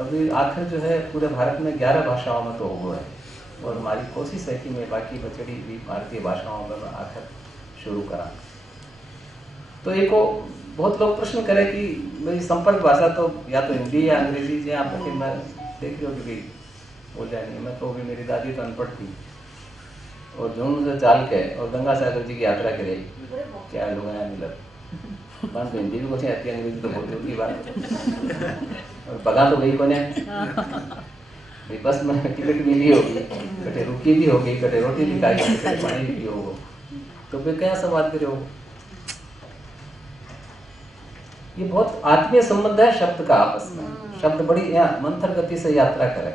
अभी आखिर जो है पूरे भारत में 11 भाषाओं में तो हुआ है, और हमारी कोशिश है कि मैं बाकी बचड़ी भी भारतीय भाषाओं में आखिर शुरू करा। तो एक बहुत लोग प्रश्न करें कि मेरी संपर्क भाषा तो या तो हिंदी या अंग्रेजी, जो आप मैं देख रही हो कि बोल जाए नहीं। मैं तो भी मेरी दादी तो अनपढ़ थी और जून से चाल के और गंगा सागर जी की यात्रा करी, क्या लोग यहाँ मिलत मन तो हिंदी भी कुछ आती, अंग्रेजी तो बहुत दूर की बात, और बगा तो गई कोने बस में टिकट मिली होगी, कटे रुकी भी होगी, कटे रोटी भी खाई, कटे पानी भी होगा, तो फिर क्या संवाद करे हो। ये बहुत आत्मीय संबंध है शब्द का आपस में। शब्द बड़ी मंथर गति से यात्रा करे,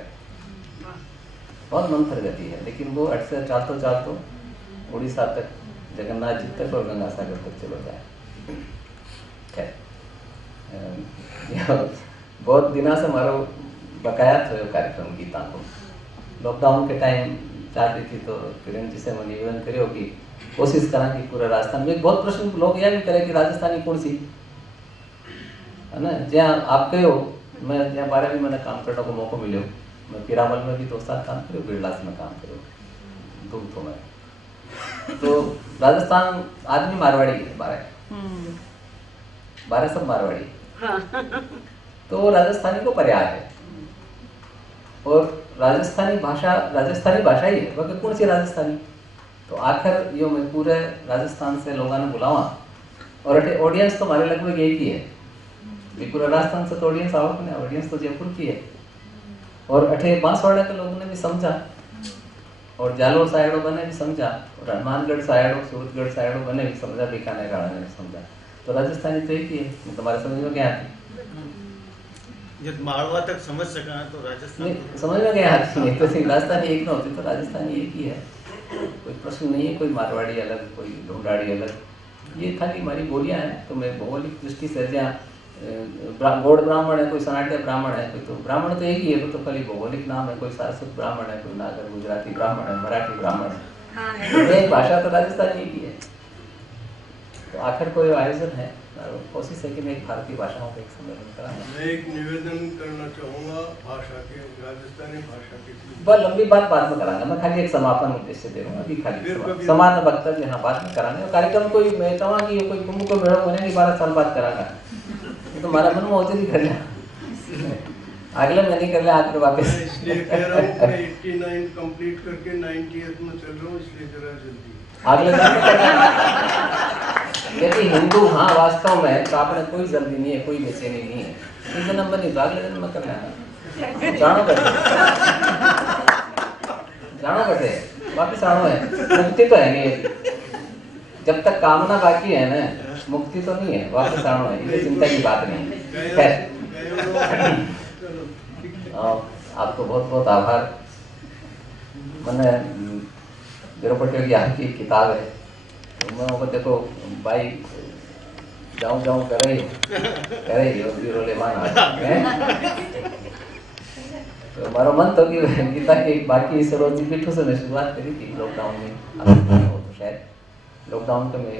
बहुत मंथर गति है, लेकिन वो अट से चालतो उड़ीसा तक, जगन्नाथ जी तक और गंगा सागर तक चलो जाए। बहुत दिना से हमारा बकाया था कार्यक्रम गीता को। लॉकडाउन के टाइम चाह रही थी, तो किरण जी से मैं निवेदन करियो कि कोशिश करा कि पूरे राजस्थान में। बहुत प्रश्न लोग यह भी करे कि राजस्थानी कौन सी है ना, जहाँ आप कहो मैं जहाँ 12 भी मैंने काम करने को मौका मिलो, मैं पिरामल में भी 2 साल काम करो, बिरलास में काम करो, दूर तो मैं तो राजस्थान आदमी मारवाड़ी है, 12 सब मारवाड़ी। तो राजस्थानी को पर्याय है, और राजस्थानी भाषा ही है, बाकी कौन सी राजस्थानी। तो आखिर यो मैं पूरे राजस्थान से लोगों ने बुलावा, और ऑडियंस तो हमारे लगभग एक ही है, पूरा राजस्थान से तो ऑडियंस आवक नहीं, ऑडियंस तो जयपुर की है। और अठे बांसवाड़ा के लोगों ने भी समझा, और जालोर साइडो बने भी समझा, और हनुमानगढ़ साइडो, सूरतगढ़ साइडो बने भी समझा, बीकानेर राणा ने भी समझा। तो राजस्थानी तो एक ही है, तुम्हारे समझ में क्या आती। जब माळवा तक समझ सका तो राजस्थान नहीं, समझ में गया नहीं तो राजस्थानी एक ना होती तो राजस्थानी एक ही है, कोई प्रश्न नहीं है, कोई मारवाड़ी अलग, कोई ढूंढाड़ी अलग, ये खाली हमारी बोलियां हैं। तो मैं भौगोलिक दृष्टि से जहाँ गौड़ ब्राह्मण है, कोई सनाट्य ब्राह्मण है, कोई तो ब्राह्मण तो एक ही है, तो खाली भौगोलिक नाम है, कोई सारस्वत ब्राह्मण है, कोई नागर गुजराती ब्राह्मण है, मराठी ब्राह्मण है, तो एक भाषा तो राजस्थानी एक ही है। तो आखिर कोई आयोजन है, कोशिश है कि मैं एक भारतीय भाषाओं का एक सम्मेलन कराऊंगा। मैं एक निवेदन करना चाहूँगा भाषा के, राजस्थानी भाषा के। बहुत लंबी बात बाद में करांगा, मैं खाली एक समापन उद्देश्य दे दूंगा, अभी खाली समान वक्तव्य यहाँ बाद में करांगे। और कार्यक्रम कोई मैं कहूँगा कि कोई कुंभ को मेड़ा होने की 12 साल बाद करांगा, तो हमारा मन में होते नहीं कर लिया, अगले महीने कर लिया आकर वापस। इसलिए कह रहा हूँ मैं 89 कंप्लीट करके 90th में चल रहा हूँ, इसलिए जरा जल्दी अगले यदि हिंदू हाँ वास्तव में तो आपने कोई जल्दी नहीं है, कोई बेचैनी नहीं है, इस नंबर नहीं तो अगले दिन में करना है। जानो बैठे वापिस आनो है, मुक्ति तो है नहीं, जब तक कामना बाकी है ना मुक्ति तो नहीं है, वापिस आनो है, ये चिंता की बात नहीं है। खैर आपको बहुत बहुत आभार। मैंने द्रौपदी की आपकी किताब है, तो मैं वो देखो भाई जाऊं कर रही हो बीरो ले तो हमारा मन तो कि गीता के बाकी सरोजी पीठों से मैं शुरुआत करी थी लॉकडाउन में, तो शायद लॉकडाउन के में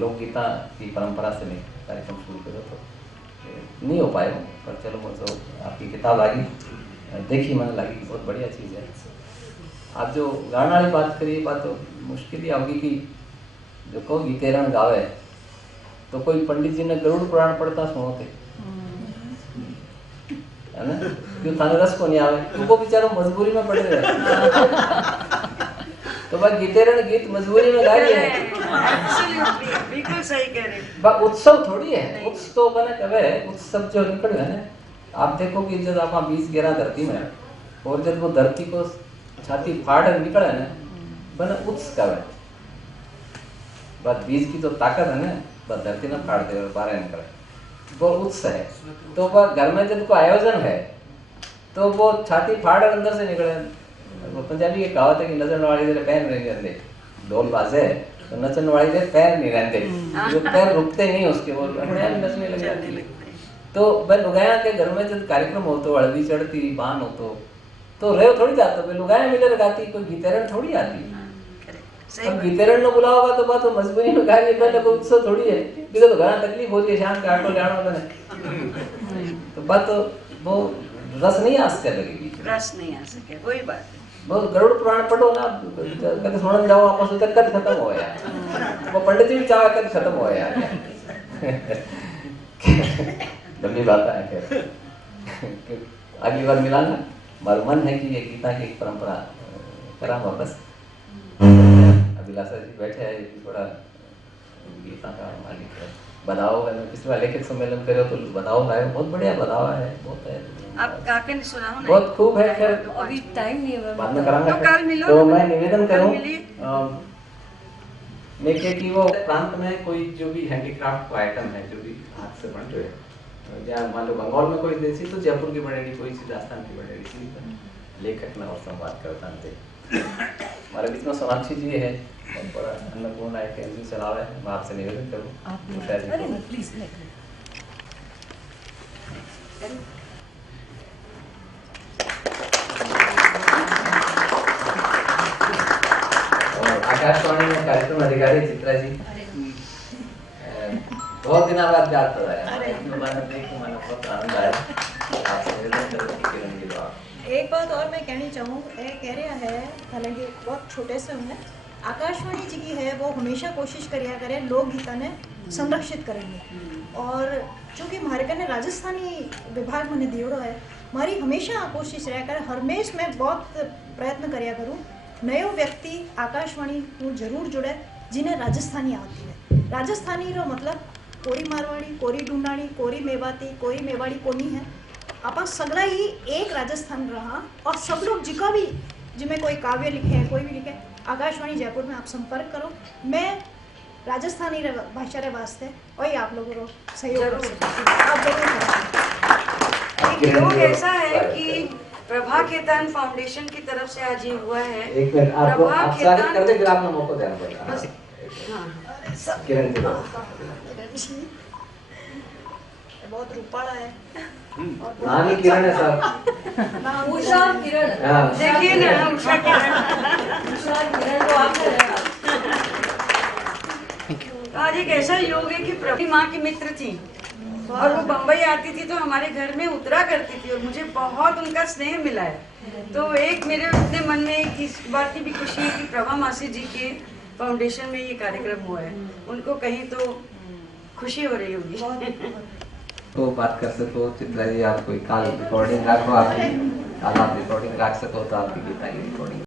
लोक गीता की परंपरा से मैं कार्यक्रम शुरू करो तो नहीं हो पाए, पर चलो मुझे आपकी किताब लगी, देखी मन लगी कि बहुत बढ़िया चीज़ है। आप जो गाने वाली बात करिए, बात तो मुश्किल ही होगी कि जो कहो गीतेरण गावे तो कोई पंडित जी ने गरुड़ पुराण पढ़ता सुनो थे, है ना, क्यों थाने रस को नहीं आवे, तुमको बेचारो मजबूरी में पड़े रहे तो भाई गीतेरण गीत मजबूरी में गा रही है, बिल्कुल सही कह रहे। उत्सव थोड़ी है, उत्सव तो बने कवे उत्सव जो निकल है ना, आप देखो कि जब आप बीज गिरा धरती में और जब वो धरती को छाती फाड़ निकले ना बने उत्स का है, बस बीज की जो ताकत है ना बस धरती ना फाड़ दे और बाहर निकले, वो उत्स है। तो वह घर में जब कोई आयोजन है तो वो छाती फाड़ अंदर से निकले। वो पंजाबी की कहावत है कि नचन वाली दे पैर नहीं रहते, ढोल बाजे तो नचन वाली दे पैर नहीं रहते, जो पैर रुकते नहीं उसके, वो अपने आप नचने लग जाती। तो वह लुगाया के घर में जब कार्यक्रम हो तो हल्दी चढ़ती बान हो तो रेव थोड़ी जाता, वे लुगाया मिले लगाती, कोई गीतेरण थोड़ी आती। अब गीतेरण न बुलाओगा तो बात तो मजबूरी में गा नहीं पहले कोई उत्सव थोड़ी है, बिना तो घना तकलीफ होती है, शाम के आटो जाना होता है, तो बात तो वो रस नहीं आ सके लगेगी, रस नहीं आ सके, वही बात है। वो गरुड़ पुराण पढ़ो ना, कद सुनन जाओ आपस में कद खत्म हो यार, वो पंडित जी भी चाहे कद खत्म हो यार, लंबी बात है। खैर अगली बार मिलाना, हमारा मन है कि ये गीता की एक परंपरा करा वापस। अभिलाषा जी बैठे हैं, थोड़ा गीता का मालिक है, बधाओ है, पिछले बार लेखक सम्मेलन करे तो बधाओ लाए, बहुत बढ़िया बधाओ है, बहुत है, आप काके ने सुनाओ ना, बहुत खूब है। खैर अभी टाइम नहीं है, बाद में करांगा। तो कल मिलो, तो मैं निवेदन करूं मिलिए। मैं कि वो प्रांत में कोई जो भी हैंडीक्राफ्ट को आइटम है, जो भी हाथ से बन रहे हैं, जहाँ मान लो बंगाल में कोई देसी तो जयपुर की बनेगी, कोई चीज राजस्थान की बनेगी, लेखक में और संवाद करता थे। हमारे बीच में सोनाक्षी जी है, बहुत बड़ा अन्नपूर्णा एक एनजीओ चला रहा है, मैं आपसे निवेदन करूँ प्लीज आकाशवाणी में कार्यक्रम अधिकारी चित्रा जी, बहुत दिन बाद याद पड़ा है, बहुत आनंद आया आपसे निवेदन करूँ कि किरण जी बात। एक बात और मैं कहनी चाहूँ, कह रहा है, हालांकि बहुत छोटे से हूँ, आकाशवाणी जी की है वो हमेशा कोशिश करिया करें लोकगीता ने संरक्षित करेंगे, और चूँकि हमारे कने राजस्थानी विभाग मैंने दियोड़ो है, हमारी हमेशा कोशिश रहा कर, हमेश मैं बहुत प्रयत्न करिया करूँ नयो व्यक्ति आकाशवाणी को जरूर जुड़े जिन्हें राजस्थानी आती है। राजस्थानी रो मतलब कोरी मारवाड़ी, कोरी ढूंढाड़ी, कोरी मेवाती, कोरी मेवाड़ी कोनी है, आप सगड़ा ही एक राजस्थान रहा, और सब लोग जिका भी जिनमें कोई काव्य लिखे हैं, कोई भी लिखे, आकाशवाणी जयपुर में आप संपर्क करो, मैं राजस्थानी भाषा रे वास्ते और आप लोगों को सहयोग कर सकती हूँ, आप जरूर करें। एक योग ऐसा है कि प्रभा खेतान फाउंडेशन की तरफ से आज ये हुआ है। एक मिनट आपको प्रभा आप स्वागत खेतान कर दे, फिर आपने मौका देना पड़ेगा। बस, हाँ। किरण जी बहुत रूपाला है। नाम ही किरण है साहब। उषा किरण हाँ। देखिए ना उषा किरण। आज एक ऐसा योग है कि प्रभा माँ की मित्र थी और वो बम्बई आती थी तो हमारे घर में उतरा करती थी और मुझे बहुत उनका स्नेह मिला है। तो एक मेरे अपने मन में एक इस बात की भी खुशी है कि प्रभा मासी जी के फाउंडेशन में ये कार्यक्रम हुआ है। उनको कहीं तो खुशी हो रही होगी। तो बात कर सको चित्रा जी, आप कोई काल रिकॉर्डिंग रखो, आपकी काल आप रिकॉर्डिंग रख सको तो आपकी गीता की रिकॉर्डिंग